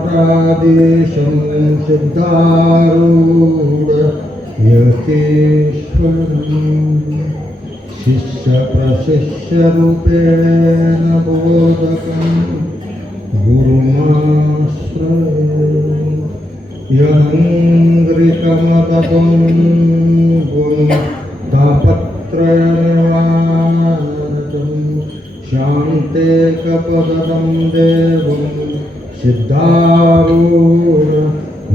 चिदम्बरमठाधीशं सिद्धारूढ यतीश्वरं शिष्यप्रशिष्यरूपेण बोधकं गुरुमाश्रये यदङ्घ्रिकमतपं तापत्रयनिवारणं शान्तेकपदं देवं सिद्धारूढ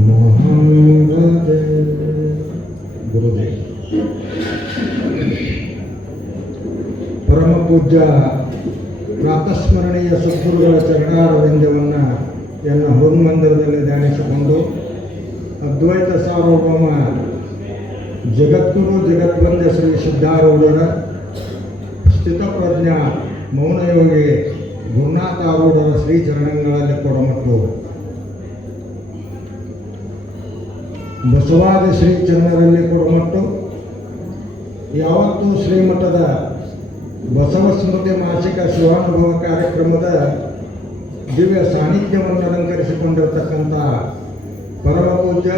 महांगदे गुरुदेव ಪರಮ ಪೂಜ್ಯ ಪ್ರಾತಸ್ಮರಣೀಯ ಸದ್ಗುರುಗಳ ಚರಣಾರವಿಂದವನ್ನು ಎನ್ನ ಹೃನ್ಮಂದಿರದಲ್ಲಿ ಧ್ಯಾನಿಸಿಕೊಂಡು ಅದ್ವೈತ ಸಾರ್ವಭೌಮ ಜಗದ್ಗುರು ಜಗದ್ವಂದ್ಯ ಶ್ರೀ ಸಿದ್ಧಾರೂಢರ ಸ್ಥಿತಪ್ರಜ್ಞ ಮೌನಯೋಗಿ ಗುರುನಾಥಾರೂಢರ ಶ್ರೀಚರಣಗಳಲ್ಲಿ ಕೊಡಮಟ್ಟು ಬಸವಾದಿ ಶ್ರೀಚರಣರಲ್ಲಿ ಕೊಡಮಟ್ಟು ಯಾವತ್ತೂ ಶ್ರೀಮಠದ ಬಸವ ಸ್ಮೃತಿ ಮಾಸಿಕ ಶಿವಾನುಭವ ಕಾರ್ಯಕ್ರಮದ ದಿವ್ಯ ಸಾನ್ನಿಧ್ಯವನ್ನು ಅಲಂಕರಿಸಿಕೊಂಡಿರತಕ್ಕಂಥ ಪರಮ ಪೂಜ್ಯ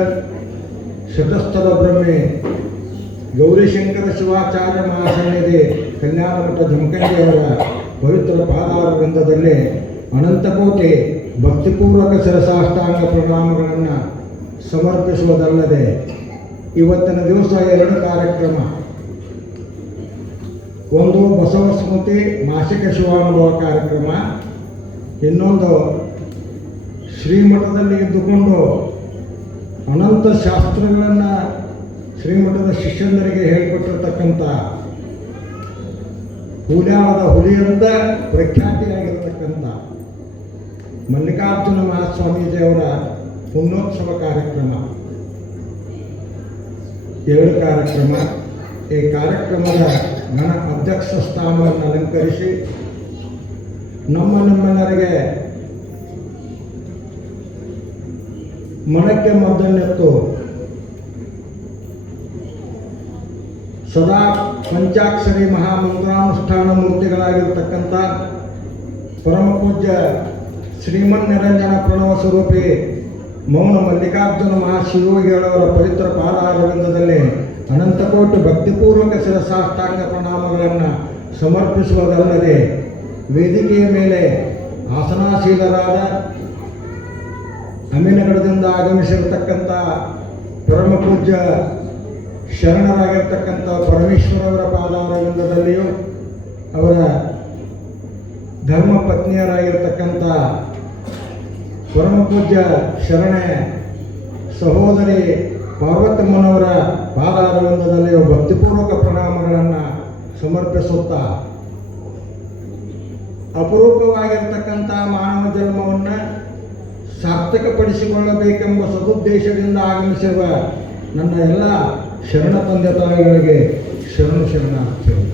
ಶತಸ್ಥಲ ಬ್ರಹ್ಮೆ ಗೌರಿಶಂಕರ ಶಿವಾಚಾರ್ಯ ಮಹಾಸನ್ನಿಧಿ ಕಲ್ಯಾಣ ಮಠ ಜಮಖಂಡಿಯವರ ಪವಿತ್ರ ಪಾದಾರವಿಂದದಲ್ಲಿ ಅನಂತಕೋಟಿ ಭಕ್ತಿಪೂರ್ವಕ ಶಿರಸಾಷ್ಟಾಂಗ ಪ್ರಣಾಮಗಳನ್ನು ಸಮರ್ಪಿಸುವುದಲ್ಲದೆ ಇವತ್ತಿನ ದಿವಸ ಎರಡು ಕಾರ್ಯಕ್ರಮ, ಒಂದು ಬಸವ ಸ್ಮೃತಿ ಮಾಸಿಕ ಶಿವಾನುಭವ ಕಾರ್ಯಕ್ರಮ, ಇನ್ನೊಂದು ಶ್ರೀಮಠದಲ್ಲಿ ಇದ್ದುಕೊಂಡು ಅನಂತ ಶಾಸ್ತ್ರಗಳನ್ನು ಶ್ರೀಮಠದ ಶಿಷ್ಯಂದರಿಗೆ ಹೇಳಿಕೊಟ್ಟಿರ್ತಕ್ಕಂಥ ಹುಲ್ಯಾಳದ ಹುಲಿಯಂತ ಪ್ರಖ್ಯಾತಿಯಾಗಿರ್ತಕ್ಕಂಥ ಮಲ್ಲಿಕಾರ್ಜುನ ಮಹಾಸ್ವಾಮೀಜಿಯವರ ಪುಣ್ಯೋತ್ಸವ ಕಾರ್ಯಕ್ರಮ, ಎರಡು ಕಾರ್ಯಕ್ರಮ. ಈ ಕಾರ್ಯಕ್ರಮದ ಗಣ ಅಧ್ಯಕ್ಷ ಸ್ಥಾನವನ್ನು ಅಲಂಕರಿಸಿ ನಮ್ಮೆಲ್ಲರಿಗೆ ಮನಕ್ಕೆ ಮದ್ದನ್ನೆತ್ತು ಸದಾ ಪಂಚಾಕ್ಷರಿ ಮಹಾಮಂತ್ರಾನುಷ್ಠಾನ ಮೂರ್ತಿಗಳಾಗಿರ್ತಕ್ಕಂಥ ಪರಮ ಪೂಜ್ಯ ಶ್ರೀಮನ್ನಿರಂಜನ ಪ್ರಣವ ಸ್ವರೂಪಿ ಮೌನ ಮಲ್ಲಿಕಾರ್ಜುನ ಮಹಾಶಿವಯೋಗಿಗಳವರ ಪವಿತ್ರ ಪಾದಾರವಿಂದದಲ್ಲಿ ಅನಂತಕೋಟಿ ಭಕ್ತಿಪೂರ್ವಕ ಶಿರಸಾಷ್ಟಾಂಗ ಪ್ರಣಾಮಗಳನ್ನು ಸಮರ್ಪಿಸುವುದಲ್ಲದೆ ವೇದಿಕೆಯ ಮೇಲೆ ಆಸನಾಶೀಲರಾದ ಅಮೀನಗಡದಿಂದ ಆಗಮಿಸಿರತಕ್ಕಂಥ ಪರಮ ಪೂಜ್ಯ ಶರಣರಾಗಿರ್ತಕ್ಕಂಥ ಪರಮೇಶ್ವರವರ ಪಾದಾರವಿಂದದಲ್ಲಿಯೂ ಅವರ ಧರ್ಮ ಪತ್ನಿಯರಾಗಿರ್ತಕ್ಕಂಥ ಪರಮ ಪೂಜ್ಯ ಶರಣೆ ಸಹೋದರಿ ಪಾರ್ವತಮ್ಮನವರ ಪಾದಾರವಿಂದದಲ್ಲಿಯೂ ಭಕ್ತಿಪೂರ್ವಕ ಪ್ರಣಾಮಗಳನ್ನು ಸಮರ್ಪಿಸುತ್ತಾ ಅಪರೂಪವಾಗಿರ್ತಕ್ಕಂಥ ಮಾನವ ಜನ್ಮವನ್ನು ಸಾರ್ಥಕಪಡಿಸಿಕೊಳ್ಳಬೇಕೆಂಬ ಸದುದ್ದೇಶದಿಂದ ಆಗಮಿಸಿರುವ ನನ್ನ ಎಲ್ಲ ಶರಣ ತಂದೆ ತಾಯಿಗಳಿಗೆ ಶರಣಾರ್ಥಿಗಳು.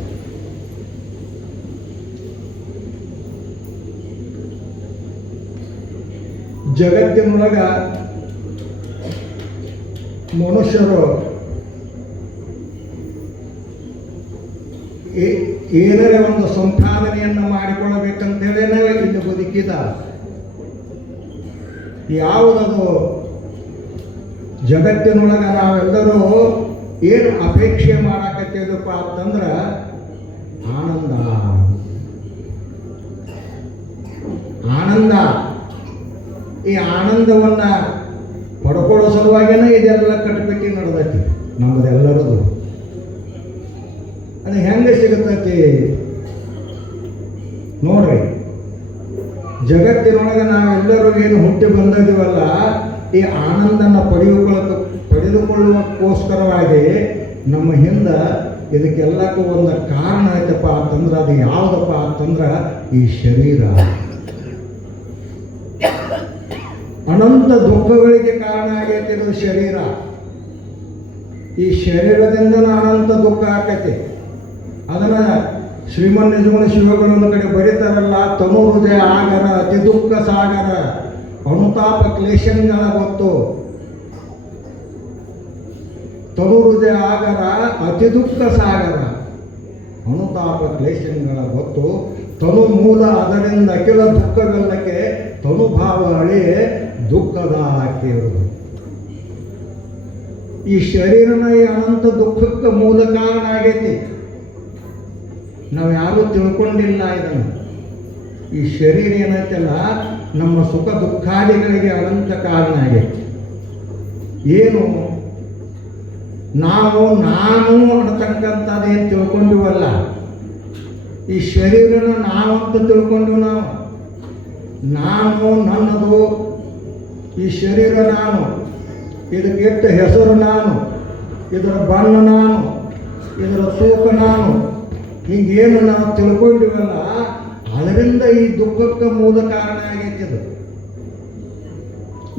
ಜಗತ್ತಿನೊಳಗ ಮನುಷ್ಯರು ಏನರೇ ಒಂದು ಸಂಪಾದನೆಯನ್ನು ಮಾಡಿಕೊಳ್ಳಬೇಕಂತೇಳೇನೆ ಇಲ್ಲಿ ಬದುಕಿದ. ಯಾವುದದು ಜಗತ್ತಿನೊಳಗೆ ನಾವೆಲ್ಲರೂ ಏನು ಅಪೇಕ್ಷೆ ಮಾಡಾಕತ್ತೇವಪ್ಪ ಅಂತಂದ್ರೆ ಆನಂದ. ಈ ಆನಂದವನ್ನು ಪಡ್ಕೊಳ್ಳೋ ಸಲುವಾಗಿನೇ ಇದೆಲ್ಲ ಕಟ್ಟುಕಟ್ಟಿ ನಡೆದೈತಿ ನಮ್ಮದೆಲ್ಲರದು. ಅದು ಹೆಂಗೆ ಸಿಗುತ್ತೈತಿ ನೋಡ್ರಿ, ಜಗತ್ತಿನೊಳಗೆ ನಾವೆಲ್ಲರೂ ಏನು ಹುಟ್ಟಿ ಬಂದಿದ್ದೀವಲ್ಲ, ಈ ಆನಂದನ ಪಡೆದುಕೊಳ್ಳುವಕ್ಕೋಸ್ಕರವಾಗಿ ನಮ್ಮ ಹಿಂದೆ ಇದಕ್ಕೆಲ್ಲಕ್ಕೂ ಒಂದು ಕಾರಣ ಐತಪ್ಪ ಅಂತಂದ್ರೆ ಅದು ಯಾವುದಪ್ಪ ಅಂತಂದ್ರೆ ಈ ಶರೀರ. ಅನಂತ ದುಃಖಗಳಿಗೆ ಕಾರಣ ಆಗೈತೆ ಇದು ಶರೀರ. ಈ ಶರೀರದಿಂದ ಅನಂತ ದುಃಖ ಆಕೈತಿ. ಅದನ್ನು ಶ್ರೀಮನ್ನಿಜಗುಣ ಶಿವಗಳೊಂದು ಕಡೆ ಬರೀತಾರಲ್ಲ, ತನು ಹೃದಯ ಆಗರ ಅತಿ ದುಃಖ ಸಾಗರ ಅನುತಾಪ ಕ್ಲೇಶಗಳ ಗೊತ್ತು. ತನು ಹೃದಯ ಆಗರ ಅತಿ ದುಃಖ ಸಾಗರ ಅನುತಾಪ ಕ್ಲೇಶಗಳ ಗೊತ್ತು ತನು ಮೂಲ ಅದರಿಂದ ಅಖಿಲ ದುಃಖವೆಲ್ಲಕ್ಕೆ ತನುಭಾವ ಅಳಿಯೇ ದುಃಖದ ಕೇಳುವುದು. ಈ ಶರೀರನ ಈ ಅನಂತ ದುಃಖಕ್ಕೆ ಮೂಲ ಕಾರಣ ಆಗೈತಿ. ನಾವು ಯಾರೂ ತಿಳ್ಕೊಂಡಿಲ್ಲ ಇದನ್ನು. ಈ ಶರೀರ ಏನೈತಲ್ಲ ನಮ್ಮ ಸುಖ ದುಃಖಾದಿಗಳಿಗೆ ಅನಂತ ಕಾರಣ ಆಗೈತಿ. ಏನು ನಾನು ಅನ್ನತಕ್ಕಂಥದ್ದೇನು ತಿಳ್ಕೊಂಡಿವಲ್ಲ, ಈ ಶರೀರನ ನಾವು ಅಂತ ತಿಳ್ಕೊಂಡಿವಿ. ನಾನು ನನ್ನದು, ಈ ಶರೀರ ನಾನು, ಇದಕ್ಕೆ ಇಟ್ಟ ಹೆಸರು ನಾನು, ಇದರ ಬಣ್ಣ ನಾನು, ಇದರ ತೂಕ ನಾನು, ಹೀಗೇನು ನಾವು ತಿಳ್ಕೊಂಡಿವಲ್ಲ ಅದರಿಂದ ಈ ದುಃಖಕ್ಕೆ ಮೂಲ ಕಾರಣ ಆಗೈತಿ. ಇದು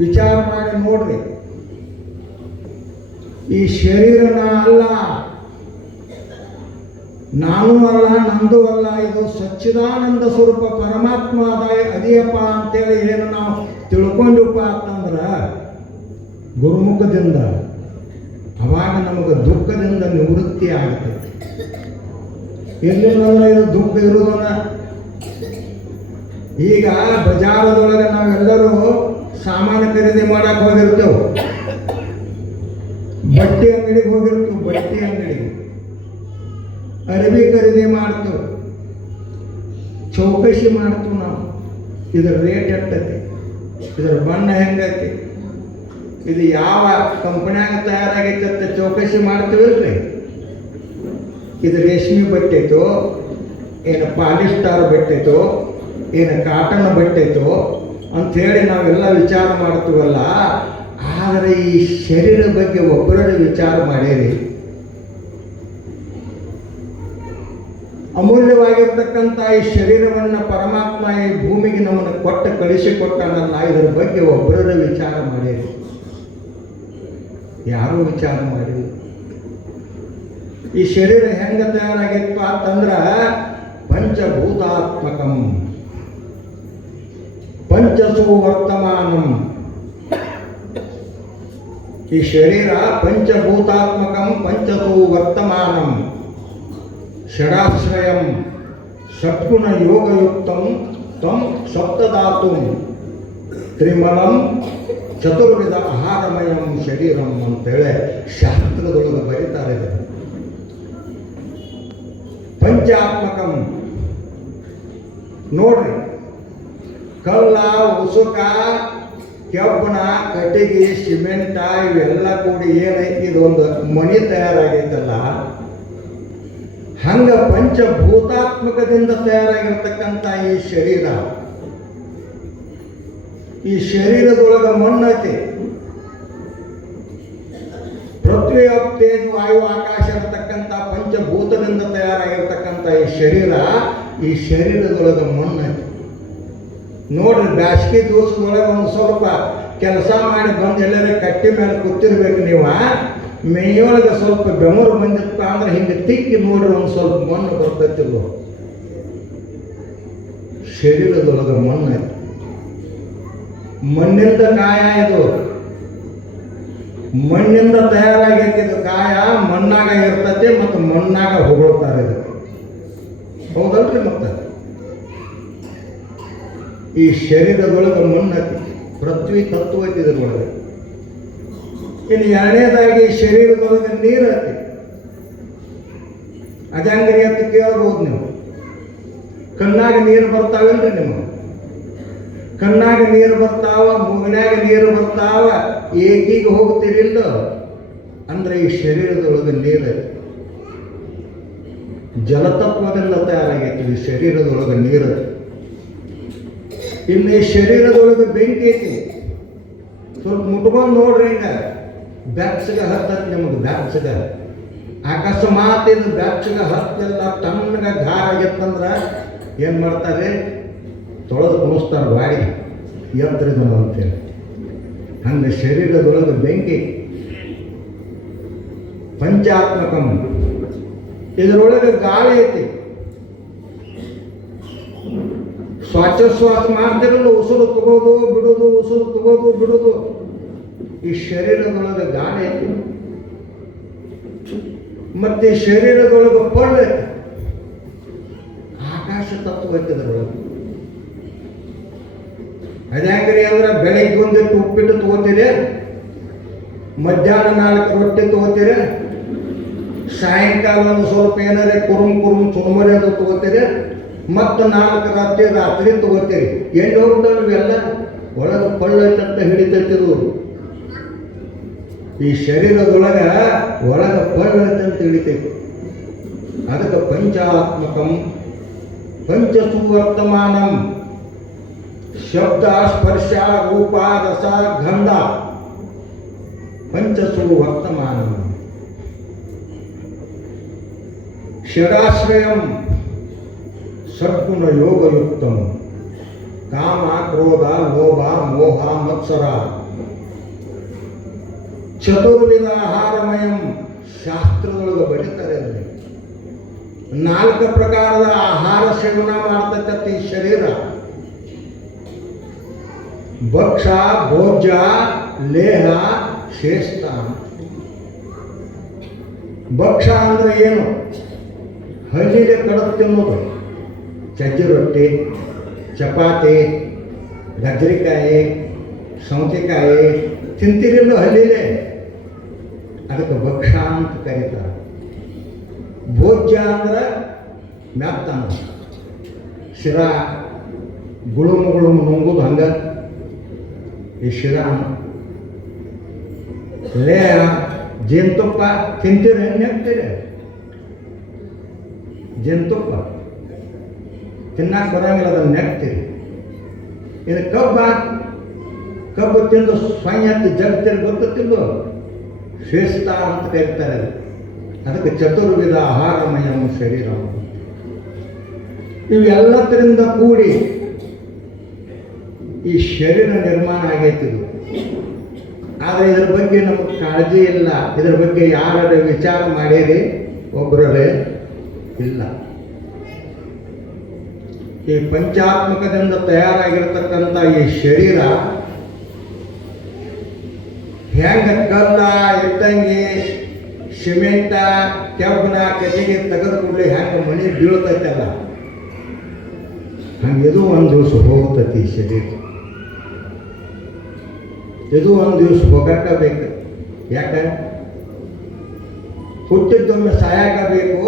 ವಿಚಾರ ಮಾಡಿ ನೋಡ್ರಿ. ಈ ಶರೀರನ ಅಲ್ಲ, ನಾನು ಅಲ್ಲ, ನಂದು ಅಲ್ಲ, ಇದು ಸಚ್ಚಿದಾನಂದ ಸ್ವರೂಪ ಪರಮಾತ್ಮ ಅದಿಯಪ್ಪ ಅಂತೇಳಿ ಏನು ನಾವು ತಿಳ್ಕೊಂಡಿವಪ್ಪ ಅಂತಂದ್ರೆ ಗುರುಮುಖದಿಂದ, ಅವಾಗ ನಮಗೆ ದುಃಖದಿಂದ ನಿವೃತ್ತಿ ಆಗ್ತದೆ. ಎಲ್ಲಿಂದ ಇದು ದುಃಖ ಇರುವುದನ್ನ ಈಗ ಬಜಾರದೊಳಗೆ ನಾವೆಲ್ಲರೂ ಸಾಮಾನು ಖರೀದಿ ಮಾಡಕ್ಕೆ ಹೋಗಿರ್ತೇವೆ, ಬಟ್ಟೆ ಅಂಗಡಿಗೆ ಹೋಗಿರ್ತೇವೆ, ಬಟ್ಟೆ ಅಂಗಡಿಗೆ ಅರಬಿ ಖರೀದಿ ಮಾಡ್ತೇವೆ, ಚೌಕಶಿ ಮಾಡ್ತೇವೆ ನಾವು. ಇದರ ರೇಟ್ ಎಷ್ಟೈತಿ, ಇದರ ಬಣ್ಣ ಹೆಂಗೈತಿ, ಇದು ಯಾವ ಕಂಪನ್ಯಾಗ ತಯಾರಾಗೈತೆ ಅಂತ ಚೌಕಶಿ ಮಾಡ್ತೀವಿಲ್ರಿ. ಇದು ರೇಷ್ಮೆ ಬಟ್ಟೆ ಐತೋ, ಏನು ಪಾಲಿಸ್ಟರ್ ಬಟ್ಟೆ ಐತೋ, ಏನು ಕಾಟನ್ ಬಟ್ಟೆ ಐತೋ ಅಂಥೇಳಿ ನಾವೆಲ್ಲ ವಿಚಾರ ಮಾಡ್ತೀವಲ್ಲ. ಆದರೆ ಈ ಶರೀರ ಬಗ್ಗೆ ಒಬ್ಬರ ವಿಚಾರ ಮಾಡೇರಿ. ಅಮೂಲ್ಯವಾಗಿರ್ತಕ್ಕಂಥ ಈ ಶರೀರವನ್ನು ಪರಮಾತ್ಮ ಈ ಭೂಮಿಗೆ ನಮ್ಮನ್ನು ಕಳಿಸಿಕೊಟ್ಟನಲ್ಲ, ಇದರ ಬಗ್ಗೆ ಒಬ್ಬರ ವಿಚಾರ ಮಾಡೇರಿ. ಯಾರೂ ವಿಚಾರ ಮಾಡಿಲ್ಲ. ಈ ಶರೀರ ಹೆಂಗೆ ತಯಾರಾಗಿತ್ತು ಅಂತಂದ್ರೆ ಪಂಚಭೂತಾತ್ಮಕಂ ಪಂಚಸು ವರ್ತಮಾನಂ. ಈ ಶರೀರ ಪಂಚಭೂತಾತ್ಮಕಂ ಪಂಚಸು ವರ್ತಮಾನಂ ಷಡಾಶ್ರಯಂ ಷಟ್ಗುಣ ಯೋಗಯುಕ್ತಂ ತ್ವಂ ಸಪ್ತಧಾತುಂ ತ್ರಿಮಲಂ ಚತುರ್ವಿಧ ಆಹಾರಮಯಂ ಶರೀರಂ ಅಂತೇಳಿ ಶಾಸ್ತ್ರದೊಳಗೆ ಬರೀತಾರೆ. ಪಂಚಾತ್ಮಕಂ ನೋಡ್ರಿ, ಕಲ್ಲ, ಉಸುಕ, ಕೆಬ್ಬಣ, ಕಟ್ಟಿಗೆ, ಸಿಮೆಂಟ ಇವೆಲ್ಲ ಕೂಡಿ ಏನೈತಿ ಇದೊಂದು ಮಣಿ ತಯಾರಾಗೈತಲ್ಲ, ಹಂಗ ಪಂಚಭೂತಾತ್ಮಕದಿಂದ ತಯಾರಾಗಿರ್ತಕ್ಕಂಥ ಈ ಶರೀರ. ಈ ಶರೀರದೊಳಗೆ ಮಣ್ಣೈತಿ, ಪೃಥ್ವಿ, ತೇಜ, ವಾಯು, ಆಕಾಶ ಇರತಕ್ಕಂಥ ಪಂಚಭೂತದಿಂದ ತಯಾರಾಗಿರ್ತಕ್ಕಂಥ ಈ ಶರೀರ. ಈ ಶರೀರದೊಳಗೆ ಮಣ್ಣೈತಿ. ನೋಡ್ರಿ, ಬ್ಯಾಸ್ಗೆ ದಿವಸದೊಳಗೆ ಒಂದು ಸ್ವಲ್ಪ ಕೆಲಸ ಮಾಡಿ ಬಂದು ಎಲ್ಲರ ಕಟ್ಟಿ ಮೇಲೆ ಕೂತಿರ್ಬೇಕು ನೀವು. ಮೇಯೊಳಗೆ ಸ್ವಲ್ಪ ಬೆಮರು ಬಂದಿತ್ತ ಅಂದ್ರೆ ಹಿಂಗೆ ತಿಕ್ಕಿ ನೋಡ್ರಿ ಒಂದು ಸ್ವಲ್ಪ ಮಣ್ಣು ಬರ್ತೈತಿಲ್ಲ. ಶರೀರದೊಳಗೆ ಮಣ್ಣೈತಿ. ಮಣ್ಣಿಂದ ಕಾಯ, ಇದು ಮಣ್ಣಿಂದ ತಯಾರಾಗಿದ್ದು ಕಾಯ ಮಣ್ಣಾಗ ಇರ್ತೈತಿ ಮತ್ತು ಮಣ್ಣಾಗ ಹೊಗಳ್ತಾರೆ. ಇದು ಹೌದಲ್ರಿ? ಮತ್ತೆ ಈ ಶರೀರದೊಳಗೆ ಮಣ್ಣೈತಿ, ಪೃಥ್ವಿ ತತ್ವ ಐತಿ ಇದ್ರೊಳಗೆ. ಇನ್ನು ಎರಡನೇದಾಗಿ ಶರೀರದೊಳಗೆ ನೀರು ಐತಿ. ಅದಂಗ್ರಿ ಅಂತ ಕೇಳ್ಬೋದು ನೀವು. ಕಣ್ಣಾಗ ನೀರು ಬರ್ತಾವಲ್ರಿ? ನಿಮ್ಮ ಕಣ್ಣಾಗ ನೀರು ಬರ್ತಾವ, ಮೂಗಿನಾಗ ನೀರು ಬರ್ತಾವ, ಏಕಿಗೆ ಹೋಗ್ತಿರಿಲ್ಲ ಅಂದ್ರೆ ಈ ಶರೀರದೊಳಗೆ ನೀರು ಐತಿ. ಜಲತತ್ವದಿಂದ ತಯಾರಾಗೈತಿ ಈ ಶರೀರದೊಳಗೆ ನೀರು. ಇನ್ನು ಈ ಶರೀರದೊಳಗೆ ಬೆಂಕಿ ಐತಿ. ಸ್ವಲ್ಪ ಮುಟ್ಕೊಂಡು ನೋಡ್ರಿ, ಹಿಂಗ ಬೆಚ್ಚಗ ಹತ್ತೈತಿ ನಿಮಗೆ. ಬೆಚ್ಚಗ ಅಕಸ್ಮಾತ್ ಇದು ಬೆಚ್ಚಗ ಹತ್ತೆಲ್ಲ ತಣ್ಣಗ ಗಾರ ಆಗತ್ತಂದ್ರೆ ಏನು ಮಾಡ್ತಾರೆ? ತೊಳೆದು ಕುಣಿಸ್ತಾರೆ ಗಾಡಿ ಎತ್ತರಿದನು ಅಂತೇಳಿ. ಹಂಗೆ ಶರೀರದೊಳಗೆ ಬೆಂಕಿ. ಪಂಚಾತ್ಮಕಂ, ಇದರೊಳಗೆ ಗಾಳಿ ಐತಿ. ಶ್ವಾಸೋಚ್ಛ್ವಾಸ ಮಾಡ್ತಿರಲ್ಲ, ಉಸಿರು ತಗೋದು ಬಿಡೋದು, ಉಸಿರು ತಗೋದು ಬಿಡೋದು. ಈ ಶರೀರದೊಳಗೆ ಗಾಳಿ ಐತಿ. ಮತ್ತೆ ಶರೀರದೊಳಗೆ ಪೊಳ್ಳು ಐತಿ. ಆಕಾಶ ತತ್ವ ಐತಿದ್ರು. ಅದ್ಯಾಂಗ್ರಿ ಅಂದ್ರೆ ಬೆಳಗ್ಗೆ ಒಂದಿಟ್ಟು ಉಪ್ಪಿಟ್ಟು ತಗೋತೀರಿ, ಮಧ್ಯಾಹ್ನ 4 ರೊಟ್ಟಿ ತಗೋತೀರಿ, ಸಾಯಂಕಾಲ ಒಂದು ಸ್ವಲ್ಪ ಏನಾರೇ ಕುರುಮ್ ಚುರುಮುರಿ ಅದು ತಗೋತೀರಿ, ಮತ್ತು 4 ರಾತ್ರಿ ತಗೋತೀರಿ. ಎಲ್ಲಿ ಹೋಗ್ತಾವೆ ಇವೆಲ್ಲ? ಒಳಗೆ ಪಳ್ಳೈತಂತ ಹಿಡಿತೈತಿದು. ಈ ಶರೀರದೊಳಗೆ ಒಳಗೆ ಪಳ್ಳೈತಂತ ಹಿಡಿತೈತಿ. ಅದಕ್ಕೆ ಪಂಚಾತ್ಮಕಂ ಪಂಚಸುವರ್ತಮಾನಂ ಶಬ್ದ ಸ್ಪರ್ಶ ರೂಪ ರಸ ಗಂಧ ಪಂಚಸುವರ್ತಮಾನಂ ಷಡಾಶ್ರಯಂ ಸದ್ಗುಣ ಯೋಗಯುಕ್ತಂ ಕಾಮ ಕ್ರೋಧ ಲೋಭ ಮೋಹ ಮತ್ಸರ ಚತುರ್ವಿಧ ಆಹಾರಮಯಂ ಶಾಸ್ತ್ರದೊಳಗೆ ಬರೀತಾರೆ. 4 ಪ್ರಕಾರದ ಆಹಾರ ಸೇವನ ಮಾಡ್ತಕ್ಕಂಥ ಈ ಶರೀರ ಭಕ್ಷ ಭೋಜ್ಯ ಲೇಹ ಶೇಷ. ಭಕ್ಷ ಅಂದ್ರೆ ಏನು? ಹಳ್ಳಿಗೆ ಕಡದು ತಿನ್ನೋದು. ಸಜ್ಜಿ ರೊಟ್ಟಿ, ಚಪಾತಿ, ಗಜ್ರಿಕಾಯಿ, ಸೌತೆಕಾಯಿ ತಿಂತೀರಿಲ್ಲ ಹಳ್ಳಿಲೆ, ಅದಕ್ಕೆ ಭಕ್ಷ ಅಂತ ಕರೀತಾರೆ. ಭೋಜ್ಯ ಅಂದ್ರೆ ಮೆತ್ತನ ಶಿರಾ ಗುಳುಮು ನುಂಗುದು ಹಂಗ ಈ ಶಿರಾ. ಲೇಹ ಜೇನುತುಪ್ಪ ತಿಂತೀರಿ, ನೆಗ್ತೀರಿ. ಜೇನುತುಪ್ಪ ತಿನ್ನಕ್ಕೆ ಬರೋಂಗಿಲ್ಲ, ಅದನ್ನು ನೆಗ್ತೀರಿ. ಇದು ಕಬ್ಬು ತಿಂದು ಸ್ವಯಂತ ಜಗತ್ತಿನ ಗೊತ್ತಿದ್ದು ಶ್ರೇಷ್ಠ ಅಂತ ಕರೀತಾರೆ. ಅದಕ್ಕೆ ಚತುರ್ವಿಧ ಆಹಾರಮಯಂ ಶರೀರ. ಇವೆಲ್ಲದರಿಂದ ಕೂಡಿ ಈ ಶರೀರ ನಿರ್ಮಾಣ ಆಗೈತಿದು. ಆದರೆ ಇದರ ಬಗ್ಗೆ ನಮಗೆ ಕಾಳಜಿ ಇಲ್ಲ. ಇದರ ಬಗ್ಗೆ ಯಾರ ವಿಚಾರ ಮಾಡಿರಿ? ಒಬ್ಬರೇ ಇಲ್ಲ. ಈ ಪಂಚಾತ್ಮಕದಿಂದ ತಯಾರಾಗಿರ್ತಕ್ಕಂಥ ಈ ಶರೀರ ಹೆಂಗ ಕಲ್ಲ ಇಟ್ಟಂಗಿ ಸಿಮೆಂಟ ಕೆಬ್ಬನ ಕಟ್ಟಿಗೆ ತೆಗೆದು ಕೂಡಲೇ ಹೆಂಗೆ ಮನೆ ಬೀಳ್ತೈತಲ್ಲ, ಹಂಗೆ ಇದು ಒಂದು ದಿವಸ ಹೋಗ್ತೈತಿ ಈ ಶರೀರ. ಇದು ಒಂದು ದಿವಸ ಹೋಗಕ್ಕ ಬೇಕು. ಯಾಕೆ? ಹುಟ್ಟಿದ್ದೊಮ್ಮೆ ಸಾಯಕ ಬೇಕು,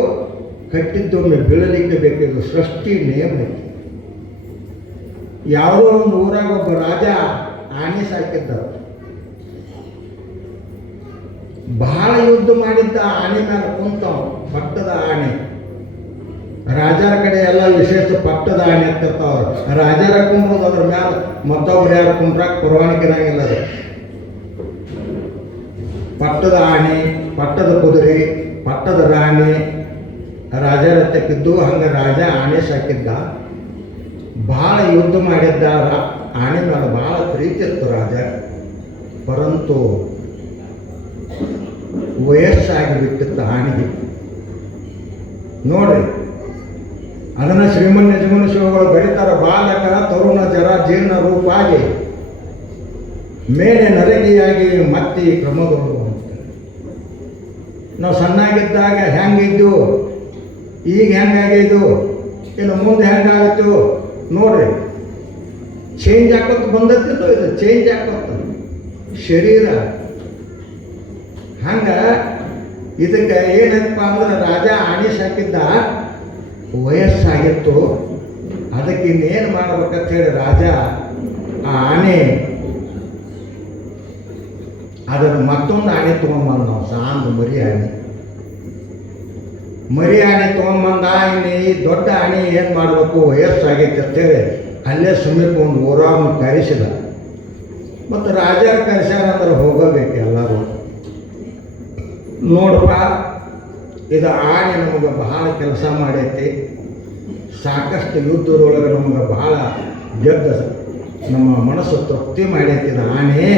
ಕಟ್ಟಿದ್ದೊಮ್ಮೆ ಬೀಳಲಿಕ್ಕೆ ಬೇಕು. ಇದು ಸೃಷ್ಟಿ ನಿಯಮ ಐತಿ. ಯಾವುದೋ ಒಂದು ಊರಾಗ ಒಬ್ಬ ರಾಜ ಆನೆ ಸಾಕಿದ್ದ. ಬಹಳ ಯುದ್ಧ ಮಾಡಿದ್ದ. ಆನೆ ಮೇಲೆ ಕುಂತವ, ಪಟ್ಟದ ಆನೆ. ರಾಜರ ಕಡೆ ಎಲ್ಲ ವಿಶೇಷ ಪಟ್ಟದ ಆನೆ ಆಗ್ತಿರ್ತಾವ. ರಾಜರ ಕುಂಬೋದು, ಅದ್ರ ಮೇಲೆ ಮತ್ತೊಬ್ರು ಯಾರು ಕುಂಡ್ರಾಕ್ ಪರವಾನಿಗೆ ಇರಂಗಿಲ್ಲ. ಅದು ಪಟ್ಟದ ಆನೆ, ಪಟ್ಟದ ಕುದುರೆ, ಪಟ್ಟದ ರಾಣಿ ರಾಜರ ತೆಕ್ಕಿದ್ದು. ಹಂಗೆ ರಾಜ ಆನೆ ಸಾಕಿದ್ದ. ಭಾಳ ಯುದ್ಧ ಮಾಡಿದ್ದ. ಆನೆ ಮೇಲೆ ಭಾಳ ಪ್ರೀತಿ ಇತ್ತು ರಾಜ. ಪರಂತು ವಯಸ್ಸಾಗಿ ಬಿಟ್ಟಿತ್ತು ಆನೆಗೆ. ನೋಡ್ರಿ, ಅದನ್ನು ಶ್ರೀಮನ್ ಯಜಮಾನ ಶಿವಗಳು ಬರೀತಾರೆ. ಬಾಲಕ ತರುಣ ಜರ ಜೀರ್ಣ ರೂಪಾಗಿ ಮೇಲೆ ನರಗಿಯಾಗಿ ಮತ್ತೆ ಕ್ರಮಗಳು. ನಾವು ಸಣ್ಣಾಗಿದ್ದಾಗ ಹೆಂಗಿದ್ದು, ಈಗ ಹೆಂಗಾಗಿದ್ದು, ಇನ್ನು ಮುಂದೆ ಹೆಂಗಾಗಿತ್ತು ನೋಡ್ರಿ. ಚೇಂಜ್ ಆಕೋತ ಬಂದತ್ತಿತ್ತು. ಇದು ಚೇಂಜ್ ಆಕೋತ ಶರೀರ. ಹಂಗ ಇದಕ್ಕೆ ಏನಪ್ಪ ಅಂದ್ರೆ ರಾಜ ಆನೆ ಸಾಕಿದ್ದ, ವಯಸ್ಸಾಗಿತ್ತು. ಅದಕ್ಕೆ ಇನ್ನೇನು ಮಾಡ್ಬೇಕಂತ ಹೇಳಿ ರಾಜ ಆ ಆನೆ ಅದರ ಮತ್ತೊಂದು ಆನೆ ತೊಗೊಂಬಂದ. ನಾವು ಸಾಂದು ಮರಿ ಆನೆ ತೊಗೊಂಬಂದ. ಇನ್ನು ಈ ದೊಡ್ಡ ಆನೆ ಏನು ಮಾಡಬೇಕು, ವಯಸ್ಸಾಗೈತೆ ಅಂತೇಳಿ ಅಲ್ಲೇ ಸಮೀಪ ಒಂದು ಊರವ್ರನ್ನ ಕರೆಸಿದ. ಮತ್ತು ರಾಜರ ಕರೆಸ್ಯಾರಂದ್ರೆ ಹೋಗಬೇಕು ಎಲ್ಲರೂ. ನೋಡಪ್ಪ, ಇದು ಆನೆ ನಮಗೆ ಬಹಳ ಕೆಲಸ ಮಾಡೈತಿ. ಸಾಕಷ್ಟು ಯುದ್ಧದೊಳಗೆ ನಮಗೆ ಬಹಳ ಗೆದ್ದ ನಮ್ಮ ಮನಸ್ಸು ತೃಪ್ತಿ ಮಾಡೈತಿ ಇದು ಆನೆ.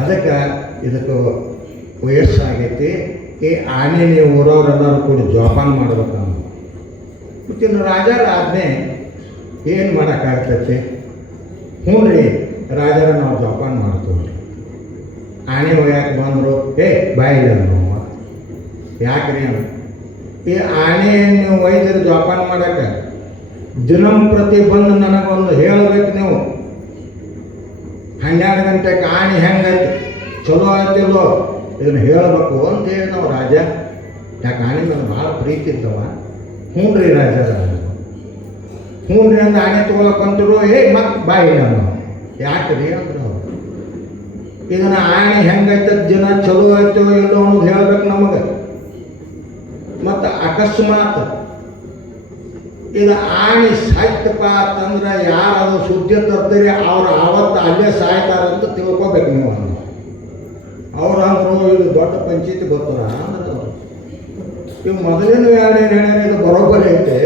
ಅದಕ್ಕೆ ಇದಕ್ಕೆ ವಯಸ್ಸಾಗೈತಿ. ಈ ಆನೆ ನೀವು ಊರವರೆಲ್ಲರೂ ಕೂಡಿ ಜೋಪಾನ ಮಾಡ್ಬೇಕು. ಮತ್ತಿನ್ನು ರಾಜರ ಆಜ್ಞೆ ಏನು ಮಾಡೋಕ್ಕಾಗ್ತೈತಿ? ಹ್ಞೂ ರೀ ರಾಜರ ನಾವು ಜೋಪಾನ ಮಾಡ್ತೀವಿ. ಆನೆ ಒಯ್ಯಾಕೆ ಬಂದರು, ಬಾಯಿಲ್ಲ ನಾವು ಯಾಕ್ರಿ ಅನ್ನ. ಈ ಆನೆ ನೀವು ಒಯ್ದರೆ ಜೋಪಾನ ಮಾಡೋಕ್ಕೆ ದಿನಂಪ್ರತಿ ಬಂದು ನನಗೊಂದು ಹೇಳಬೇಕು ನೀವು. 12 ಗಂಟೆಗೆ ಆಣಿ ಹೆಂಗೈತಿ, ಚಲೋ ಆಯ್ತಿಲ್ಲೋ ಇದನ್ನು ಹೇಳಬೇಕು ಅಂತ ಹೇಳಿ ನಾವು ರಾಜ. ಯಾಕೆ ಆಣಿ ನನಗೆ ಭಾಳ ಪ್ರೀತಿ ಇದ್ದವ. ಹ್ಞೂ ರೀ ರಾಜ, ಹ್ಞೂ ರೀ ಅಂದ್ರೆ ಆಣಿ ತೊಗೊಳಕ್ಕಂತಿರು. ಮತ್ತೆ ಬಾಯಿ ನಾನು ಯಾಕೆ ರೀ ಅಂದ್ರೆ ಇದನ್ನು ಆಣಿ ಹೆಂಗೈತೆ ದಿನ ಚಲೋ ಆಯ್ತೋ ಇಲ್ಲೋ ಅನ್ನೋದು ಹೇಳ್ಬೇಕು ನಮಗೆ. ಮತ್ತು ಅಕಸ್ಮಾತ್ ಇದು ಆಣಿ ಸಾಯ್ತಪ್ಪ ಅಂತಂದ್ರೆ ಯಾರು ಸುದ್ದಿ ತರ್ತೀರಿ ಅವ್ರು ಆವತ್ತು ಅಲ್ಲೇ ಸಾಯ್ತಾರಂತ ತಿಳ್ಕೊಬೇಕು ನೀವು. ಅವ್ರು ಅಂದರು ಇದು ದೊಡ್ಡ ಪಂಚಾಯತಿ ಬರ್ತಾರ ಅಂದ್ರೆ ಅವರು ಇವು ಮೊದಲಿನ ಏನು ಇದು ಬರೋಬ್ಬರಿ ಐತೆ.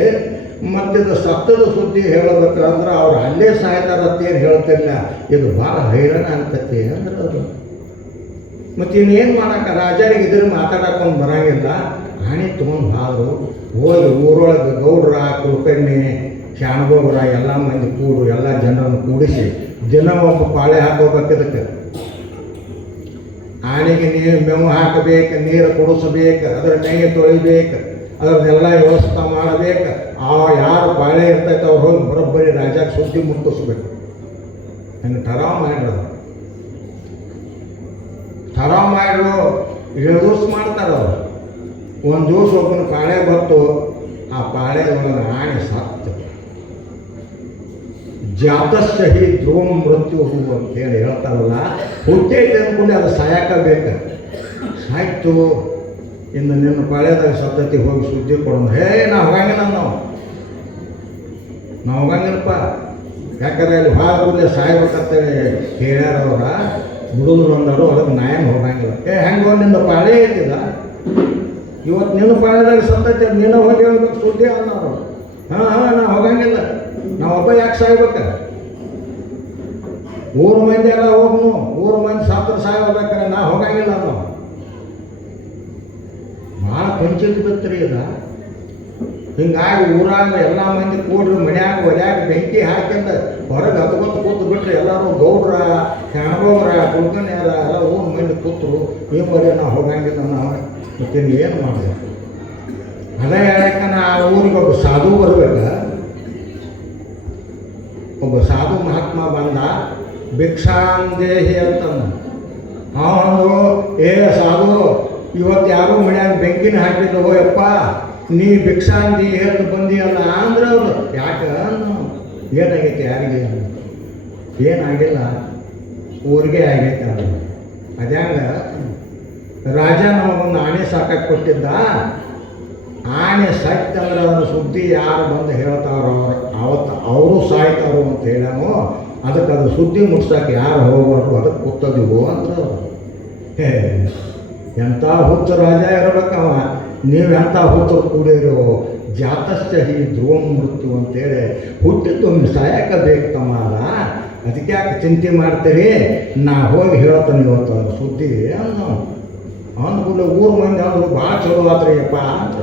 ಮತ್ತು ಇದು ಸತ್ತದ ಸುದ್ದಿ ಹೇಳಬೇಕಂದ್ರೆ ಅವ್ರು ಅಲ್ಲೇ ಸಾಯ್ತಾರಂತೇನು ಹೇಳ್ತಿಲ್ಲ. ಇದು ಭಾಳ ಹೈರಾಣ ಅನ್ಕತ್ತೆ ಅಂದ್ರೆ ಅವರು. ಮತ್ತು ಇನ್ನೇನು ಮಾಡೋಕೆ ರಾಜರಿಗೆ ಇದ್ರ ಮಾತಾಡಕೊಂಡು ಬರೋಂಗಿಲ್ಲ. ಆಣಿ ತೊಗೊಂಡು ಹಾದ್ರು ಹೋಗಿ ಊರೊಳಗೆ ಗೌಡ್ರ ಕುಲಕರ್ಣಿ ಶಾಣಗೋಗ್ರ ಎಲ್ಲ ಮಂದಿ ಕೂಡು ಎಲ್ಲ ಜನರನ್ನು ಕೂಡಿಸಿ ದಿನ ಒಬ್ಬ ಪಾಳೆ ಹಾಕೋಬೇಕು. ಇದಕ್ಕೆ ಆನೆಗೆ ಮೇವು ಹಾಕಬೇಕು, ನೀರು ಕುಡಿಸಬೇಕು, ಅದರ ಮೇಗೆ ತೊಳಿಬೇಕು, ಅದರನ್ನೆಲ್ಲ ವ್ಯವಸ್ಥೆ ಮಾಡಬೇಕು. ಯಾರು ಪಾಳೆ ಇರ್ತೈತೆ ಅವ್ರು ಹೋಗಿ ಬರೋಬ್ಬರಿ ರಾಜಾಗ ಸುದ್ದಿ ಮುಟ್ಟಿಸ್ಬೇಕು. ಹಂಗೆ ಠರಾವ್ ಮಾಡಿರೋದು. ಠರಾವ್ ಮಾಡಿರೋ 7 ದಿವಸ ಮಾಡ್ತಾರೆ ಅವರು. ಒಂದು ದಿವಸ ಒಬ್ಬನ ಪಾಳೆ ಬತ್ತು, ಆ ಪಾಳೆ ಒಳಗೆ ಆಣೆ ಸತ್ತು. ಜಾತಶ್ಚಹಿ ಧ್ರುವಂ ಮೃತ್ಯು ಅಂತೇಳಿ ಹೇಳ್ತಾರಲ್ಲ, ಹುಟ್ಟೈತೆ ಅಂದ್ಕೊಂಡು ಅದು ಸಾಯಕಬೇಕು. ಸಾಯ್ತು ಇನ್ನು ನಿನ್ನ ಪಾಳೆದಾಗ ಸತ್ತತಿ ಹೋಗಿ ಸುದ್ದಿ ಕೊಡೋದು. ನಾವು ಹೋಗಂಗಿಲ್ಲ, ನಾವು ಹೋಗಂಗಿಲ್ಲಪ್ಪ. ಯಾಕಂದ್ರೆ ಅಲ್ಲಿ ಭಾಳ ಕೂಡಲೇ ಸಾಯ್ಬೇಕಂತೇಳಿ ಹೇಳ್ಯಾರವ್ರ ಬಿಡುದ್ರು ಅಂದರು. ಅದಕ್ಕೆ ನಾಯನ್ ಹೋಗಂಗಿಲ್ಲ. ಹೆಂಗೋ ನಿನ್ನ ಪಾಳೆ ಐತಿದ ಇವತ್ತು ನಿನ್ನ ಪಾಳೆದಾಗ ಸತ್ತೈತೆ ನೀನು ಹೋಗಿ ಹೇಳ್ಬೇಕು ಸುದ್ದಿ ಅನ್ನೋರು. ನಾವು ಹೋಗಂಗಿಲ್ಲ, ನಾವೊಬ್ಬ ಯಾಕೆ ಸಾಯ್ಬೇಕ? ಊರು ಮಂದಿ ಎಲ್ಲ ಹೋಗ್ನು, ಊರು ಮಂದಿ ಸತ್ರ ಸಾಯ್ಬೇಕಾರೆ ನಾ ಹೋಗಂಗಿಲ್ಲ ಅನ್ನೋ. ಭಾಳ ಪಂಚಾಯತಿ ಬಿತ್ತರಿ ಇದ. ಹಿಂಗಾಗಿ ಊರಾಗ ಎಲ್ಲ ಮಂದಿ ಕೂಡ್ರಿ ಮನ್ಯಾಗ ಒಲ್ಯಾಗ ಬೆಂಕಿ ಹಾಕಿಂದ ಹೊರಗೆ ಹತ್ಕೊತ್ತು ಕೂತು ಬಿಟ್ರಿ. ಎಲ್ಲರೂ ಗೌಡ್ರ ಶಾಣಗೋಗ್ರ ಕುಲ್ಕನ್ಯಾರ ಎಲ್ಲ ಊರು ಮಂದಿ ಕೂತರು. ಈ ಮರಿ ನಾವು ಹೋಗಂಗಿಲ್ಲ. ನಾವು ಮತ್ತೇನು ಏನು ಮಾಡಿದೆ? ಅದೇ ಹೇಳಕ್ಕೆ ನಾ ಊರಿಗೆ ಒಬ್ಬ ಸಾಧು ಬರ್ಬೇಕು. ಒಬ್ಬ ಸಾಧು ಮಹಾತ್ಮ ಬಂದ, ಭಿಕ್ಷಾಂದೇಹಿ ಅಂತಂದ. ಅವನು ಸಾಧು ಇವತ್ತು ಯಾರು ಮನ್ಯಾಗ ಬೆಂಕಿನ ಹಾಕಿದ್ದು ಯಪ್ಪ, ನೀ ಭಿಕ್ಷಾಂದಿ ಎದ್ದು ಬಂದಿಯಲ್ಲ ಅಂದ್ರೆ ಅವರು. ಯಾಕೆ ಏನಾಗೈತೆ? ಯಾರಿಗೆ ಏನಾಗಿಲ್ಲ, ಊರಿಗೆ ಆಗೈತೆ. ಅದು ಅದ್ಯಾಂಗ ರಾಜ ನಮಗೊಂದು ಆಣೆ ಸಾಕಕ್ಕೆ ಕೊಟ್ಟಿದ್ದ. ಆಣೆ ಸಾಯ್ತಂದ್ರೆ ಅದರ ಸುದ್ದಿ ಯಾರು ಬಂದು ಹೇಳ್ತಾರೋ ಅವತ್ತು ಅವರು ಸಾಯ್ತಾರೋ ಅಂತ ಹೇಳ್ಯಾನು. ಅದಕ್ಕೆ ಅದು ಸುದ್ದಿ ಮುಟ್ಸಕ್ಕೆ ಯಾರು ಹೋಗ್ಬಾರ್ದು, ಅದಕ್ಕೆ ಕೂತದಿವು ಅಂದ್ರೆ. ಎಂಥ ಹುಚ್ಚ ರಾಜ ಇರಬೇಕವ. ನೀವು ಎಂಥ ಹುಚ್ಚರು ಕೂಡಿರೋ. ಜಾತಶ್ಚಹಿ ಧ್ರುವಂ ಮೃತ್ಯು ಅಂತೇಳಿ ಹುಟ್ಟಿದ್ದು ಸಾಯಕ ಬೇಕು ತಮ್ಮಲ್ಲ. ಅದಕ್ಕೆ ಯಾಕೆ ಚಿಂತೆ ಮಾಡ್ತೀರಿ? ನಾ ಹೋಗಿ ಹೇಳ್ತಾನೆ ಇವತ್ತು ಅದು ಸುದ್ದಿ ಅಂದ. ಅಂದ್ಕೂಡಲೇ ಊರು ಮಂದಿ ಅಂದರು ಭಾಳ ಚಲೋ ಆತ್ರಿ ಯಪ್ಪ ಅಂತ.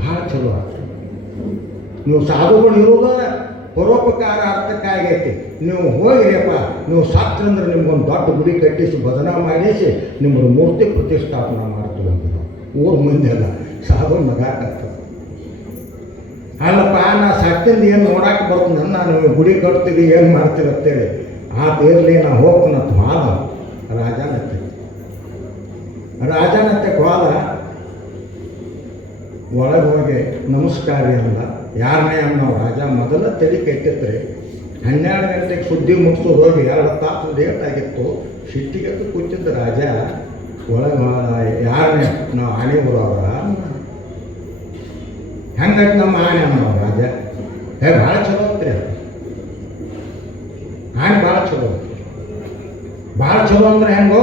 ಭಾಳ ಚಲೋ ಆತ್ರಿ. ನೀವು ಸಾಧುಗಳು ಇರೋದ ಪರೋಪಕಾರ ಅರ್ಥಕ್ಕಾಗೈತಿ. ನೀವು ಹೋಗಿರಿಯಪ್ಪ, ನೀವು ಸಾತ್ರಂದ್ರೆ ನಿಮ್ಗೊಂದು ದೊಡ್ಡ ಗುಡಿ ಕಟ್ಟಿಸಿ ಭಜನ ಮಾಡಿಸಿ ನಿಮ್ಮದು ಮೂರ್ತಿ ಪ್ರತಿಷ್ಠಾಪನೆ ಮಾಡ್ತೀವಿ ಅಂತ ಊರು ಮಂದಿ ಎಲ್ಲ ಸಾಧು ನಗಾಕತ್ತದ. ಅಲ್ಲಪ್ಪ ನಾ ಸತ್ತಿಂದ ಏನು ನೋಡಕ್ಕೆ ಬರ್ತೀನಿ, ನಾನು ಗುಡಿ ಕಟ್ತೀವಿ ಏನು ಮಾಡ್ತೀವಿ ಅಂತೇಳಿ ಇರಲಿ ನಾ ಹೋಗ್ತೀನಂತ ಹಾಲ ರಾಜನತ್ತೆ ಹೋದ. ಒಳಗೆ ಹೋಗಿ ನಮಸ್ಕಾರ ಅಂದ. ಯಾರನೇ ಅನ್ನೋ ರಾಜ ಮೊದಲ ತಲೆ ಕೆಟ್ಟಿತ್ರಿ. 12 ಗಂಟೆಗೆ ಸುದ್ದಿ ಮುಗಿಸೋದು ಹೋಗಿ 2 ತಾಸು ಲೇಟ್ ಆಗಿತ್ತು. ಸಿಟ್ಟಿಗೆದ್ದು ಕೂತಿದ್ದ ರಾಜ. ಒಳಗೆ ಹೋದ. ಯಾರನೇ? ನಾವು ಆಣೆ ಬರೋರ. ಹೆಂಗೈತೆ ನಮ್ಮ ಆಣೆ ಅನ್ನೋ ರಾಜ. ಭಾಳ ಚಲೋ ಐತ್ರಿ ಅದು ಆಣೆ. ಭಾಳ ಚಲೋ ಐತಿ. ಭಾಳ ಚಲೋ ಅಂದ್ರೆ ಹೆಂಗೋ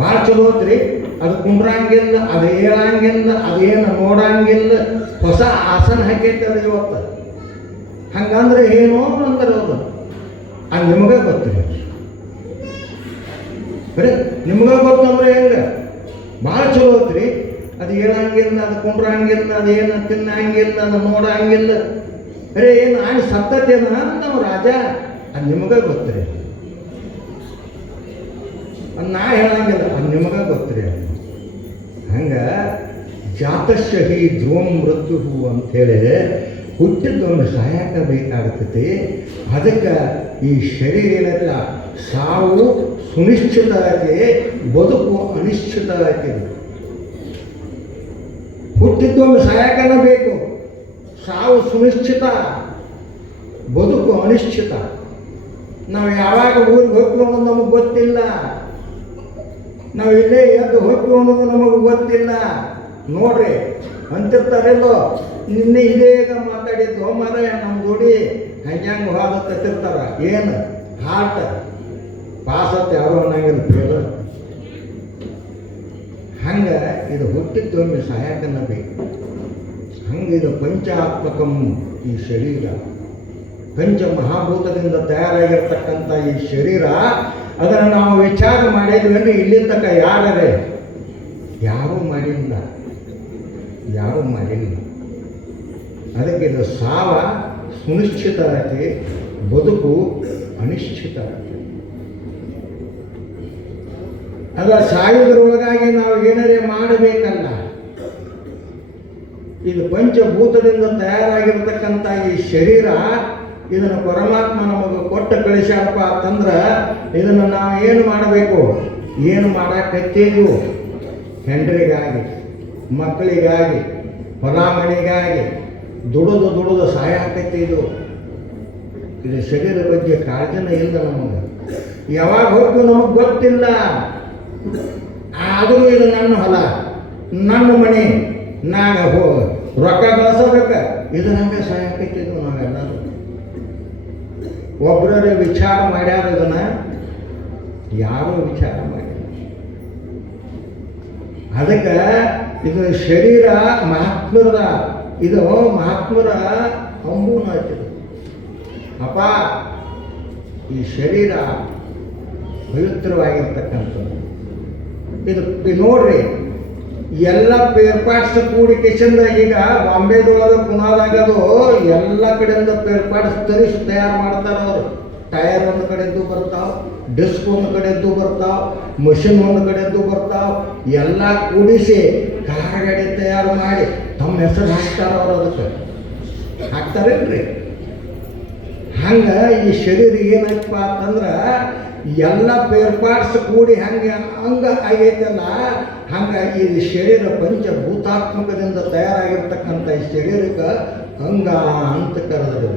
ಭಾಳ ಚಲೋ ಐತ್ರಿ. ಅದು ಕುಂಡ್ರಂಗಿಲ್ಲ, ಅದು ಹೇಳಂಗಿಲ್ಲ, ಅದೇನು ನೋಡಂಗಿಲ್ಲ. ಹೊಸ ಆಸನ ಹಾಕೈತೆ ಅದು ಇವತ್ತು. ಹಂಗಂದ್ರೆ ಏನು ಅಂದ್ರೆ ಅದು ಅದು ನಿಮಗೆ ಗೊತ್ತಿಲ್ಲ. ಬರೀ ನಿಮಗೆ ಗೊತ್ತಂದ್ರೆ ಹೆಂಗೆ? ಭಾಳ ಚಲೋ ಐತ್ರಿ. ಅದು ಹೇಳಂಗಿಲ್ಲ, ಅದು ಕುಂಡ್ರಂಗಿಲ್ಲ, ಅದೇನು ತಿನ್ನಂಗಿಲ್ಲ, ಅದು ನೋಡಂಗಿಲ್ಲ. ಏನು ಆಣಿ ಸತ್ತತೇನ ನಾವು ರಾಜ. ಅದು ನಿಮಗೆ ಗೊತ್ತಿರಿ. ಅದು ನಾ ಹೇಳಂಗಿಲ್ಲ, ಅದು ನಿಮಗೆ ಗೊತ್ತಿರಿ. ಹಂಗೆ ಜಾತಶ್ಚಹಿ ಧ್ರುವಂ ಮೃತ್ಯು ಅಂಥೇಳಿ ಹುಟ್ಟಿದ್ದೊಂದು ಸಹಾಯಕ ಬೇಕಾಗ್ತೈತಿ. ಅದಕ್ಕೆ ಈ ಶರೀರ ಏನಲ್ಲ, ಸಾವು ಸುನಿಶ್ಚಿತ ಐತಿ, ಬದುಕು ಅನಿಶ್ಚಿತ ಐತಿ. ಹುಟ್ಟಿದ್ದೊಂದು ಸಹಾಯಕನ ಬೇಕು, ಸಾವು ಸುನಿಶ್ಚಿತ, ಬದುಕು ಅನಿಶ್ಚಿತ. ನಾವು ಯಾವಾಗ ಊರಿಗೆ ಹೋಗ್ತೀವಿ ಅನ್ನೋದು ನಮಗೆ ಗೊತ್ತಿಲ್ಲ, ನಾವು ಇಲ್ಲೇ ಎದ್ದು ಹೋಗ್ತೀವಿ ಅನ್ನೋದು ನಮಗೆ ಗೊತ್ತಿಲ್ಲ. ನೋಡ್ರಿ ಅಂತಿರ್ತಾರೆಲ್ಲೋ, ನಿನ್ನೆ ಇದೇಗ ಮಾತಾಡಿದ್ದು ಮರ ನಮ್ಮ ಜೋಡಿ ಹಂಗೆ ಹಾದ ತತ್ತಿರ್ತಾರ. ಏನು ಹಾರ್ಟ್ ಪಾಸತ್ತೆ ಯಾರು ಅನ್ನಂಗಿಲ್ಲ, ಫೇಲ್. ಹಂಗೆ ಇದು ಹುಟ್ಟಿದ್ದೊಮ್ಮೆ ಸಹಾಯಕನ ಬೇಕು. ಹಂಗೆ ಇದು ಪಂಚಾತ್ಮಕಂ ಈ ಶರೀರ, ಪಂಚ ಮಹಾಭೂತದಿಂದ ತಯಾರಾಗಿರ್ತಕ್ಕಂಥ ಈ ಶರೀರ. ಅದನ್ನು ನಾವು ವಿಚಾರ ಮಾಡಿದ್ವಿ ಅಂದರೆ ಇಲ್ಲಿ ತನಕ ಯಾರೇ ಯಾರೂ ಮಾಡಿಲ್ಲ, ಯಾರೂ ಮಾಡಿಲ್ಲ. ಅದಕ್ಕೆ ಇದು ಸಾವ ಸುನಿಶ್ಚಿತ ಐತಿ, ಬದುಕು ಅನಿಶ್ಚಿತ ಐತಿ. ಅದ ಸಾಯುವುದರೊಳಗಾಗಿ ನಾವು ಏನಾರೇ ಮಾಡಬೇಕಲ್ಲ. ಇದು ಪಂಚಭೂತದಿಂದ ತಯಾರಾಗಿರ್ತಕ್ಕಂಥ ಈ ಶರೀರ, ಇದನ್ನು ಪರಮಾತ್ಮ ನಮಗೆ ಕೊಟ್ಟು ಕಳಿಸ್ಯಾರಪ್ಪ ಅಂತಂದ್ರೆ ಇದನ್ನು ನಾವು ಏನು ಮಾಡಬೇಕು? ಏನು ಮಾಡಕತ್ತೀವಿ? ಹೆಂಡ್ರಿಗಾಗಿ, ಮಕ್ಕಳಿಗಾಗಿ, ಹೊಲ ಮನೆಗಾಗಿ ದುಡಿದು ಸಾಯಾಕತ್ತೀವಿ. ಇದು ಶರೀರ ಬಗ್ಗೆ ಕಾಳಜಿನ ಇಲ್ಲ ನಮಗೆ. ಯಾವಾಗ ಹೋಗ್ತೀವಿ ನಮಗೆ ಗೊತ್ತಿಲ್ಲ. ಆದರೂ ಇದು ನನ್ನ ಹೊಲ, ನನ್ನ ಮನೆ, ನಾನು ರೊಕ್ಕ ಗಳಿಸಬೇಕ, ಇದರಂಗೆ ಸಾಯಾಕತ್ತಿದ್ವು ನಾವೆಲ್ಲರೂ. ಒಬ್ಬರೇ ವಿಚಾರ ಮಾಡ್ಯಾರ, ಇದನ್ನ ಯಾರೂ ವಿಚಾರ ಮಾಡಿಲ್ಲ. ಅದಕ್ಕೆ ಇದು ಶರೀರ ಮಹಾತ್ಮರದ, ಇದು ಮಹಾತ್ಮರ ಅಂಬೂನ ಹಚ್ಚಿದೆ. ಅಪ್ಪ ಈ ಶರೀರ ಪವಿತ್ರವಾಗಿರ್ತಕ್ಕಂಥದ್ದು. ಇದು ನೋಡ್ರಿ, ಎಲ್ಲ ಪೇರ್ ಪಾರ್ಟ್ಸ್ ಕೂಡಿಕೆಸಿಂದ ಈಗ ಬಾಂಬೆದೊಳಗೆ ಪುನಾದಾಗದು ಎಲ್ಲ ಕಡೆಯಿಂದ ಪೇರ್ ಪಾರ್ಟ್ಸ್ ತರಿಸಿ ತಯಾರು ಮಾಡ್ತಾರೆ ಅವರು. ಟೈರ್ ಒಂದು ಕಡೆದ್ದು ಬರ್ತಾವೆ, ಡಿಸ್ಕ್ ಒಂದು ಕಡೆದ್ದು ಬರ್ತಾವೆ, ಮಷಿನ್ ಒಂದು ಕಡೆದ್ದು ಬರ್ತಾವೆ. ಎಲ್ಲ ಕೂಡಿಸಿ ಕಾರ್ ಗಾಡಿ ತಯಾರು ಮಾಡಿ ತಮ್ಮ ಹೆಸರು ಹಾಕ್ತಾರೆ ಅವರು. ಅದಕ್ಕೆ ಹಾಕ್ತಾರೇನ್ರಿ? ಹಂಗೆ ಈ ಶರೀರ ಏನಾಯ್ತಪ್ಪ ಅಂತಂದ್ರೆ ಎಲ್ಲ ಪೇರ್ ಪಾರ್ಟ್ಸ್ ಕೂಡಿ ಹಂಗೆ ಆಗೈತಲ್ಲ. ಹಾಗಾಗಿ ಈ ಶರೀರ ಪಂಚಭೂತಾತ್ಮಕದಿಂದ ತಯಾರಾಗಿರ್ತಕ್ಕಂಥ ಈ ಶರೀರಕ್ಕೆ ಅಂಗ ಅಂತ ಕರೆದ್ರೆ,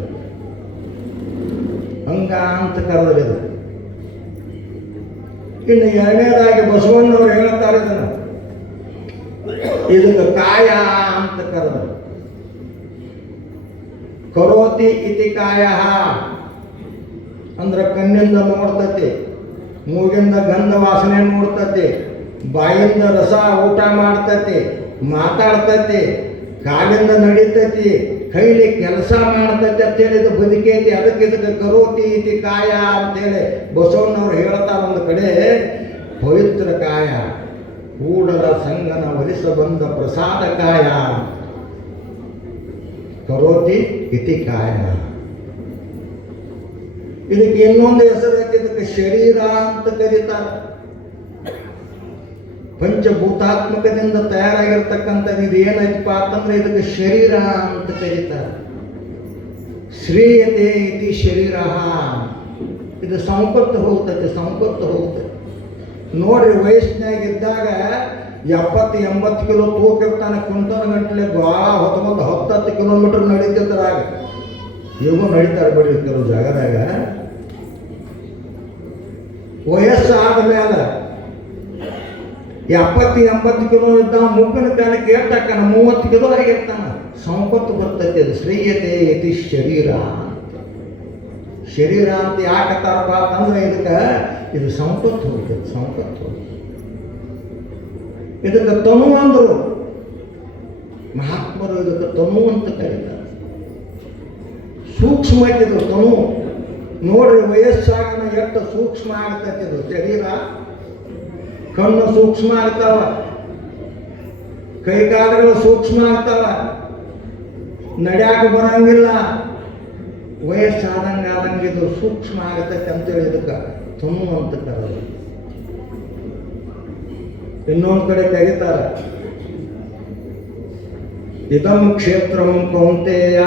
ಅಂಗ ಅಂತ ಕರೆದ್ರೆ. ಇನ್ನು ಎರಡನೇದಾಗಿ ಬಸವಣ್ಣವ್ರು ಹೇಳ್ತಾರೆ, ಇದಕ್ಕೆ ಕಾಯ ಅಂತ ಕರೆದ್ರು. ಕರೋತಿ ಇತಿ ಕಾಯ ಅಂದ್ರೆ ಕಣ್ಣಿಂದ ನೋಡ್ತತಿ, ಮೂಗಿಂದ ಗಂಧ ವಾಸನೆ ನೋಡ್ತತಿ, ಬಾಯಿಂದ ರಸ ಊಟ ಮಾಡ್ತತಿ, ಮಾತಾಡ್ತತಿ, ಕಾಲಿಂದ ನಡೀತತಿ, ಕೈಲಿ ಕೆಲಸ ಮಾಡ್ತತಿ ಅಂತೇಳಿ ಇದು ಬದುಕೈತಿ. ಅದಕ್ಕೆ ಇದಕ್ಕೆ ಕರೋತಿ ಇತಿ ಕಾಯ ಅಂತೇಳಿ ಬಸವಣ್ಣವ್ರು ಹೇಳ್ತಾರೆ. ಒಂದು ಕಡೆ ಪವಿತ್ರ ಕಾಯ, ಕೂಡಲ ಸಂಗನ ವರಿಸ ಬಂದ ಪ್ರಸಾದ ಕಾಯ, ಕರೋತಿ ಇತಿ ಕಾಯ. ಇದಕ್ಕೆ ಇನ್ನೊಂದು ಹೆಸರು ಐತಿ, ಇದಕ್ಕೆ ಶರೀರ ಅಂತ ಕರೀತಾರೆ. ಪಂಚಭೂತಾತ್ಮಕದಿಂದ ತಯಾರಾಗಿರ್ತಕ್ಕಂಥದ್ದು ಇದು ಏನೈತಪ್ಪ ಅಂತಂದ್ರೆ ಇದಕ್ಕೆ ಶರೀರ ಅಂತ ಕರೀತಾರೆ. ಶ್ರೀಯತೆ ಇತಿ ಶರೀರ. ಇದು ಸಂಪತ್ತು ಹೋಗ್ತೈತೆ, ಸಂಪತ್ತು ಹೋಗ್ತೈತೆ. ನೋಡ್ರಿ, ವಯಸ್ಸಿನಾಗಿದ್ದಾಗ 70-80 ಕಿಲೋ ತೂಕ ಇರ್ತಾನೆ, ಕುಂಟಲ್ ಗಂಟಲೆ ಭಾಳ ಹೊತ್ಕೊಂಡು 10 ಕಿಲೋಮೀಟರ್ ನಡೀತಿದ್ರಾಗ. ಇವು ನಡೀತಾರೆ ಬಿಡ್ರಿ ಕೆಲವು ಜಾಗದಾಗ. ವಯಸ್ಸಾದ ಮೇಲೆ 70-80 ಕಿಲೋ ಇದ್ದ ಮುಪ್ಪಿನ ಕಾಲಕ್ಕೆ ಏಟಾಕನ 30 ಕಿಲೋ ಆಗಿರ್ತಾನ. ಸಂಪತ್ತು ಬರ್ತೈತೆ. ಅದು ಶ್ರೀಯತೆ ಯತಿ ಶರೀರ. ಶರೀರ ಅಂತ ಯಾಕತ್ತಾರಪ್ಪ ಅಂತಂದ್ರೆ ಇದಕ್ಕೆ ಇದು ಸಂಪತ್ತು ಹೋಗ್ತದೆ, ಸಂಪತ್ತು ಹೋಗ್ತದೆ. ಇದಕ್ಕೆ ತನು ಅಂದರು ಮಹಾತ್ಮರು. ಇದಕ್ಕೆ ತನು ಅಂತ ಕರೀತಾರೆ. ಸೂಕ್ಷ್ಮ ಐತಿದು ತನು. ನೋಡ್ರಿ, ವಯಸ್ಸಾಗನ ಎಷ್ಟು ಸೂಕ್ಷ್ಮ ಆಗ್ತೈತಿದು ಶರೀರ. ಕಣ್ಣು ಸೂಕ್ಷ್ಮ ಆಗ್ತಾವ, ಕೈಕಾಲುಗಳು ಸೂಕ್ಷ್ಮ ಆಗ್ತಾವ, ನಡ್ಯಾಕ ಬರಂಗಿಲ್ಲ. ವಯಸ್ಸಾದಂಗೆ ಆದಂಗೆ ಇದು ಸೂಕ್ಷ್ಮ ಆಗತೈತೆ ಅಂತೇಳಿ ಇದಕ್ಕೆ ತನು ಅಂತ ಕರೆದು. ಇನ್ನೊಂದು ಕಡೆ ಕರೀತಾರೆ ಇದಂ ಕ್ಷೇತ್ರಂ ಕೌಂತೆಯ,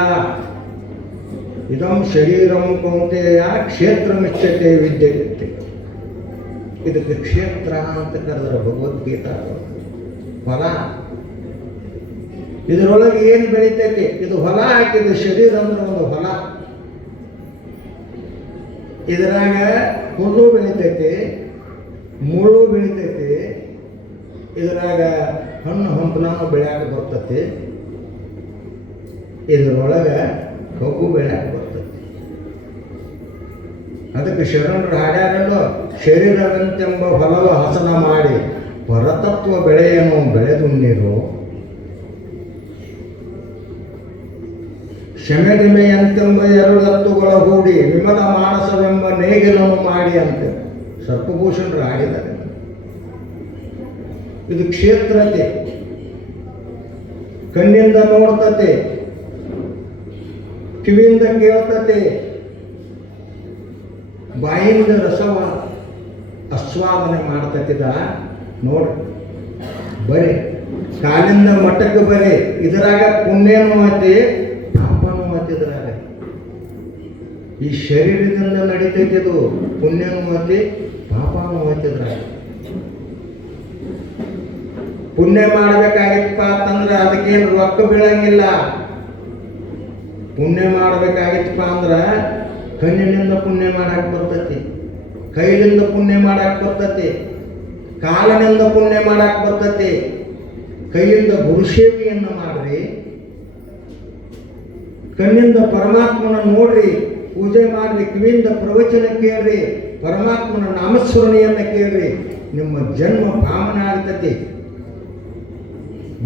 ಇದಂ ಶರೀರಂ ಕೌಂತೆಯ ಕ್ಷೇತ್ರಮಿಚ್ಛತೆ ವಿದ್ಯತೆ. ಇದಕ್ಕೆ ಕ್ಷೇತ್ರ ಅಂತ ಕರೆದ್ರೆ ಭಗವದ್ಗೀತಾ ಹೊಲ. ಇದರೊಳಗೆ ಏನು ಬೆಳೀತೈತಿ? ಇದು ಹೊಲ ಹಾಕಿದ ಶರೀರ ಅಂದ್ರೆ ಒಂದು ಹೊಲ. ಇದರಾಗ ಹುಲ್ಲು ಬೆಳಿತೈತಿ, ಮುಳ್ಳು ಬೆಳಿತೈತಿ, ಇದರಾಗ ಹಣ್ಣು ಹಂಪಲಾನು ಬೆಳ್ಯಾಕ ಬರ್ತೈತಿ, ಇದರೊಳಗೆ ಕಬ್ಬು ಬೆಳ್ಯಾಕ ಬರ್ತೈತಿ. ಅದಕ್ಕೆ ಶರಣರು ಹಾಡ್ಯಾರಲ್ಲೋ, ಶರೀರವಂತೆಂಬ ಹೊಲವ ಹಸನ ಮಾಡಿ ಪರತತ್ವ ಬೆಳೆಯನ್ನು ಬೆಳೆದುಂಡಿರು, ಶಮೆದಿಮೆಯಂತೆಂಬ ಎರಡು ಹತ್ತುಗಳ ಹೂಡಿ ವಿಮಲ ಮಾನಸವೆಂಬ ನೇಗಿಲನ್ನು ಮಾಡಿ ಅಂತ ಸರ್ಪಭೂಷಣರು ಹಾಡಿದ್ದಾರೆ. ಇದು ಕ್ಷೇತ್ರತೆ. ಕಣ್ಣಿಂದ ನೋಡ್ತತೆ, ಕಿವಿಯಿಂದ ಕೇಳ್ತತೆ, ಬಾಯಿಂದ ರಸವ ಆಸ್ವಾದನೆ ಮಾಡ್ತತಿದ ನೋಡ್ರಿ. ಬರೀ ಕಾಲಿಂದ ಮಠಕ್ಕೆ ಬರೀ ಇದರಾಗ ಪುಣ್ಯನೂ ಐತಿ ಪಾಪನೂ ಐತಿ. ಇದರಾಗ ಈ ಶರೀರದಿಂದ ನಡೀತೈತಿ, ಇದು ಪುಣ್ಯನೂ ಐತಿ ಪಾಪನೂ ಐತಿ. ಇದ್ರಾಗ ಪುಣ್ಯ ಮಾಡ್ಬೇಕಾಗಿತ್ತಪ್ಪ ಅಂತಂದ್ರೆ ಅದಕ್ಕೇನು ರೊಕ್ಕ ಬೀಳಂಗಿಲ್ಲ. ಪುಣ್ಯ ಮಾಡ್ಬೇಕಾಗಿತ್ತಪ್ಪ ಅಂದ್ರೆ ಕಣ್ಣಿನಿಂದ ಪುಣ್ಯ ಮಾಡಕ್ಕೆ ಬರ್ತೈತಿ, ಕೈಲಿಂದ ಪುಣ್ಯ ಮಾಡಕ್ಕೆ ಬರ್ತೈತಿ, ಕಾಲಿನಿಂದ ಪುಣ್ಯ ಮಾಡಕ್ಕೆ ಬರ್ತೈತಿ. ಕೈಯಿಂದ ಗುರುಸೇವೆಯನ್ನು ಮಾಡ್ರಿ, ಕಣ್ಣಿಂದ ಪರಮಾತ್ಮನ ನೋಡ್ರಿ, ಪೂಜೆ ಮಾಡ್ರಿ, ಕಿವಿಯಿಂದ ಪ್ರವಚನ ಕೇಳ್ರಿ, ಪರಮಾತ್ಮನ ನಾಮಸ್ಮರಣೆಯನ್ನು ಕೇಳ್ರಿ, ನಿಮ್ಮ ಜನ್ಮ ಪಾವನ ಆಗ್ತತಿ.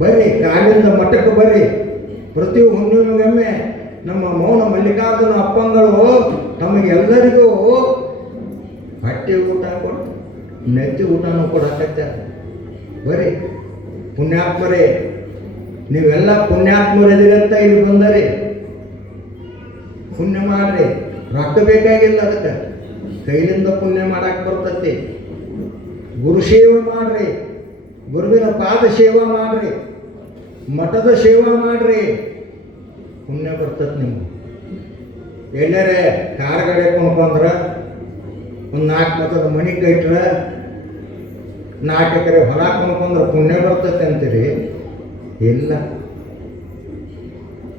ಬರ್ರಿ, ಕಾಲಿಂದ ಮಠಕ್ಕೆ ಬರ್ರಿ. ಪ್ರತಿ ಹುಣ್ಣಿಮೆಗೊಮ್ಮೆ ನಮ್ಮ ಮೌನ ಮಲ್ಲಿಕಾರ್ಜುನ ಅಪ್ಪಂಗಳು ನಮಗೆಲ್ಲರಿಗೂ ಹೊಟ್ಟೆ ಊಟ ಕೊಟ್ಟು ನೆತ್ತಿ ಊಟನೂ ಕೊಡಕತ್ತಾರೆ. ಬರ್ರಿ ಪುಣ್ಯಾತ್ಮರೇ, ನೀವೆಲ್ಲ ಪುಣ್ಯಾತ್ಮರಿದಿರಂತ ಇಲ್ಲಿ ಬಂದರಿ. ಪುಣ್ಯ ಮಾಡ್ರಿ, ರೊಕ್ಕ ಬೇಕಾಗಿಲ್ಲ. ಅದಕ್ಕೆ ಕೈಲಿಂದ ಪುಣ್ಯ ಮಾಡಕ್ಕೆ ಬರ್ತತಿ. ಗುರು ಸೇವೆ ಮಾಡ್ರಿ, ಗುರುವಿನ ಪಾದ ಸೇವಾ ಮಾಡ್ರಿ, ಮಠದ ಸೇವಾ ಮಾಡ್ರಿ, ಪುಣ್ಯ ಬರ್ತದೆ ನಿಮ್ಗೆ. ಎಲ್ಲರೇ ಕಾರ್ ಗಾಡಿ ಕೊಂಡ್ಕೊಂಡ್ರೆ, ಒಂದು 4 ಮತದ ಮನೆ ಕಟ್ರೆ, 4 ಎಕರೆ ಹೊಲ ಕೊಂಡ್ಕೊಂಡ್ರೆ ಪುಣ್ಯ ಬರ್ತೈತೆ ಅಂತೀರಿ? ಇಲ್ಲ.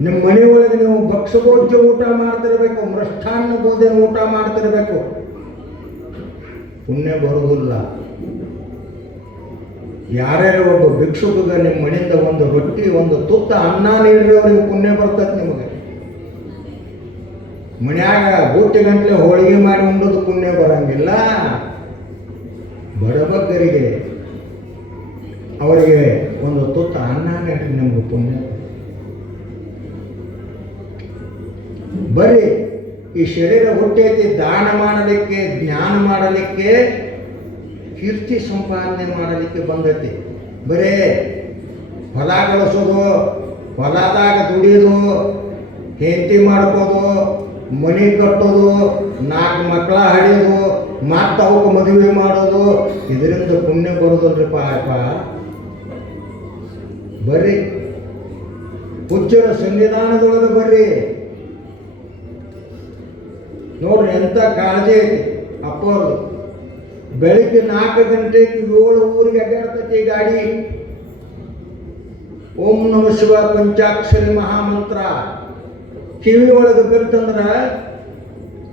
ನಿಮ್ಮ ಮನೆ ಒಳಗೆ ನೀವು ಭಕ್ಷ್ಯಭೋಜ್ಯ ಊಟ ಮಾಡ್ತಿರ್ಬೇಕು, ಮೃಷ್ಟಾನ್ನ ಭೋಜನ ಊಟ ಮಾಡ್ತಿರ್ಬೇಕು, ಪುಣ್ಯ ಬರುವುದಿಲ್ಲ. ಯಾರ್ಯಾರು ಒಬ್ಬ ಭಿಕ್ಷುಕಗೆ ನಿಮ್ಮ ಮನೆಯಿಂದ ಒಂದು ರೊಟ್ಟಿ, ಒಂದು ತುತ್ತ ಅನ್ನ ನೀಡ್ರಿ, ಅವ್ರಿಗೆ ಪುಣ್ಯ ಬರ್ತೈತೆ. ನಿಮಗೆ ಮನ್ಯಾಗ ಬೂಟಿ ಗಂಟ್ಲೆ ಹೋಳಿಗೆ ಮಾಡಿ ಉಂಡೋದು ಪುಣ್ಯ ಬರಂಗಿಲ್ಲ. ಬಡಬಗ್ಗರಿಗೆ ಅವರಿಗೆ ಒಂದು ತುತ್ತ ಅನ್ನ ನೀಡ್ರಿ, ನಿಮ್ಗೆ ಪುಣ್ಯ. ಬರೀ ಈ ಶರೀರ ಹುಟ್ಟೈತಿ ದಾನ ಮಾಡಲಿಕ್ಕೆ, ಜ್ಞಾನ ಮಾಡಲಿಕ್ಕೆ, ಕೀರ್ತಿ ಸಂಪಾದನೆ ಮಾಡಲಿಕ್ಕೆ ಬಂದೈತಿ. ಬರೇ ಹೊಲ ಗಳಿಸೋದು, ಹೊಲದಾಗ ದುಡಿಯೋದು, ಹೆಂಡತಿ ಮಾಡ್ಕೋದು, ಮನೆ ಕಟ್ಟೋದು, 4 ಮಕ್ಕಳ ಹಡಿಯೋದು, ಮತ್ತೆ ಅವಕ್ಕೆ ಮದುವೆ ಮಾಡೋದು, ಇದರಿಂದ ಪುಣ್ಯ ಬರೋದಲ್ರಿ ಪಾಪ. ಬರ್ರಿ ಪೂಜ್ಯರ ಸನ್ನಿಧಾನದೊಳಗೆ ಬರ್ರಿ, ನೋಡ್ರಿ ಎಂಥ ಕಾಳಜಿ ಐತಿ ಅಪ್ಪವ್ರದ್ದು. ಬೆಳಿಗ್ಗೆ 4 ಗಂಟೆಗೆ 7 ಊರಿಗೆ ಅಡ್ಡಾಡ್ತೈತಿ ಗಾಡಿ. ಓಂ ನಮ ಶಿವ ಪಂಚಾಕ್ಷರಿ ಮಹಾಮಂತ್ರ ಕಿವಿ ಒಳಗೆ ಬಿರ್ತಂದ್ರೆ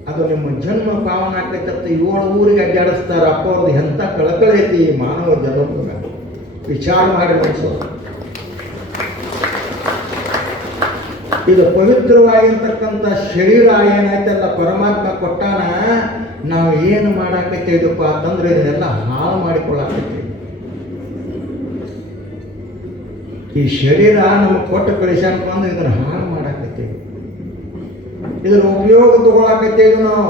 ಅದು ನಿಮ್ಮ ಜನ್ಮ ಪಾವನ ಆಗ್ತೈತಂತ 7 ಊರಿಗೆ ಅಡ್ಡಾಡಿಸ್ತಾರೆ. ಅಪ್ಪವ್ರದ್ದು ಎಂಥ ಕಳಕಳೈತಿ ಈ ಮಾನವ ಜಗತ್ತಿನ. ವಿಚಾರ ಮಾಡಿ ಮನಸ್ಸು. ಇದು ಪವಿತ್ರವಾಗಿರ್ತಕ್ಕಂಥ ಶರೀರ ಏನಾಯ್ತಲ್ಲ ಪರಮಾತ್ಮ ಕೊಟ್ಟಾನ, ನಾವು ಏನು ಮಾಡಾಕತ್ತೇವಪ್ಪ ಅಂತಂದ್ರೆ ಇದನ್ನೆಲ್ಲ ಹಾಳು ಮಾಡಿಕೊಳ್ಳಾಕತ್ತೀವಿ. ಈ ಶರೀರ ನಮಗೆ ಕೊಟ್ಟು ಕಳಿಸ್ಯಾನಪ್ಪ ಅಂದ್ರೆ ಇದನ್ನು ಹಾಳು ಮಾಡಾಕತ್ತೀವಿ, ಇದರ ಉಪಯೋಗ ತಗೊಳಕತ್ತೇವೆ ನಾವು.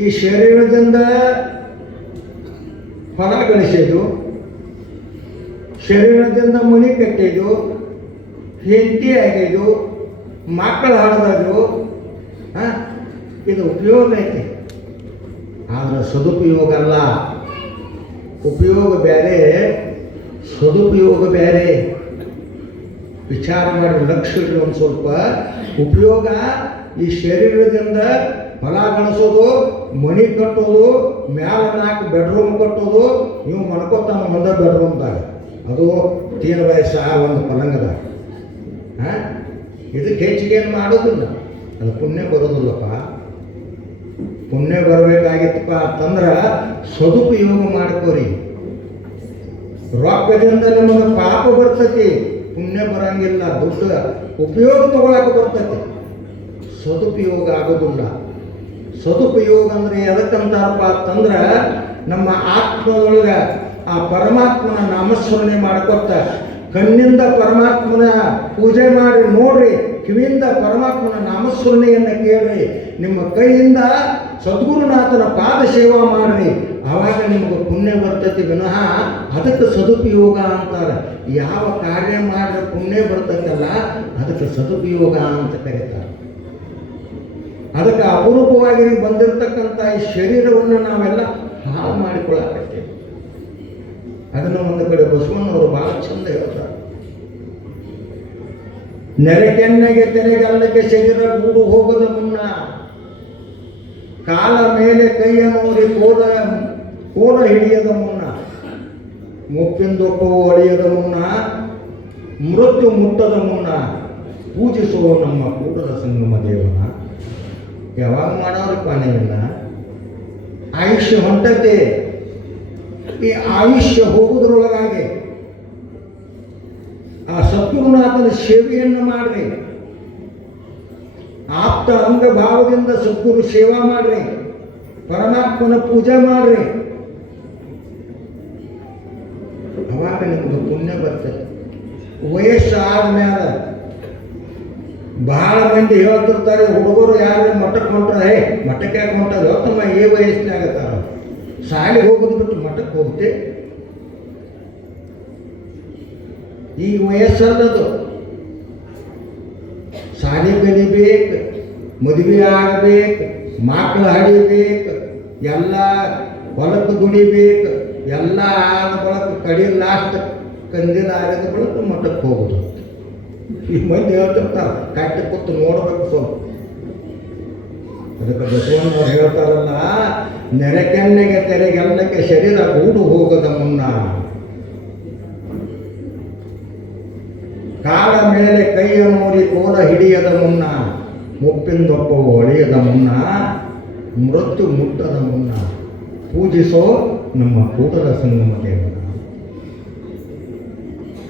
ಈ ಶರೀರದಿಂದ ಹೊಲ ಗಳಿಸೋದು, ಶರೀರದಿಂದ ಮನೆ ಕಟ್ಟೋದು, ಹೆಂಡತಿ ಆಗೋದು, ಮಕ್ಕಳು ಹಡ್ದದು, ಇದು ಉಪಯೋಗ ಐತಿ. ಆದರೆ ಸದುಪಯೋಗ ಅಲ್ಲ. ಉಪಯೋಗ ಬೇರೆ, ಸದುಪಯೋಗ ಬೇರೆ. ವಿಚಾರ ಮಾಡಿ ಲಕ್ಷ ಇಡ್ರಿ. ಒಂದು ಸ್ವಲ್ಪ ಉಪಯೋಗ ಈ ಶರೀರದಿಂದ ಹೊಲ ಗಣಿಸೋದು, ಮನೆ ಕಟ್ಟೋದು, ಮ್ಯಾಲ 4 ಬೆಡ್ರೂಮ್ ಕಟ್ಟೋದು. ನೀವು ಮನ್ಕೋತಾನ ಒಂದೇ ಬೆಡ್ರೂಮ್ದಾಗ, ಅದು 3 ಬೈ 6 ಒಂದು ಪಲಂಗದಾಗ. ಇದಕ್ಕೆ ಹೆಚ್ಚಿಗೆ ಏನು ಮಾಡೋದಿಲ್ಲ, ಅದು ಪುಣ್ಯ ಬರೋದಿಲ್ಲಪ್ಪ. ಪುಣ್ಯ ಬರಬೇಕಾಗಿತ್ತಪ್ಪ ಅಂತಂದ್ರೆ ಸದುಪಯೋಗ ಮಾಡ್ಕೋರಿ. ರೊಕ್ಕದಿಂದ ನಿಮಗೆ ಪಾಪ ಬರ್ತೈತಿ, ಪುಣ್ಯ ಬರಂಗಿಲ್ಲ. ದುಡ್ಡು ಉಪಯೋಗ ತಗೊಳಕ್ಕೆ ಬರ್ತೈತಿ, ಸದುಪಯೋಗ ಆಗೋದಿಲ್ಲ. ಸದುಪಯೋಗ ಅಂದರೆ ಎದಕ್ಕಂತಾರಪ್ಪ ಅಂತಂದ್ರೆ ನಮ್ಮ ಆತ್ಮದೊಳಗೆ ಆ ಪರಮಾತ್ಮನ ನಾಮಸ್ಮರಣೆ ಮಾಡ್ಕೊತ, ಕಣ್ಣಿಂದ ಪರಮಾತ್ಮನ ಪೂಜೆ ಮಾಡಿ ನೋಡ್ರಿ, ಕಿವಿಯಿಂದ ಪರಮಾತ್ಮನ ನಾಮಸ್ಮರಣೆಯನ್ನು ಕೇಳ್ರಿ, ನಿಮ್ಮ ಕೈಯಿಂದ ಸದ್ಗುರುನಾಥನ ಪಾದ ಸೇವಾ ಮಾಡ್ರಿ. ಆವಾಗ ನಿಮ್ಗೆ ಪುಣ್ಯ ಬರ್ತೈತಿ ವಿನಃ ಅದಕ್ಕೆ ಸದುಪಯೋಗ ಅಂತಾರೆ. ಯಾವ ಕಾರ್ಯ ಮಾಡಿದ್ರೆ ಪುಣ್ಯ ಬರ್ತೈತಲ್ಲ ಅದಕ್ಕೆ ಸದುಪಯೋಗ ಅಂತ ಕರೀತಾರೆ. ಅದಕ್ಕೆ ಅಪರೂಪವಾಗಿ ಬಂದಿರತಕ್ಕಂಥ ಈ ಶರೀರವನ್ನು ನಾವೆಲ್ಲ ಹಾಳು ಮಾಡಿಕೊಳ್ಳಾಕತ್ತೇವೆ. ಅದನ್ನು ಒಂದು ಕಡೆ ಬಸವಣ್ಣವರು ಭಾಳ ಚಂದ ಹೇಳ್ತಾರೆ. ನೆರೆಕೆನ್ನೆಗೆ ತೆರೆಗಲ್ಲಕ್ಕೆ ಶರೀರ ಗೂಡು ಹೋಗದ ಮುನ್ನ, ಕಾಲ ಮೇಲೆ ಕೈಯ ನೋಡಿ ಕೋಲ ಹಿಡಿಯದ ಮುನ್ನ, ಮುಪ್ಪಿಂದೊಪ್ಪವು ಅಳಿಯದ ಮುನ್ನ, ಮೃತ್ಯು ಮುಟ್ಟದ ಮುನ್ನ ಪೂಜಿಸುವ ನಮ್ಮ ಕೂಡಲ ಸಂಗಮ ದೇವನ. ಯಾವಾಗ ಮಾಡೋರಪ್ಪ ನೀವನ್ನ? ಆಯುಷ್ಯ ಹೊಂಟತೆ. ಈ ಆಯುಷ್ಯ ಹೋಗುವುದರೊಳಗಾಗಿ ಆ ಸದ್ಗುರುನಾಥನ ಸೇವೆಯನ್ನು ಮಾಡ್ರಿ. ಆಪ್ತ ಅಂಗಭಾವದಿಂದ ಸದ್ಗುರು ಸೇವಾ ಮಾಡ್ರಿ, ಪರಮಾತ್ಮನ ಪೂಜೆ ಮಾಡ್ರಿ. ಅವಾಗ ನಿಮ್ಗೆ ಪುಣ್ಯ ಬರ್ತದೆ. ವಯಸ್ಸು ಆದ್ಮೇಲೆ ಬಹಳ ಮಂದಿ ಹೇಳ್ತಿರ್ತಾರೆ, ಹುಡುಗರು ಯಾರು ಮಠಕ್ಕೆ ಹೊಂಟ್ರೆ, ಮಠಕ್ಕೆ ಯಾಕೆ ಹೊಂಟದ ತಮ್ಮ ಏ ವಯಸ್ಸಿನಾಗತ್ತಾರ, ಶಾಲೆಗೆ ಹೋಗೋದು ಬಿಟ್ಟು ಮಠಕ್ಕೆ ಹೋಗುತ್ತೆ. ಈ ವಯಸ್ಸಲ್ಲದು. ಶಾಲೆ ಕಲಿಬೇಕು, ಮದುವೆ ಆಗಬೇಕು, ಮಕ್ಕಳು ಹಡಿಬೇಕು, ಎಲ್ಲ ಹೊಲಕ್ಕೆ ದುಡಿಬೇಕು, ಎಲ್ಲ ಆದ ಬಳಕ ಕಡಿ ಲಾಸ್ಟ್ ಕಂದಿನ ಆರಿದ ಬಳಕ ಮಠಕ್ಕೆ ಹೋಗೋದು. ಈ ಮಂದಿ ಹೇಳ್ತಿರ್ತಾರೆ, ಕಟ್ಟಿ ಕೂತು ನೋಡ್ಬೇಕು ಸ್ವಲ್ಪ. ಅದಕ್ಕೆ ಬಸವಣ್ಣವ್ರು ಹೇಳ್ತಾರಲ್ಲ, ನೆರೆಕೆನ್ನೆಗೆ ತೆರೆಗೆಲ್ಲಕ್ಕೆ ಶರೀರ ಗೂಡು ಹೋಗದ ಮುನ್ನ, ಕಾಲ ಮೇಲೆ ಕೈಯ ನೋಡಿ ಕೋಲ ಹಿಡಿಯದ ಮುನ್ನ, ಮುಪ್ಪಿಂದೊಪ್ಪವು ಹೊಳೆಯದ ಮುನ್ನ, ಮೃತ್ಯು ಮುಟ್ಟದ ಮುನ್ನ ಪೂಜಿಸೋ ನಮ್ಮ ಕೂಡಲ ಸಂಗಮ ದೇವರ.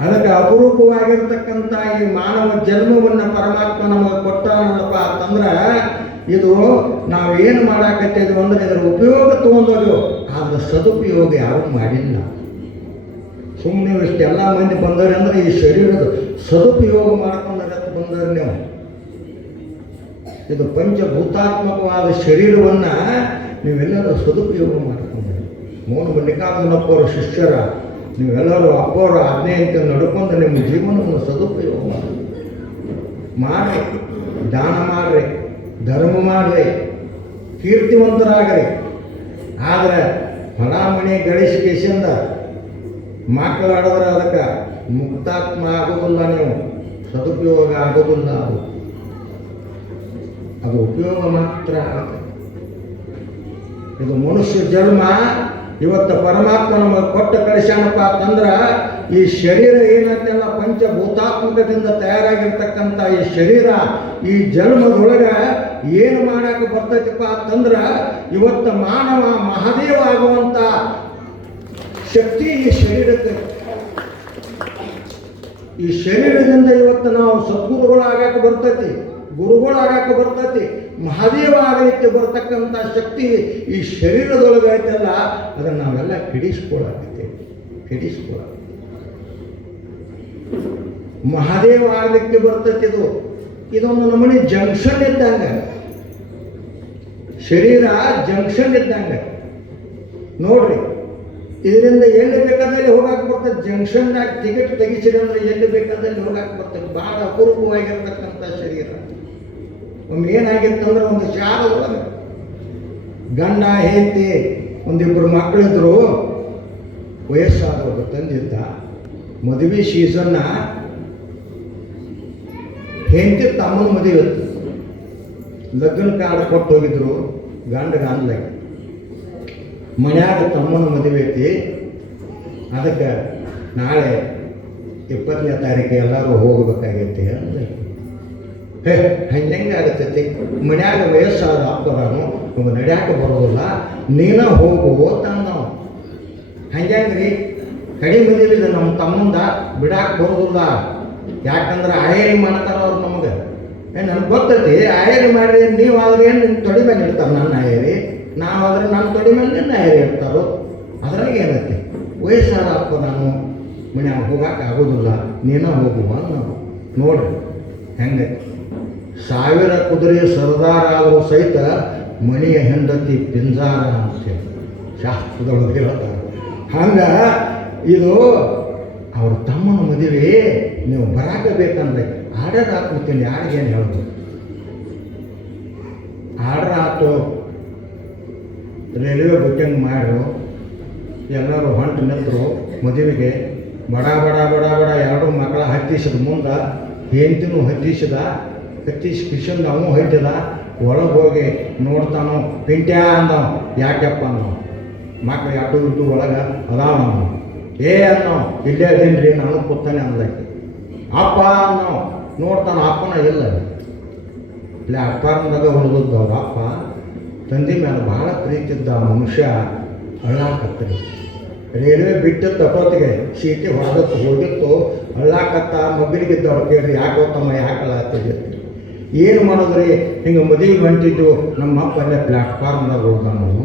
ಅದಕ್ಕೆ ಅಪರೂಪವಾಗಿರ್ತಕ್ಕಂಥ ಈ ಮಾನವ ಜನ್ಮವನ್ನು ಪರಮಾತ್ಮ ನಮಗೆ ಕೊಟ್ಟನಲ್ಲಪ್ಪ ಅಂತಂದ್ರೆ, ಇದು ನಾವೇನು ಮಾಡಾಕತ್ತಿದ್ವಿ ಅಂದ್ರೆ ಇದರ ಉಪಯೋಗ ತೊಗೊಂಡೋದು, ಆದ್ರೆ ಸದುಪಯೋಗ ಯಾರೂ ಮಾಡಿಲ್ಲ. ಸುಮ್ಮನೆ ಇಷ್ಟೆಲ್ಲ ಮಂದಿ ಬಂದರೆ ಅಂದರೆ ಈ ಶರೀರದ ಸದುಪಯೋಗ ಮಾಡ್ಕೊಂಡ್ರೆ ಬಂದರೆ ನೀವು ಇದು ಪಂಚಭೂತಾತ್ಮಕವಾದ ಶರೀರವನ್ನು ನೀವೆಲ್ಲರೂ ಸದುಪಯೋಗ ಮಾಡಿಕೊಂಡ್ರಿ. ಮೋಹನ ಮಲ್ಲಿಕಾರ್ಜುನಪ್ಪವರ ಶಿಷ್ಯರ ನೀವೆಲ್ಲರೂ ಅಪ್ಪವರ ಆಜ್ಞೆಯಂತೆ ನಡ್ಕೊಂಡು ನಿಮ್ಮ ಜೀವನವನ್ನು ಸದುಪಯೋಗ ಮಾಡಿ ದಾನ ಮಾಡ್ರಿ, ಧರ್ಮ ಮಾಡ್ರಿ, ಕೀರ್ತಿವಂತರಾಗ್ರಿ. ಆದರೆ ಹೊಲ ಮನೆ ಗಳಿಸಿಕೆಸಿಂದ ಮಕ್ಕಳಾಡಿದ್ರೆ ಅದಕ್ಕೆ ಮುಕ್ತಾತ್ಮ ಆಗೋದಿಲ್ಲ, ನೀವು ಸದುಪಯೋಗ ಆಗೋದಿಲ್ಲ. ಅದು ಉಪಯೋಗ ಮಾತ್ರ ಆಗುತ್ತೆ. ಇದು ಮನುಷ್ಯ ಜನ್ಮ ಇವತ್ತು ಪರಮಾತ್ಮ ನಮಗೆ ಕೊಟ್ಟ ಕಳಿಸ್ಯಾನಪ್ಪ ಅಂತಂದ್ರೆ, ಈ ಶರೀರ ಏನಂತೆಲ್ಲ ಪಂಚಭೂತಾತ್ಮಕದಿಂದ ತಯಾರಾಗಿರ್ತಕ್ಕಂಥ ಈ ಶರೀರ, ಈ ಜನ್ಮದೊಳಗೆ ಏನು ಮಾಡಕ್ಕೆ ಬರ್ತೈತಿಪ್ಪ ಅಂತಂದ್ರೆ, ಇವತ್ತು ಮಾನವ ಮಹಾದೇವ ಆಗುವಂಥ ಶಕ್ತಿ ಈ ಶರೀರಕ್ಕೆ. ಈ ಶರೀರದಿಂದ ಇವತ್ತು ನಾವು ಸದ್ಗುರುಗಳಾಗಕ್ಕೆ ಬರ್ತೈತಿ, ಗುರುಗಳಾಗಕ್ಕೆ ಬರ್ತೈತಿ, ಮಹಾದೇವ ಆಗಲಿಕ್ಕೆ ಬರ್ತಕ್ಕಂಥ ಶಕ್ತಿ ಈ ಶರೀರದೊಳಗೆ ಐತಲ್ಲ, ಅದನ್ನು ನಾವೆಲ್ಲ ಕೆಡಿಸ್ಕೊಳ್ಳಾಕತ್ತೇವೆ. ಮಹಾದೇವ ಆಗಲಿಕ್ಕೆ ಬರ್ತೈತಿ. ಇದೊಂದು ನಮೂನಿ ಜಂಕ್ಷನ್ ಇದ್ದಂಗೆ, ಶರೀರ ಜಂಕ್ಷನ್ ಇದ್ದಂಗೆ ನೋಡ್ರಿ. ಇದರಿಂದ ಎಲ್ಲಿ ಬೇಕಾದಲ್ಲಿ ಹೋಗಕ್ಕೆ ಬರ್ತದೆ. ಜಂಕ್ಷನ್ದಾಗ ಟಿಕೆಟ್ ತೆಗಿಸಿರಿ ಅಂದ್ರೆ ಎಲ್ಲಿ ಬೇಕಾದಲ್ಲಿ ಹೋಗಕ್ಕೆ ಬರ್ತದೆ. ಭಾಳ ಅಪೂರ್ವವಾಗಿರ್ತಕ್ಕಂಥ ಶರೀರ. ಒಮ್ಮೆ ಏನಾಗಿತ್ತಂದ್ರೆ, ಒಂದು ಶಾಲೆಯೊಳಗೆ ಗಂಡ ಹೆಂಡತಿ ಒಂದಿಬ್ಬರು ಮಕ್ಕಳಿದ್ರು, ವಯಸ್ಸಾದವರು ತಂದಿದ್ದ. ಮದುವೆ ಸೀಸನ್ನ ಹೆಂಡತಿ ತಮ್ಮನ ಮದುವೆ ಇತ್ತು. ಲಗ್ನ ಕಾರ್ಡ್ ಕೊಟ್ಟು ಹೋಗಿದ್ರು ಗಂಡಗೆ ಅನ್ಲಾಗ ಮನ್ಯಾಗ ತಮ್ಮನ ಮದುವೆ ಐತಿ, ಅದಕ್ಕೆ ನಾಳೆ 20ನೇ ತಾರೀಕು ಎಲ್ಲರೂ ಹೋಗ್ಬೇಕಾಗೈತಿ ಅಂದ್ರೆ ಹಂಗೆ ಆಗತ್ತೈತಿ. ಮನ್ಯಾಗ ವಯಸ್ಸಾದ ಅಪ್ಪರಾನು ನಡ್ಯಾಕ ಬರೋದಿಲ್ಲ, ನೀನ ಹೋಗು ತಂದವ. ಹಂಗ್ರಿ ಕಡಿಮೆ ಮದುವೆ ನಮ್ಮ ತಮ್ಮಂದ ಬಿಡಾಕ ಬರೋದಿಲ್ಲ. ಯಾಕಂದ್ರೆ ಆಯರಿ ಮಾಡ್ತಾರ ಅವ್ರು ನಮಗೆ. ನನಗೆ ಗೊತ್ತೈತಿ ಆಯರಿ ಮಾಡ್ರಿ, ನೀವು ಆದ್ರೆ ಏನು ನಿಮ್ಮ ತೊಡಿ ಮೇಲೆ ಇಡ್ತಾರೆ ನನ್ನ ಆಯರಿ, ನಾವಾದ್ರೆ ನನ್ನ ತೊಡಿ ಮೇಲೆ ನಿನ್ನ ಆಯರಿ ಇಡ್ತಾರೋ. ಅದ್ರಾಗ ಏನೈತಿ, ವಯಸ್ಸಾದ ಅಪ್ಪ ನಾನು ಮನ್ಯಾಗ ಹೋಗಕ್ಕೆ ಆಗೋದಿಲ್ಲ, ನೀನ ಹೋಗುವ ನಾವು. ನೋಡ್ರಿ ಹೆಂಗೆ 1000 ಕುದುರೆ ಸರದಾರ ಆದರೂ ಸಹಿತ ಮನೆಯ ಹೆಂಡತಿ ಪಿಂಜಾರ ಅಂತ ಶಾಸ್ತ್ರದೊಳಗೆ ಹೇಳ್ತಾರೆ. ಹಂಗೆ ಇದು ಅವ್ರ ತಮ್ಮನ ಮದುವೆ ನೀವು ಬರಾಕಬೇಕಂದ್ರೆ ಆರ್ಡರ್ ಹಾಕ್ಬಿಡ್ತೀನಿ. ಯಾರಿಗೇನು ಹೇಳೋದು, ಆರ್ಡರ್ ಆಯ್ತು, ರೈಲ್ವೆ ಬುಕ್ಕಿಂಗ್ ಮಾಡ್ರು, ಎಲ್ಲರೂ ಹೊಂಟು ನಿಂತರು ಮದುವೆಗೆ. ಬಡ ಬಡ ಬಡ ಬಡ 2 ಮಕ್ಕಳ ಹತ್ತಿಸಿದ ಮುಂದೆ ಹೆಂಡತಿನೂ ಹತ್ತಿಸಿ ಕಿಶನ್ ಅವನು ಹಟ್ಟಿದ. ಒಳಗೆ ಹೋಗಿ ನೋಡ್ತಾನೋ ಪಿಂಟ್ಯಾ ಅಂದವ. ಯಾಕೆಪ್ಪ ಅಂದವ, ಮಕ್ಕಳು 2 ಇದ್ದು ಒಳಗೆ ಅದಾವ ಅಂದವ. ಅನ್ನೋ ಇಲ್ಲೇ ಅದೀನ್ರಿ ನಾನು ಕೂತಾನೆ ಅಂದಕ್ಕೆ. ಅಪ್ಪ ಅನ್ನೋ ನೋಡ್ತಾನ, ಅಪ್ಪನ ಇಲ್ಲ. ಇಲ್ಲ ಅಪ್ಪಂದಾಗ ಹೊಡೆದದ್ದು ಅವ್ರ ಅಪ್ಪ. ತಂದೆ ಮೇಲೆ ಭಾಳ ಪ್ರೀತಿ ಇದ್ದ ಮನುಷ್ಯ ಅಳ್ಳಾಕತ್ತರಿ. ರೈಲ್ವೆ ಬಿಟ್ಟಿತ್ತು ಅಟೋತಿಗೆ ಸೀಟಿ ಹೊಡೆದತ್ತು ಹೋಗಿತ್ತು, ಅಳ್ಳಾಕತ್ತ. ಮಗನಿಗಿದ್ದವ್ರು ಕೇಳ್ರಿ ಯಾಕೆ ತಮ್ಮ ಯಾಕೆ ಅಳ್ಳಾಗ್ತಿದ್ದೆ, ಏನು ಮಾಡೋದ್ರಿ, ಹಿಂಗೆ ಮದುವೆಗೆ ಹೊಂಟಿದ್ದು ನಮ್ಮ ಅಪ್ಪ ಅಲ್ಲೇ ಪ್ಲ್ಯಾಟ್ಫಾರ್ಮ್ದಾಗ ಹೋದ. ನಾವು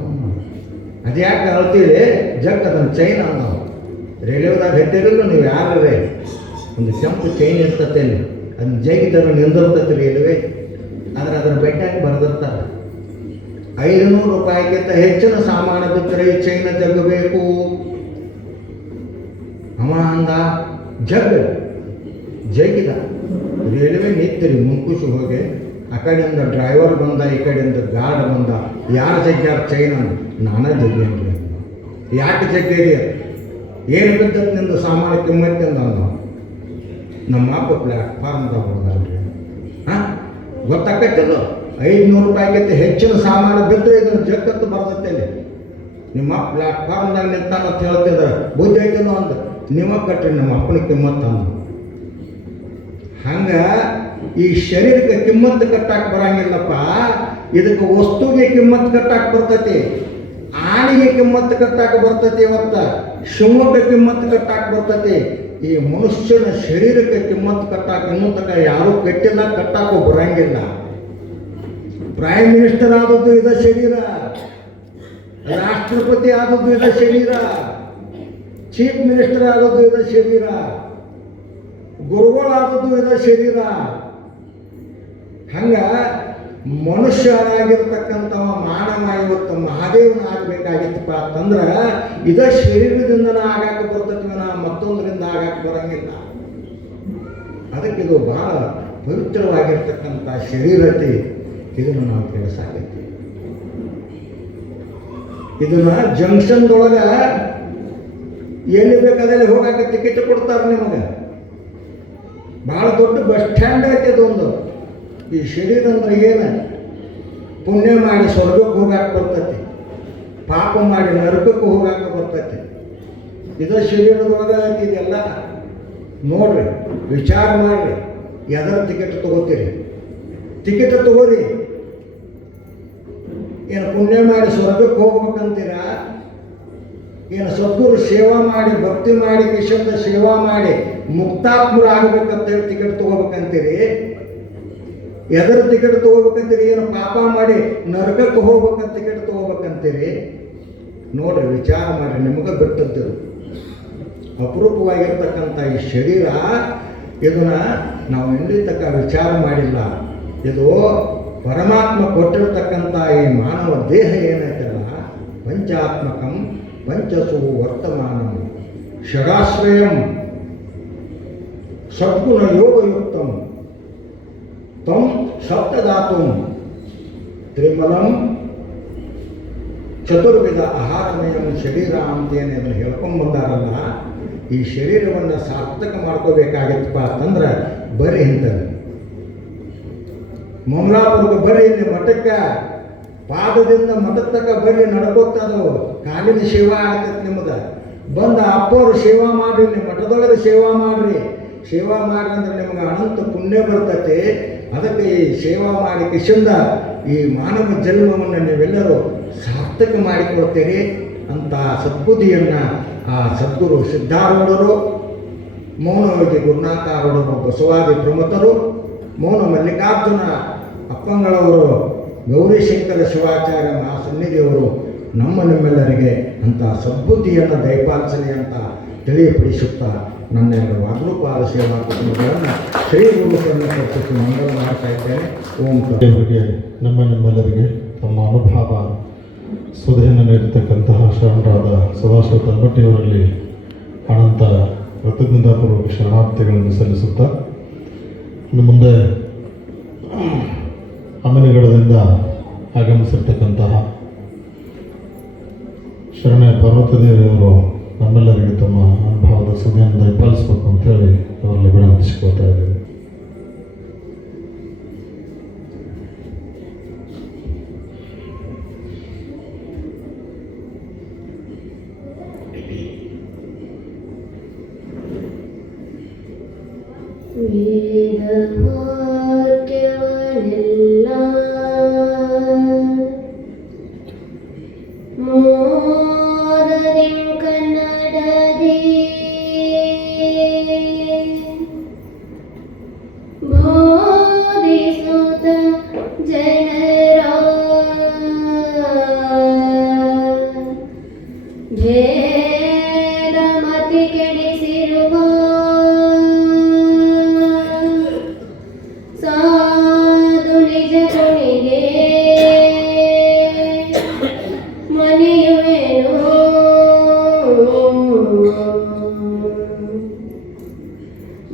ಅದು ಯಾಕೆ ಅಳ್ತೀರಿ, ಜಗ್ ಅದನ್ನು ಚೈನ್ ಅಂದವು. ರೈಲ್ವೆದಾಗ ಹೆದ್ದಿರಲು ನೀವು ಯಾರೇ ಒಂದು ಕೆಂಪು ಚೈನ್ ಇರ್ತತೆ ಅಲ್ಲಿ, ಅದನ್ನ ಜಗಿದ್ರೆ ನಿಂದಿರ್ತೈತಿ ರೈಲ್ವೆ. ಆದರೆ ಅದರ ಬೆಟ್ಟಾಗಿ ಬರೆದಿರ್ತಾರೆ 500 ರೂಪಾಯಿಗಿಂತ ಹೆಚ್ಚಿನ ಸಾಮಾನು ಬಿದ್ದರೆ ಈ ಚೈನ ಜಗ್ಗಬೇಕು. ಅವ ಅಂದ ಜಗ್ಗಿದ. ರೈಲ್ವೆ ನಿಂತಿರಿ ಮುಂಕುಶಿ ಹೋಗಿ, ಆ ಕಡೆಯಿಂದ ಡ್ರೈವರ್ ಬಂದ, ಈ ಕಡೆಯಿಂದ ಗಾರ್ಡ್ ಬಂದ. ಯಾರು ಜಗ್ಗ್ಯಾರ ಚೈನ್ ಅಂದ, ನಾನೇ ಜಗ್ಗೇನ್ರಿ. ಯಾಕೆ ಜಗ್ಗೇರಿ, ಏನು ಬಿದ್ದದ್ದು ನಿಂದು ಸಾಮಾನು ಕಿಮ್ಮತ್ತಿಂದ ಅಂದ. ನಮ್ಮ ಅಪ್ಪ ಪ್ಲ್ಯಾಟ್ಫಾರ್ಮ್ದಾಗ ಹೊಡೆದಲ್ರಿ. ಹಾಂ ಗೊತ್ತಾಕತ್ತದು, 500 ರೂಪಾಯಿಗಿಂತ ಹೆಚ್ಚಿನ ಸಾಮಾನು ಬಿದ್ದರೆ ಇದನ್ನು ಜಗತ್ತು ಬರ್ತೈತೆ. ನಿಮ್ಮ ಪ್ಲ್ಯಾಟ್ಫಾರ್ಮ್ದಾಗ ನಿಂತಾನ ಅಂತ ಹೇಳ್ತಿದ್ದಾರೆ, ಬುದ್ಧಿ ಐತನೋ ಅಂದ. ನಿಮ್ಮ ಕಟ್ರಿ ನಮ್ಮ ಅಪ್ಪನ ಕಿಮ್ಮತ್ತು ಅಂದ. ಹಂಗೆ ಈ ಶರೀರಕ್ಕೆ ಕಿಮ್ಮತ್ತು ಕಟ್ಟಾಕ ಬರಂಗಿಲ್ಲಪ್ಪ, ಇದಕ್ಕೆ ವಸ್ತುಗೆ ಕಿಮ್ಮತ್ತು ಕಟ್ಟಾಕ ಬರ್ತೈತಿ, ಆಣಿಗೆ ಕಿಮ್ಮತ್ತು ಕಟ್ಟಾಕ ಬರ್ತೈತಿ, ಇವತ್ತು ಶಿವಕ್ಕೆ ಕಿಮ್ಮತ್ತು ಕಟ್ಟಾಕ ಬರ್ತೈತಿ. ಈ ಮನುಷ್ಯನ ಶರೀರಕ್ಕೆ ಕಿಮ್ಮತ್ತು ಕಟ್ಟಾಕ ಇನ್ನೂ ತನಕ ಯಾರೂ ಕಟ್ಟಿಲ್ಲ, ಕಟ್ಟಾಕೋ ಬರಂಗಿಲ್ಲ. ಪ್ರೈಮ್ ಮಿನಿಸ್ಟರ್ ಆದದ್ದು ಇದ ಶರೀರ, ರಾಷ್ಟ್ರಪತಿ ಆದದ್ದು ಇದ ಶರೀರ, ಚೀಫ್ ಮಿನಿಸ್ಟರ್ ಆದದ್ದು ಇದ ಶರೀರ, ಗುರುಗಳಾದದ್ದು ಇದ ಶರೀರ. ಹಂಗ ಮನುಷ್ಯರಾಗಿರ್ತಕ್ಕಂಥವ ಮಾನವ ಇವತ್ತು ಮಹಾದೇವನ ಆಗಬೇಕಾಗಿತ್ತಪ್ಪ ಅಂತಂದ್ರೆ ಇದ ಶರೀರದಿಂದನ ಆಗಾಕ ಬರ್ತೈತಿವನ, ಮತ್ತೊಂದರಿಂದ ಆಗಾಕ ಬರಂಗಿಲ್ಲ. ಅದಕ್ಕೆ ಇದು ಬಹಳ ಪವಿತ್ರವಾಗಿರ್ತಕ್ಕಂಥ ಶರೀರತೆ. ಇದನ್ನು ನಾವು ಕೆಲಸಾಗೈತಿ. ಇದನ್ನ ಜಂಕ್ಷನ್ದೊಳಗೆ ಎಲ್ಲಿ ಬೇಕಾದಲ್ಲಿ ಹೋಗಾಕ ಟಿಕೆಟ್ ಕೊಡ್ತಾರೆ ನಿಮಗೆ. ಭಾಳ ದೊಡ್ಡ ಬಸ್ ಸ್ಟ್ಯಾಂಡ್ ಐತಿ ಅದೊಂದು. ಈ ಶರೀರ ಅಂದ್ರೆ ಏನು, ಪುಣ್ಯ ಮಾಡಿ ಸ್ವರ್ಗಕ್ಕೆ ಹೋಗಾಕ ಬರ್ತೈತಿ, ಪಾಪ ಮಾಡಿ ನರಕಕ್ಕೆ ಹೋಗಾಕ ಬರ್ತೈತಿ. ಇದು ಶರೀರದೊಳಗೆ ಐತಿ. ಇದೆಲ್ಲ ನೋಡ್ರಿ, ವಿಚಾರ ಮಾಡಿರಿ. ಎದರ ಟಿಕೆಟ್ ತಗೋತೀರಿ, ಟಿಕೆಟ್ ತಗೋರಿ. ಏನು ಪುಣ್ಯ ಮಾಡಿ ಸ್ವರ್ಗಕ್ಕೆ ಹೋಗ್ಬೇಕಂತೀರಾ, ಏನು ಸದ್ಗುರು ಸೇವಾ ಮಾಡಿ ಭಕ್ತಿ ಮಾಡಿ ಕಿಶಂದ ಸೇವಾ ಮಾಡಿ ಮುಕ್ತಾತ್ಮರು ಆಗಬೇಕಂತೇಳಿ ಟಿಕೆಟ್ ತಗೋಬೇಕಂತೀರಿ? ಎದರ ಟಿಕೆಟ್ ತಗೋಬೇಕಂತೀರಿ? ಏನು ಪಾಪ ಮಾಡಿ ನರಕಕ್ಕೆ ಹೋಗ್ಬೇಕಂತ ಟಿಕೆಟ್ ತಗೋಬೇಕಂತೀರಿ? ನೋಡ್ರಿ, ವಿಚಾರ ಮಾಡಿ. ನಿಮಗೆ ಬಿಟ್ಟದ್ದು ಅಪರೂಪವಾಗಿರ್ತಕ್ಕಂಥ ಈ ಶರೀರ, ಇದನ್ನ ನಾವು ಎಂದೂ ತಕ್ಕ ವಿಚಾರ ಮಾಡಿಲ್ಲ. ಇದು ಪರಮಾತ್ಮ ಕೊಟ್ಟಿರ್ತಕ್ಕಂಥ ಈ ಮಾನವ ದೇಹ ಏನೈತಲ್ಲ, ಪಂಚಾತ್ಮಕಂ ಪಂಚಸು ವರ್ತಮಾನಂ ಷಡಾಶ್ರಯಂ ಸದ್ಗುಣ ಯೋಗಯುಕ್ತಂ ತಂ ಸಪ್ತಧಾತುಂ ತ್ರಿಮಲಂ ಚತುರ್ವಿಧ ಆಹಾರಮಯಂ ಶರೀರ ಅಂತೇನೆ ಅದನ್ನು ಹೇಳ್ಕೊಂಡ್ಬಂದಾರಲ್ಲ. ಈ ಶರೀರವನ್ನು ಸಾರ್ಥಕ ಮಾಡ್ಕೋಬೇಕಾಗಿತ್ತಪ್ಪ ಅಂತಂದ್ರೆ ಬರೀ ಇಂಥದ್ದು ಮಂಗಳಾಪುರಕ್ಕೆ ಬರ್ರಿ, ಇಲ್ಲಿ ಮಠಕ್ಕೆ ಪಾದದಿಂದ ಮಠದ ತಕ್ಕ ಬರ್ರಿ, ನಡ್ಕೋತದು ಕಾಲಿನ ಸೇವಾ ಆಗ್ತೈತೆ ನಿಮ್ಗೆ. ಬಂದ ಅಪ್ಪವರು ಸೇವಾ ಮಾಡ್ರಿ, ನಿಮ್ಮ ಮಠದೊಳಗೆ ಸೇವಾ ಮಾಡ್ರಿ. ಸೇವಾ ಮಾಡ್ರಿ ಅಂದ್ರೆ ನಿಮ್ಗೆ ಅನಂತ ಪುಣ್ಯ ಬರ್ತೈತಿ. ಅದಕ್ಕೆ ಈ ಸೇವಾ ಮಾಡಿ ಕಿಶಿಂದ ಈ ಮಾನವ ಜನ್ಮವನ್ನು ನೀವೆಲ್ಲರೂ ಸಾರ್ಥಕ ಮಾಡಿಕೊಳ್ತೀರಿ ಅಂತ ಸದ್ಬುದ್ಧಿಯನ್ನು ಆ ಸದ್ಗುರು ಸಿದ್ಧಾರೂಢರು, ಮೌನವಾಗಿ ಗುರುನಾಥಾರೂಢರು, ಬಸವಾದಿ ಪ್ರಮುಖರು, ಮೌನ ಮಲ್ಲಿಕಾರ್ಜುನ ಅಪ್ಪಂಗಳವರು, ಗೌರಿಶಂಕರ ಶಿವಾಚಾರ್ಯ ಮಹಾಸನ್ನಿಧಿಯವರು ನಿಮ್ಮೆಲ್ಲರಿಗೆ ಅಂತ ಸದ್ಬುದ್ಧಿಯನ್ನು ದಯಪಾಲಿಸಲಿ ಅಂತ ತಿಳಿಯಪಡಿಸುತ್ತಾ ನನ್ನ ಎರಡು ವಾಗ್ರೂಪಾದ ಸೇವಾ ಕುಟುಂಬಗಳನ್ನು ಶ್ರೀ ಗುರುಗಳನ್ನು ಕರ್ಪಿಸಿ ಮಂಗಲ ಮಾಡ್ತಾ ಇದ್ದೇನೆ. ಓಂ ದೇವರಿಗೆ ನಿಮ್ಮೆಲ್ಲರಿಗೆ ತಮ್ಮ ಅನುಭವ ಸುಧೆಯನ್ನು ನೀಡತಕ್ಕಂತಹ ಶರಣರಾದ ಸದಾಶಿವ ತಲ್ಬಟ್ಟಿಯವರಲ್ಲಿ ಅನಂತ ಕೃತಜ್ಞತಾಪೂರ್ವಕ ಶರಣಾರ್ಥಿಗಳನ್ನು ಸಲ್ಲಿಸುತ್ತಾ ಇನ್ನು ಮುಂದೆ ಅಮನಿಗಡದಿಂದ ಆಗಮಿಸಿರ್ತಕ್ಕಂತಹ ಶರಣೆ ಪಾರ್ವತದೇವಿಯವರು ನಮ್ಮೆಲ್ಲರಿಗೆ ತಮ್ಮ ಅನುಭವದ ಸುದ್ದಿಯನ್ನು ದಯಪಾಲಿಸಬೇಕು ಅಂತೇಳಿ ಅವರಲ್ಲಿ ವಿನಂತಿಸಿಕೊಳ್ತಾ ಇದ್ದೇವೆ.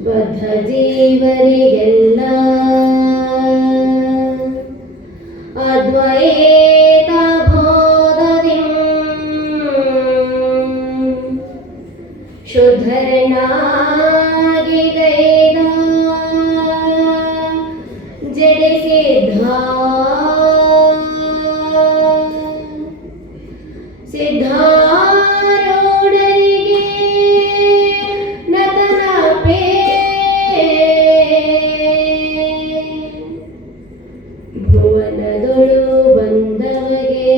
ಬದ್ಧ ಜೀವರಿಗೆಲ್ಲ ಅದ್ವೈತ ಬೋಧದಿ ಶುದ್ಧರನಾಗಿ ಗೈದ ಜಡಿಸಿದ್ಧ ಸಿದ್ಧಾರೂಢರಿಗೆ ನತನಪೇ ಭುವನದೊಳು ಬಂದವಗೆ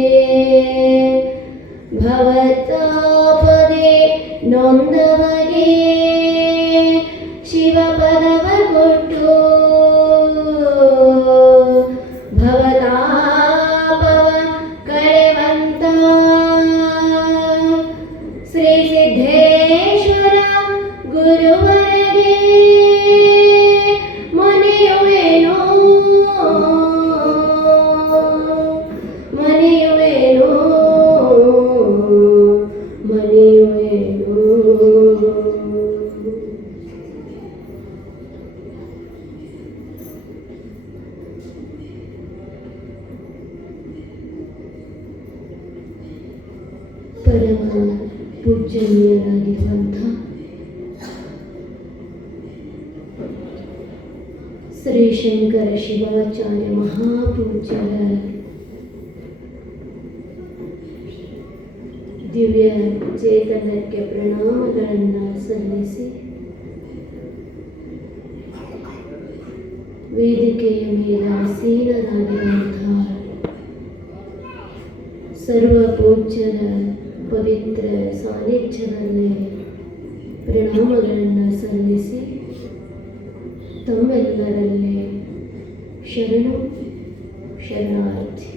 ಭವತಾಪದೆ ನೊಂದವಗೆ ಶಿವಪದವ ಕೊಟ್ಟು ಭವತಾಪವ ಕಳೆವಂತ ಶ್ರೀ ಸಿದ್ದೇಶ್ವರ ಗುರುವರಗೆ ಮನೆಯುವೇನೋ ಮನೆಯುವೇನೋ ಮನೆಯುವೇನೋ. ಪರಮ ಪೂಜ್ಯನೀಯರಾಗಿರುವಂಥ ಶ್ರೀ ಶಂಕರ ಶಿವಾಚಾರ್ಯ ಮಹಾಪೂಜ್ಯರ ದಿವ್ಯ ಚೇತನಕ್ಕೆ ಪ್ರಣಾಮಗಳನ್ನು ಸಲ್ಲಿಸಿ ವೇದಿಕೆಯ ಮೇಲೆ ಆಸೀನರಾಗಿರುವಂತಹ ಸರ್ವ ಪೂಜ್ಯರ ಪವಿತ್ರ ಸಾನ್ನಿಧ್ಯದಲ್ಲಿ ಪ್ರಣಾಮಗಳನ್ನು ಸಲ್ಲಿಸಿ ತಮ್ಮೆಲ್ಲರಲ್ಲಿ ಶರಣು ಶರಣಾರ್ಥಿ.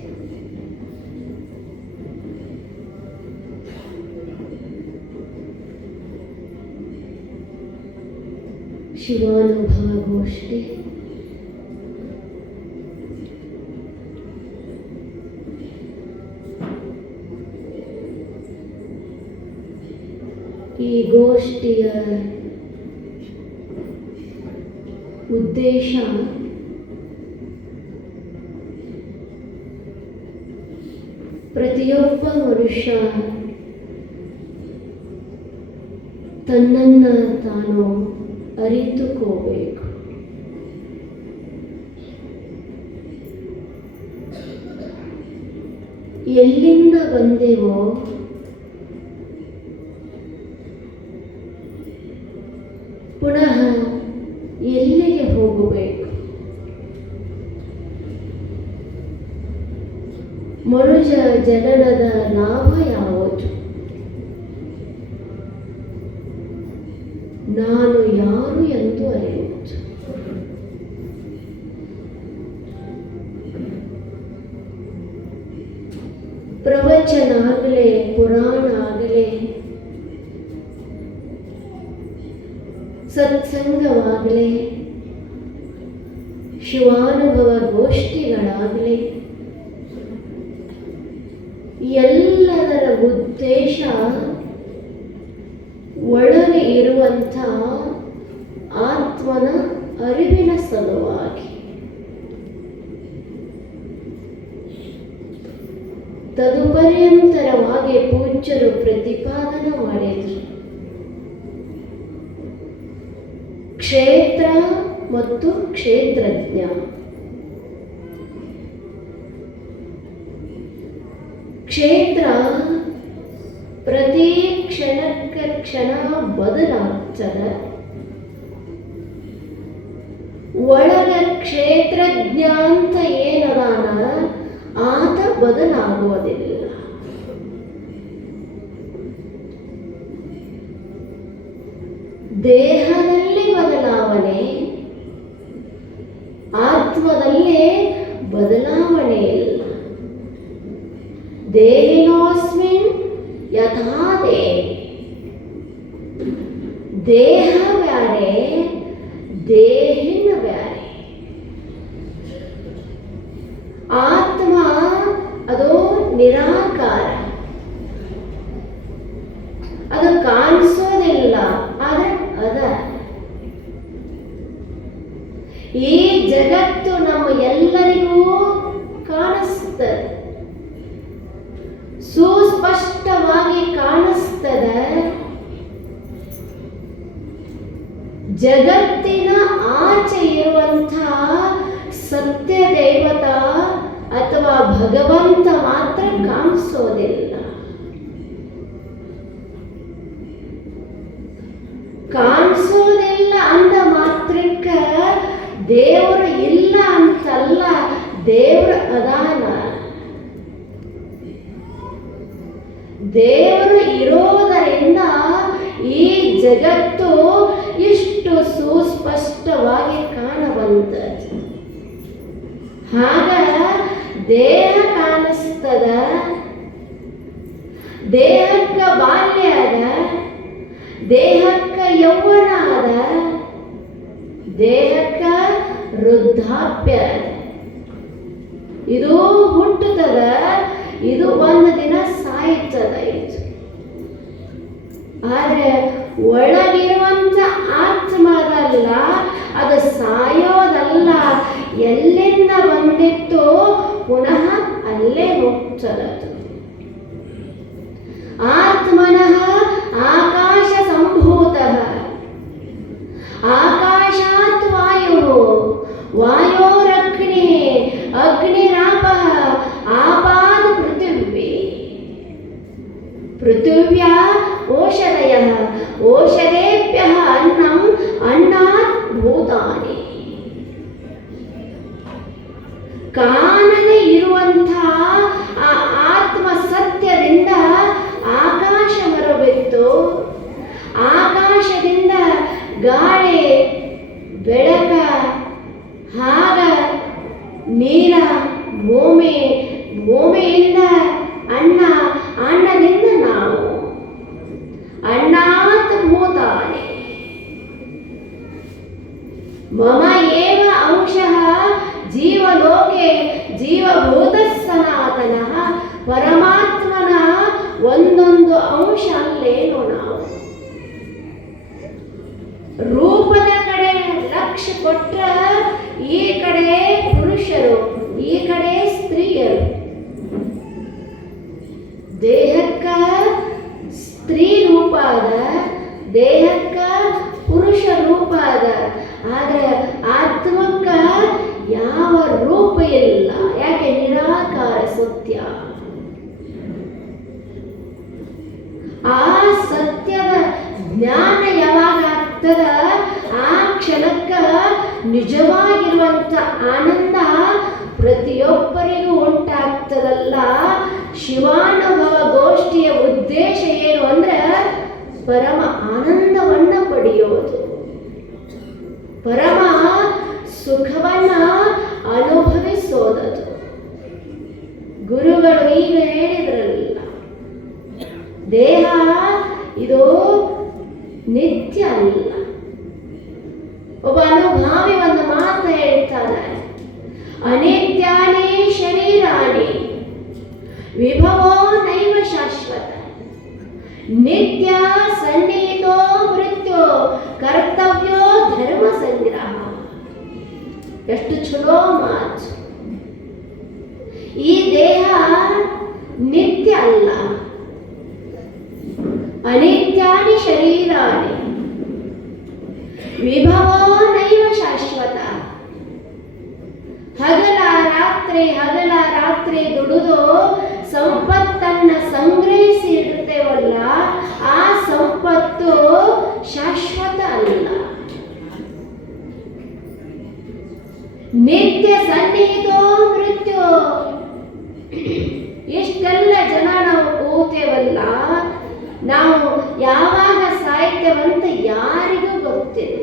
ಶಿವಾನುಭವ ಗೋಷ್ಠಿ ಈ ಗೋಷ್ಠಿಯ ಉದ್ದೇಶ ಪ್ರತಿಯೊಬ್ಬ ಮನುಷ್ಯ ತನ್ನನ್ನು ತಾನು ಅರಿತುಕೋಬೇಕು. ಎಲ್ಲಿಂದ ಬಂದೆವೋ ಪುನಃ ಎಲ್ಲಿಗೆ ಹೋಗಬೇಕು? ಮನುಜ ಜನನದ ಲಾಭ ಯಾವುದು? ನಾನು ಯಾರು ಎಂದು ಅರಿಯುವುದು. ಪ್ರವಚನ ಆಗಲೇ, ಪುರಾಣ ಆಗಲೇ, ಸತ್ಸಂಗವಾಗಲೇ, ಶಿವಾನುಭವ ಗೋಷ್ಠಿಗಳಾಗಲಿ, ಎಲ್ಲದರ ಉದ್ದೇಶ ಒಳಗೆ ಇರುವಂಥ ಆತ್ಮನ ಅರಿವಿನ ಸಲುವಾಗಿ. ತದುಪರ್ಯಂತರವಾಗಿ ಪೂಜ್ಯರು ಪ್ರತಿಪಾದನೆ ಮಾಡಿದರು. ಕ್ಷೇತ್ರ ಮತ್ತು ಕ್ಷೇತ್ರಜ್ಞ. ಕ್ಷೇತ್ರ ಪ್ರತಿ ಕ್ಷಣಕ್ಕೆ ಕ್ಷಣ ಬದಲಾಗ್ತದೆ. ಒಳಗ ಕ್ಷೇತ್ರಜ್ಞ ಅಂತ ಏನದಾನ ಆತ ಬದಲಾಗುವುದಿಲ್ಲ. ದೇಹದಲ್ಲಿ ಬದಲಾವಣೆ, ಆತ್ಮದಲ್ಲೇ ಬದಲಾವಣೆ ಇಲ್ಲ. ದೇಹಿನೋಸ್ಮಿನ್ ಯಥಾ ದೇಹಿ. ದೇಹ ಬ್ಯಾರೆ, ದೇಹಿನ ಬ್ಯಾರೆ. ಆತ್ಮ ಅದು ನಿರಾಕಾರ, ಅದು ಕಾಣಿಸೋದಿಲ್ಲ, ಅದ ಈ ಜಗತ್ತು ನಮ್ಮ ಎಲ್ಲರಿಗೂ ಕಾಣಿಸ್ತದೆ, ಸುಸ್ಪಷ್ಟವಾಗಿ ಕಾಣಿಸ್ತದೆ. ಜಗತ್ತಿನ ಆಚೆ ಇರುವಂಥ ಸತ್ಯ ದೈವತ ಅಥವಾ ಭಗವಂತ ಮಾತ್ರ ಕಾಣಿಸೋದಿಲ್ಲ. ಕಾಣಿಸೋದಿಲ್ಲ ಅಂದ ಮಾತ್ರಕ್ಕ ದೇವರು ಇಲ್ಲ ಅಂತಲ್ಲ, ದೇವರು ಅದಾನ. ದೇವರು ಇರೋದರಿಂದ ಈ ಜಗತ್ತು ಇಷ್ಟು ಸುಸ್ಪಷ್ಟವಾಗಿ ಕಾಣಬಂತದ್ದು. ಆಗ ದೇಹ ಕಾಣಿಸ್ತದ, ದೇಹಕ್ಕ ಬಾಲ್ಯ ಅದ, ದೇಹಕ್ಕ ಯೌವನ ಅದ, ದೇಹಕ್ಕ ವೃದ್ಧಾಪ್ಯ ಅದ. ಇದು ಹುಟ್ಟುತ್ತದ, ಇದು ಒಂದು ದಿನ ಸಾಯ್ತದ. ಇದು ಆದ್ರೆ ಒಳಗಿರುವಂತ ಆತ್ಮದಲ್ಲ, ಅದು ಸಾಯೋದಲ್ಲ. ಎಲ್ಲಿಂದ ಬಂದಿತ್ತು ಪುನಃ ಅಲ್ಲೇ ಹೋಗ್ತದದು. ಆತ್ಮನಃ ಆಕಾಶ ಸಂಭೂತಃ, ಆಕಾಶಾತ್ ವಾಯು, ವಾಯೋರಗ್ನಿ, ಅಗ್ನಿರಾಪಃ, ಆಪಾದ ಪೃಥಿವಿ, ಪೃಥಿವ್ಯಾ ಓಷಧಯಃ, ಓಷಧೇಭ್ಯಃ ಅನ್ನಂ, ಅನ್ನಾತ್ ಭೂತಾನಿ. ಕಾಣದೆ ಇರುವಂಥ ಆ ಆತ್ಮ ಸತ್ಯದಿಂದ ಆಕಾಶ ಹೊರಬಿತ್ತು. ಆಕಾಶದಿಂದ ಗಾಳಿ, ಬೆಳಕ, ಹಾಗ ನೀರ, ಭೂಮಿ, ಭೂಮಿಯಿಂದ ಅನ್ನ, ಅನ್ನದಿಂದ ನಾವು. ಅನ್ನಾತ್ ಭೂತಾನಿ. ಮಮ ಏವ ಅಂಶಃ ಜೀವಲೋಕೆ ಜೀವಭೂತ ಸನಾತನಃ. ಪರಮಾತ್ಮನ ಒಂದೊಂದು ಅಂಶ ಅಲ್ಲೇನು ನಾವು. ರೂಪದ ಕಡೆ ಲಕ್ಷ್ಯ ಕೊಟ್ಟ ಈ ಕಡೆ ಪುರುಷರು, ಈ ಕಡೆ ಸ್ತ್ರೀಯರು. ದೇಹಕ್ಕ ಸ್ತ್ರೀ ರೂಪ ಅದ, ದೇಹಕ್ಕ ಪುರುಷ ರೂಪ ಅದ. ಆದ್ರೆ ಆತ್ಮಕ್ಕ ಯಾವ ರೂಪ ಇಲ್ಲ. ಯಾಕೆ? ನಿರಾಕಾರ ಸತ್ಯ. ಜ್ಞಾನ ಯಾವಾಗ ಆಗ್ತದ ಆ ಕ್ಷಣಕ್ಕ ನಿಜವಾಗಿರುವಂಥ ಆನಂದ ಪ್ರತಿಯೊಬ್ಬರಿಗೂ ಉಂಟಾಗ್ತದಲ್ಲ. ಶಿವಾನುಭವ ಗೋಷ್ಠಿಯ ಉದ್ದೇಶ ಏನು ಅಂದ್ರೆ ಪರಮ ಆನಂದವನ್ನ ಪಡೆಯೋದು, ಪರಮ ಸುಖವನ್ನ ಅನುಭವಿಸೋದದು. ಗುರುಗಳು ಈಗ ಹೇಳಿದ್ರಲ್ಲ, ದೇಹ ಇದು ನಿತ್ಯ ಅಲ್ಲ. ಒಬ್ಬ ಅನುಭಾವಿ ಒಂದು ಮಾತು ಹೇಳ್ತಾನೆ, ಅನಿತ್ಯಾನಿ ಶರೀರಾಣಿ ವಿಭವೋ ನೈವ ಶಾಶ್ವತ ನಿತ್ಯ ಸನ್ನಿಹಿತೋ ಮೃತ್ಯು ಕರ್ತವ್ಯೋ ಧರ್ಮ ಸಂಗ್ರಹ. ಎಷ್ಟು ಚಲೋ ಮಾತು. ಈ ದೇಹ ನಿತ್ಯ ಅಲ್ಲ. ಅನಿತ್ಯಾನಿ ಶರೀರಾಣಿ ವಿಭವೋ ನೈವ ಶಾಶ್ವತ. ಹಗಲ ರಾತ್ರಿ ದುಡಿದು ಸಂಪತ್ತನ್ನ ಸಂಗ್ರಹಿಸಿ ಇಡುತ್ತೇವಲ್ಲ, ಆ ಸಂಪತ್ತು ಶಾಶ್ವತ ಅಲ್ಲ. ನಿತ್ಯ ಸನ್ನಿಹಿತೋ ಮೃತ್ಯು. ಇಷ್ಟೆಲ್ಲ ಜನ ನಾವು ಕೂತೇವಲ್ಲ, ನಾವು ಯಾವಾಗ ಸಾಯ್ತೇವಂತ ಯಾರಿಗೂ ಗೊತ್ತಿಲ್ಲ.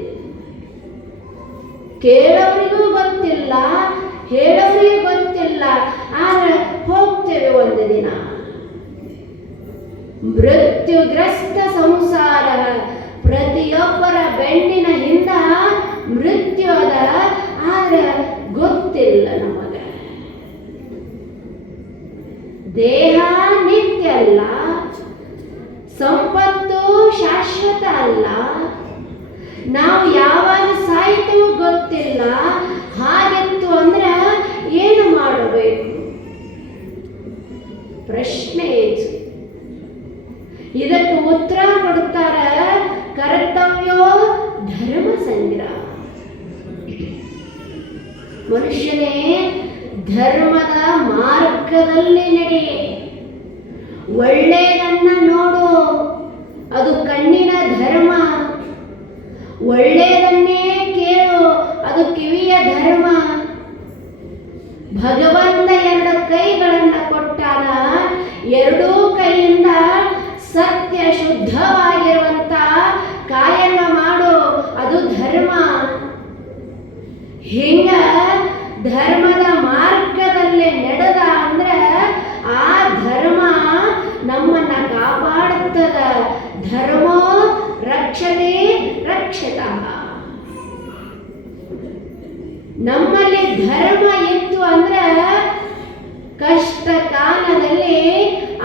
ಕೇಳೋರಿಗೂ ಗೊತ್ತಿಲ್ಲ, ಹೇಳೋರಿಗೂ ಗೊತ್ತಿಲ್ಲ. ಆದ್ರೆ ಹೋಗ್ತೇವೆ ಒಂದು ದಿನ. ಮೃತ್ಯುಗ್ರಸ್ತ ಸಂಸಾರ. ಪ್ರತಿಯೊಬ್ಬರ ಬೆನ್ನಿನ ಹಿಂದ ಮೃತ್ಯು ಅದ, ಆದ್ರೆ ಗೊತ್ತಿಲ್ಲ ನಮಗೆ. ದೇಹ ನಿತ್ಯ ಅಲ್ಲ, ಸಂಪತ್ತು ಶಾಶ್ವತ ಅಲ್ಲ. ನಾವು ಯಾವಾಗ ಸಾಯ್ತೇವೋ ಗೊತ್ತಿಲ್ಲ. ಹಾಗಿತ್ತು ಅಂದ್ರೆ ಏನು ಮಾಡಬೇಕು? ಪ್ರಶ್ನೆ ಇದು. ಇದಕ್ಕೆ ಉತ್ತರ ಕೊಡ್ತಾರ, ಕರ್ತವ್ಯೋ ಧರ್ಮ ಸಂಗ್ರಹ. ಮನುಷ್ಯನೇ ಧರ್ಮದ ಮಾರ್ಗದಲ್ಲಿ ನಡೆ. ಒಳ್ಳೆಯದನ್ನ ನೋಡು, ಅದು ಕಣ್ಣಿನ ಧರ್ಮ. ಒಳ್ಳೆಯದನ್ನೇ ಕೇಳು, ಅದು ಕಿವಿಯ ಧರ್ಮ. ಭಗವಂತ 2 ಕೈಗಳನ್ನ ಕೊಟ್ಟಾನ. 2 ಕೈಯಿಂದ ಸತ್ಯ ಶುದ್ಧವಾಗಿರುವಂತ ಕಾಯಕ ಮಾಡು, ಅದು ಧರ್ಮ. ಹಿಂಗ ಧರ್ಮದ ಮಾರ್ಗದಲ್ಲಿ ನಡೆದ ಅಂದ್ರೆ ಆ ಧರ್ಮ ನಮ್ಮನ್ನ ಕಾಪಾಡುತ್ತದ. ಧರ್ಮೋ ರಕ್ಷತೆ ರಕ್ಷತಃ. ನಮ್ಮಲ್ಲಿ ಧರ್ಮ ಇತ್ತು ಅಂದ್ರೆ ಕಷ್ಟ ಕಾಲದಲ್ಲಿ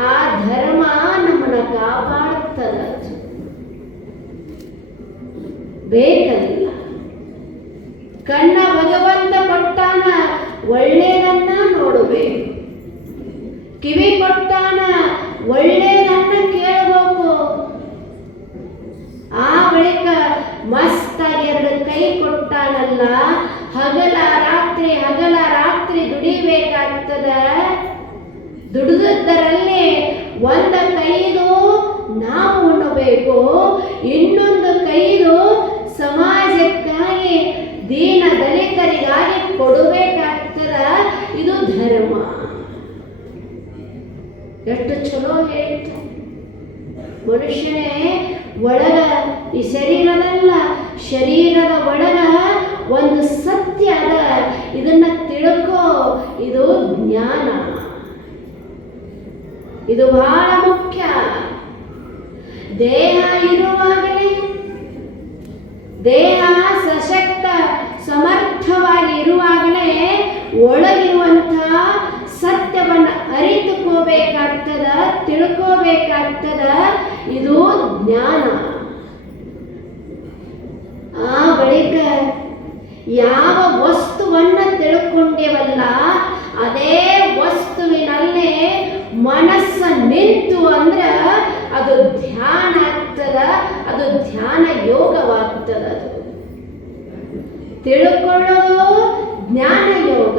ಆ ಧರ್ಮ ನಮ್ಮನ್ನ ಕಾಪಾಡುತ್ತದ. ಬೇಕಲ್ಲ. ಕಣ್ಣ ಭಗವಂತ ಕೊಟ್ಟಾನ, ಒಳ್ಳೆಯದನ್ನ ನೋಡಬೇಕು. ಕಿವಿ ಕೊಟ್ಟಾನ, ಒಳ್ಳೆಯದನ್ನ ಕೇಳಬೇಕು. ಆ ಬಳಿಕ ಮಸ್ತಾಗಿ 2 ಕೈ ಕೊಟ್ಟಾನಲ್ಲ, ಹಗಲ ರಾತ್ರಿ ದುಡಿಬೇಕಾಗ್ತದ. ದುಡಿದದ್ದರಲ್ಲಿ 1 ಕೈದು ನಾವು ಉಣ್ಣಬೇಕು, ಇನ್ನೊಂದು ಕೈದು ಸಮಾಜಕ್ಕಾಗಿ ದೀನ ದಲಿತರಿಗಾಗಿ ಕೊಡಬೇಕಾಗ್ತದ. ಇದು ಧರ್ಮ. ಎಷ್ಟು ಚಲೋ ಹೇಳ್ತಾರೆ. ಮನುಷ್ಯನೇ ಒಳಗ, ಈ ಶರೀರದಲ್ಲ, ಶರೀರದ ಒಳಗ ಒಂದು ಸತ್ಯ ಅದ. ಇದನ್ನ ತಿಳ್ಕೋ. ಇದು ಜ್ಞಾನ. ಇದು ಬಹಳ ಮುಖ್ಯ. ದೇಹ ಇರುವಾಗಲೇ, ದೇಹ ಸಶಕ್ತ ಸಮರ್ಥವಾಗಿ ಇರುವಾಗಲೇ ಒಳಗಿರುವಂತಹ ಸತ್ಯವನ್ನು ಅರಿತುಕೋಬೇಕಾಗ್ತದ, ತಿಳ್ಕೋಬೇಕಾಗ್ತದ. ಇದು ಜ್ಞಾನ. ಆ ಬಳಿಕ ಯಾವ ವಸ್ತುವನ್ನ ತಿಳ್ಕೊಂಡೇವಲ್ಲ, ಅದೇ ವಸ್ತುವಿನಲ್ಲೇ ಮನಸ್ಸ ನಿಂತು ಅಂದ್ರೆ ಅದು ಧ್ಯಾನ ಆಗ್ತದ. ಅದು ಧ್ಯಾನ ಯೋಗವಾಗ್ತದ. ತಿಳ್ಕೊಳ್ಳೋದು ಜ್ಞಾನ ಯೋಗ.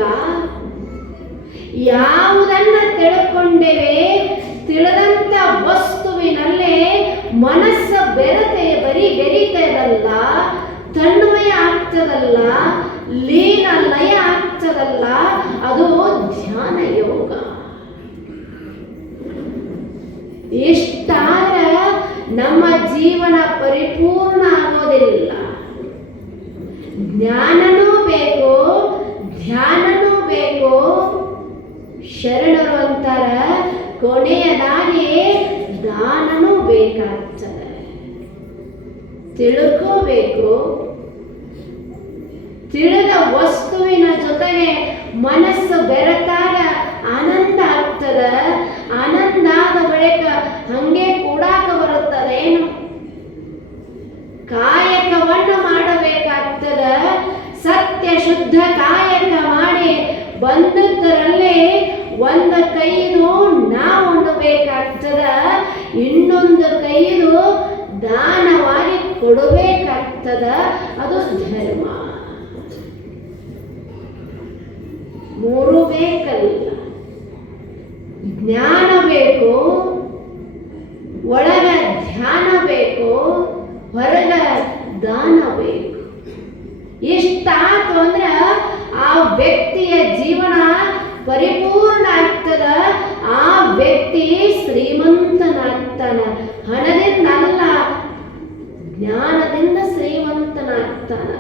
ಯಾವುದನ್ನ ತಿಳ್ಕೊಂಡೇವೆ, ತಿಳಿದಂತ ವಸ್ತುವಿನಲ್ಲೇ ಮನಸ್ಸು ಬೆರೀತದಲ್ಲ, ತನ್ಮಯ ಆಗ್ತದಲ್ಲ, ಲೀನ ಲಯ ಆಗ್ತದಲ್ಲ, ಅದು ಧ್ಯಾನ ಯೋಗ. ಇಷ್ಟಾದ್ರೆ ನಮ್ಮ ಜೀವನ ಪರಿಪೂರ್ಣ ಆಗೋದಿಲ್ಲ. ಜ್ಞಾನನೂ ಬೇಕು, ಧ್ಯಾನನೂ ಬೇಕು. ಶರಣರು ಅಂತಾರ, ಕೊನೆಯದಾಗಿ ದಾನನೂ ಬೇಕಾಗ್ತದೆ. ತಿಳ್ಕೋಬೇಕು. ತಿಳಿದ ವಸ್ತುವಿನ ಜೊತೆಗೆ ಮನಸ್ಸು ಬೆರೆತಾಗ ಆನಂದ ಆಗ್ತದ. ಆನಂದ ಆದ ಬಳಿಕ ಹಂಗೆ ಕೂಡಾಕ ಬರುತ್ತದೇನು? ಕಾಯಕವನ್ನು ಮಾಡಬೇಕಾಗ್ತದ. ಸತ್ಯ ಶುದ್ಧ ಕಾಯಕ ಮಾಡಿ ಬಂದದ್ದರಲ್ಲಿ ಒಂದು ಕೈದು ನಾವು ಉಣ್ಣಬೇಕಾಗ್ತದ, ಇನ್ನೊಂದು ಕೈದು ದಾನವಾಗಿ ಕೊಡಬೇಕಾಗ್ತದ. ಅದು ಧರ್ಮ. ಮೂರು ಬೇಕಲ್ಲ. ಜ್ಞಾನ ಬೇಕು, ಒಳಗ ಧ್ಯಾನ ಬೇಕು, ಹೊರಗ ದಾನ ಬೇಕು. ಇಷ್ಟಾತು ಅಂದ್ರೆ ಆ ವ್ಯಕ್ತಿಯ ಜೀವನ ಪರಿಪೂರ್ಣ ಆಗ್ತದ. ಆ ವ್ಯಕ್ತಿ ಶ್ರೀಮಂತನಾಗ್ತಾನ. ಹಣದಿಂದ ಅಲ್ಲ, ಜ್ಞಾನದಿಂದ ಶ್ರೀಮಂತನಾಗ್ತಾನ.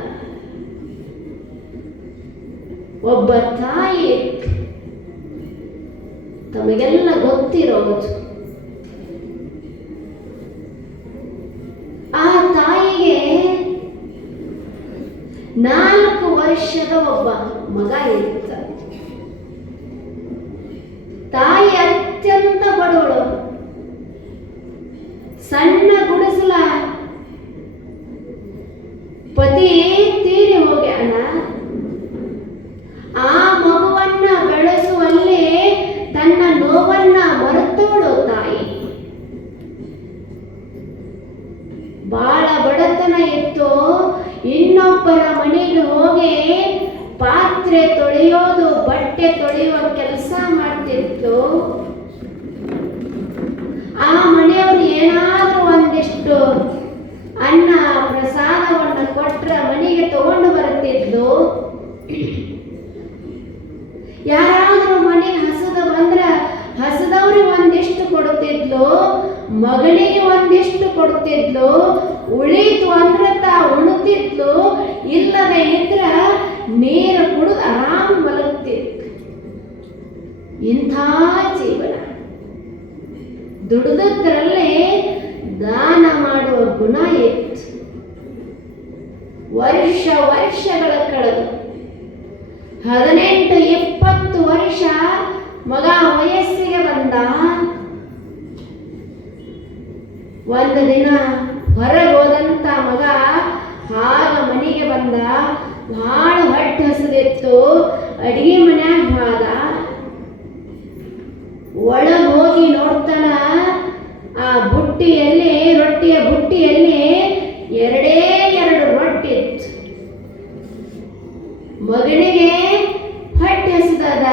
ಒಬ್ಬ ತಾಯಿ, ತಮಗೆಲ್ಲ ಗೊತ್ತಿರೋದು, ಆ ತಾಯಿಗೆ 4 ವರ್ಷದ ಒಬ್ಬ ಮಗ ಇರ್ತ. ತಾಯಿ ಅತ್ಯಂತ ಬಡವಳು. ಸಣ್ಣ ಗುಡಿಸಲ, ಪತಿ ತೀರಿ ಹೋಗ್ಯಾನ. ಆ ಮಗುವನ್ನ ಬೆಳೆಸುವಲ್ಲಿ ತನ್ನ ನೋವನ್ನ ಮರೆತವಳು ತಾಯಿ. ಬಾಳ ಬಡತನ ಇತ್ತು. ಇನ್ನೊಬ್ಬರ ಮನೆಗೆ ಹೋಗಿ ಪಾತ್ರೆ ತೊಳೆಯೋದು, ಬಟ್ಟೆ ತೊಳೆಯುವ ಕೆಲಸ ಮಾಡ್ತಿತ್ತು. ಆ ಮನೆಯವರು ಏನಾದ್ರೂ ಒಂದಿಷ್ಟು ಅನ್ನ ಪ್ರಸಾದವನ್ನು ಕೊಟ್ರೆ ಮನೆಗೆ ತಗೊಂಡು ಬರ್ತಿದ್ಲು. ಯಾರಾದ್ರೂ ಮನೆಗೆ ಹಸದ ಬಂದ್ರ ಹಸದವ್ರಿಗೆ ಒಂದಿಷ್ಟು ಕೊಡುತ್ತಿದ್ಲು, ಮಗನಿಗೆ ಒಂದಿಷ್ಟು ಕೊಡುತ್ತಿದ್ಲು. ಉಳಿತು ಅಂದ್ರೆ ಉಣುತ್ತಿದ್ಲು. ಇಲ್ಲದೆ ಇದ್ರ ನೀರು ಕುಡಿದು ಆರಾಮ್ ಮಲಗ್ತಿದ್ಲು. ಇಂಥ ಜೀವನ. ದುಡಿದದ್ರಲ್ಲಿ ದಾನ ಮಾಡುವ ಗುಣ ಇತ್ತು. ವರ್ಷಗಳ ಕಳೆದು 18-20 ವರ್ಷ ಮಗ ವಯಸ್ಸಿಗೆ ಬಂದ. ಒಂದು ದಿನ ಹೊರಗೆ ಹೋದಂತ ಮಗ ಹಾಗ ಮನೆಗೆ ಬಂದ. ಬಹಳ ಹೊಟ್ಟೆ ಹಸಿದಿತ್ತು. ಅಡಿಗೆ ಮನ್ಯಾಗ ಹೋದ. ಒಳಗೆ ಹೋಗಿ ನೋಡ್ತಾನ, ಆ ಬುಟ್ಟಿಯಲ್ಲಿ, ರೊಟ್ಟಿಯ ಬುಟ್ಟಿಯಲ್ಲಿ 2 ರೊಟ್ಟಿ ಇತ್ತು. ಮಗನಿಗೆ ಹೊಟ್ಟೆ ಹಸಿದದ,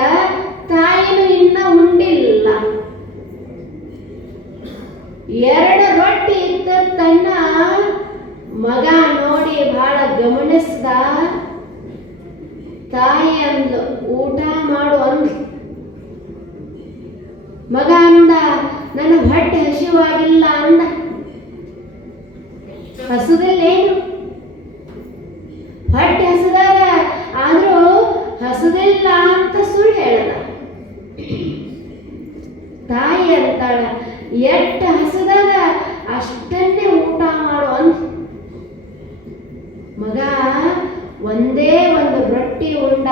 ತಾಯಿನೂ ಇನ್ನ ಉಂಡಿಲ್ಲ. 2 ರೊಟ್ಟಿ ಇದ್ದ ತನ್ನ ಮಗ ನೋಡಿ ಬಹಳ ಗಮನಿಸ್ದ. ತಾಯಿ ಅಂದ್ಲು, ಊಟ ಮಾಡು ಅಂದ್ಲು. ಮಗ ಅಂದ, ನನ್ನ ಹೊಟ್ಟೆ ಹಸಿವಾಗಿಲ್ಲ ಅಂದ. ಹಸುದಿಲ್ಲೇನು? ಹೊಟ್ಟೆ ಹಸದಾಗ, ಆದ್ರೂ ಹಸುದಿಲ್ಲ ಅಂತ ಸುಳ್ಳು ಹೇಳ್ದ. ತಾಯಿ ಅಂತಾಳ, ಎಷ್ಟು ಹಸದಾಗ ಅಷ್ಟನ್ನೇ ಊಟ ಮಾಡು ಅಂತ. ಮಗ ಒಂದೇ ಒಂದು ರೊಟ್ಟಿ ಉಂಡ,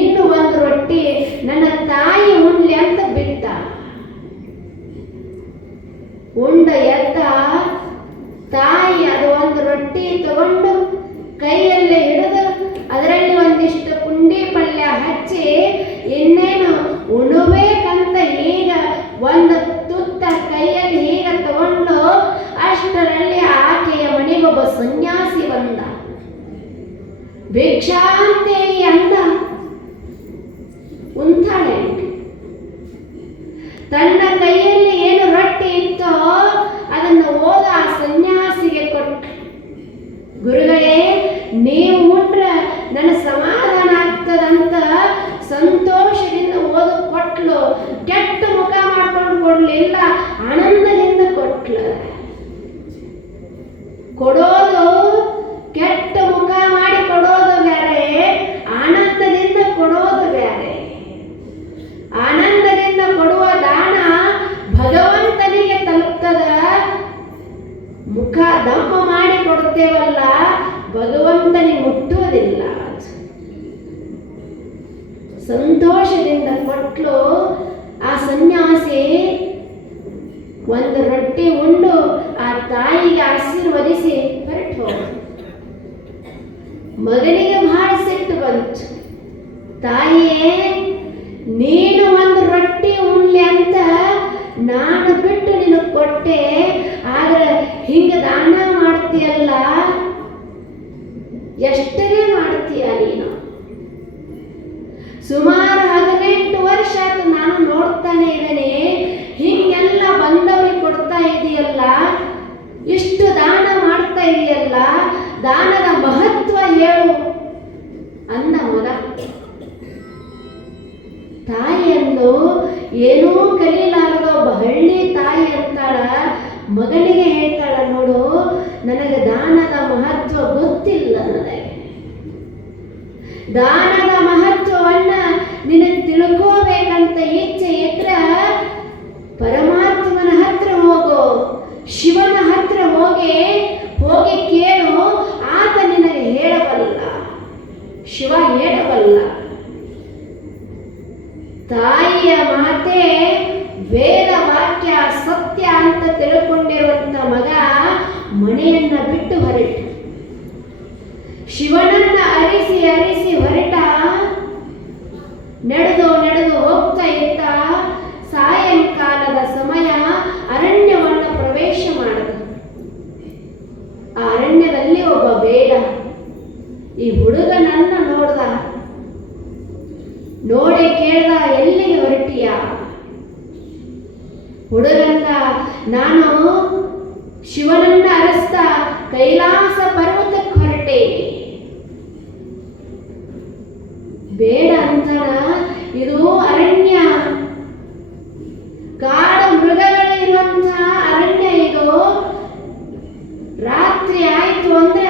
ಇನ್ನು ಒಂದು ರೊಟ್ಟಿ ನನ್ನ ತಾಯಿ ಉಣ್ಲಿ ಅಂತ ಬಿಟ್ಟ. ಉಂಡ ಎದ್ದ. ತಾಯಿ ಅದು ಒಂದು ರೊಟ್ಟಿ ತಗೊಂಡು ಕೈಯಲ್ಲೇ ಹಿಡಿದು ಅದರಲ್ಲಿ ಒಂದಿಷ್ಟು ಪುಂಡಿ ಪಲ್ಯ ಹಚ್ಚಿ ಇನ್ನೇನು ಉಣಬೇಕಂತ ಈಗ ಒಂದು ತುತ್ತ ಕೈಯಲ್ಲಿ ಈಗ ತಗೊಂಡು ಅಷ್ಟರಲ್ಲಿ ಆಕೆಯ ಮನೆಗೊಬ್ಬ ಸನ್ಯಾಸಿ ಬಂದ. ಭಿಕ್ಷಾಂದೇಹಿ ಅಂದ. ಉಂತಾಳೆ. ತನ್ನ ಕೈಯಲ್ಲಿ ಏನು ರೊಟ್ಟಿ ಇತ್ತೋ ಅದನ್ನು ಓದ ಆ ಸನ್ಯಾಸಿಗೆ ಕೊಟ್ಟು, ಗುರುಗಳೇ ನೀವು ಉಂಡ್ರೆ ನನ್ನ ಸಮಾಧಾನ ಆಗ್ತದಂತ ಸಂತೋಷದಿಂದ ಓದ ಕೊಟ್ಲು. ಕೆಟ್ಟ ಮುಖ ಮಾಡ್ಕೊಂಡು ಕೊಡ್ಲಿಲ್ಲ, ಆನಂದದಿಂದ ಕೊಟ್ಲು. ಕೊಡೋದು ಕೆಟ್ಟ ಮುಖ ಮಾಡಿ ಕೊಡೋದು ಬೇರೆ, ಆನಂದದಿಂದ ಕೊಡೋದು ಬೇರೆ. ಆನಂದದಿಂದ ಕೊಡುವ ದಾನ ಭಗವಂತನಿಗೆ ತಲುಪ್ತದ. ಮುಖ ದಮ್ಮ ಮಾಡಿ ಕೊಡ್ತೇವಲ್ಲ, ಭಗವಂತನಿಗೆ ಮುಟ್ಟುವುದಿಲ್ಲ. ಸಂತೋಷದಿಂದ ಕೊಟ್ಲು. ಆ ಸನ್ಯಾಸಿ ಒಂದು ರೊಟ್ಟಿ ಉಂಡು ಆ ತಾಯಿಗೆ ಆಶೀರ್ವದಿಸಿ ಹೊರಟು ಹೋದ. ಮಗನಿಗೆ ಬಹಳ ಸಿಟ್ಟು ಬಂತು. ತಾಯಿಯೇ, ನೀನು ಒಂದು ರೊಟ್ಟಿ ಉಣ್ಲಿ ಅಂತ ನಾನು ಬಿಟ್ಟು ನಿನಗೆ ಕೊಟ್ಟೆ, ಆದ್ರೆ ಹಿಂಗ ದಾನ ಮಾಡ್ತೀಯಲ್ಲ, ಎಷ್ಟರೇ ಮಾಡ್ತೀಯ ನೀನು? ಸುಮಾರು 18 ವರ್ಷ ಆಯ್ತು ನಾನು ನೋಡ್ತಾನೆ ಇದ್ದೇನೆ, ಹಿಂಗೆಲ್ಲ ಬಂದವರಿಗೆ ಕೊಡ್ತಾ ಇದೆಯಲ್ಲ, ಇಷ್ಟು ದಾನ ಮಾಡ್ತಾ ಇದೆಯಲ್ಲ, ದಾನದ ಮಹತ್ವ ಹೇಳು ಅಂದ ಮಗ. ತಾಯಿಯನ್ನು ಏನೂ ಕಲೀಲಾರದ ಒಬ್ಬ ಹಳ್ಳಿ ತಾಯಿ ಅಂತಾಳ, ಮಗನಿಗೆ ಹೇಳ್ತಾಳ, ನೋಡು ನನಗೆ ದಾನದ ಮಹತ್ವ ಗೊತ್ತಿಲ್ಲ. ನನಗೆ ದಾನದ ಮಹತ್ವವನ್ನ ನಿನಗೆ ತಿಳ್ಕೋಬೇಕಂತ ಇಚ್ಛೆ ಇದ್ರ ಪರಮಾತ್ಮನ ಹತ್ರ ಹೋಗು, ಶಿವನ ಹತ್ರ ಹೋಗಿ ಕೇಳು, ಆತ ನಿನಗೆ ಹೇಳಬಲ್ಲ, ಶಿವ ಹೇಳಬಲ್ಲ. ತಾಯಿಯ ಮಾತೆ ವೇದ ವಾಕ್ಯ ಸತ್ಯ ಅಂತ ತಿಳ್ಕೊಂಡಿರುವಂತ ಮಗ ಮನೆಯನ್ನ ಬಿಟ್ಟು ಹೊರಟ. ಶಿವನನ್ನ ಅರಿಸಿ ಹೊರಟ. ನಡೆದು ಹೋಗ್ತಾ ಇದ್ದ. ಸಾಯಂಕಾಲದ ಸಮಯ ಅರಣ್ಯವನ್ನು ಪ್ರವೇಶ ಮಾಡಿದ. ಆ ಅರಣ್ಯದಲ್ಲಿ ಒಬ್ಬ ಬೇಡ ಈ ಹುಡುಗನನ್ನ ನೋಡಿ ಕೇಳ್ದ, ಎಲ್ಲಿಗೆ ಹೊರಟಿಯ? ಹುಡುಗಂದ, ನಾನು ಶಿವನನ್ನ ಅರಸ್ತಾ ಕೈಲಾಸ ಪರ್ವತಕ್ಕೆ ಹೊರಟೆ. ಬೇಡ ಅಂತಾನ, ಇದು ಅರಣ್ಯ, ಕಾಡು ಮೃಗಗಳಿರುವಂತಹ ಅರಣ್ಯ ಇದು. ರಾತ್ರಿ ಆಯ್ತು ಅಂದ್ರೆ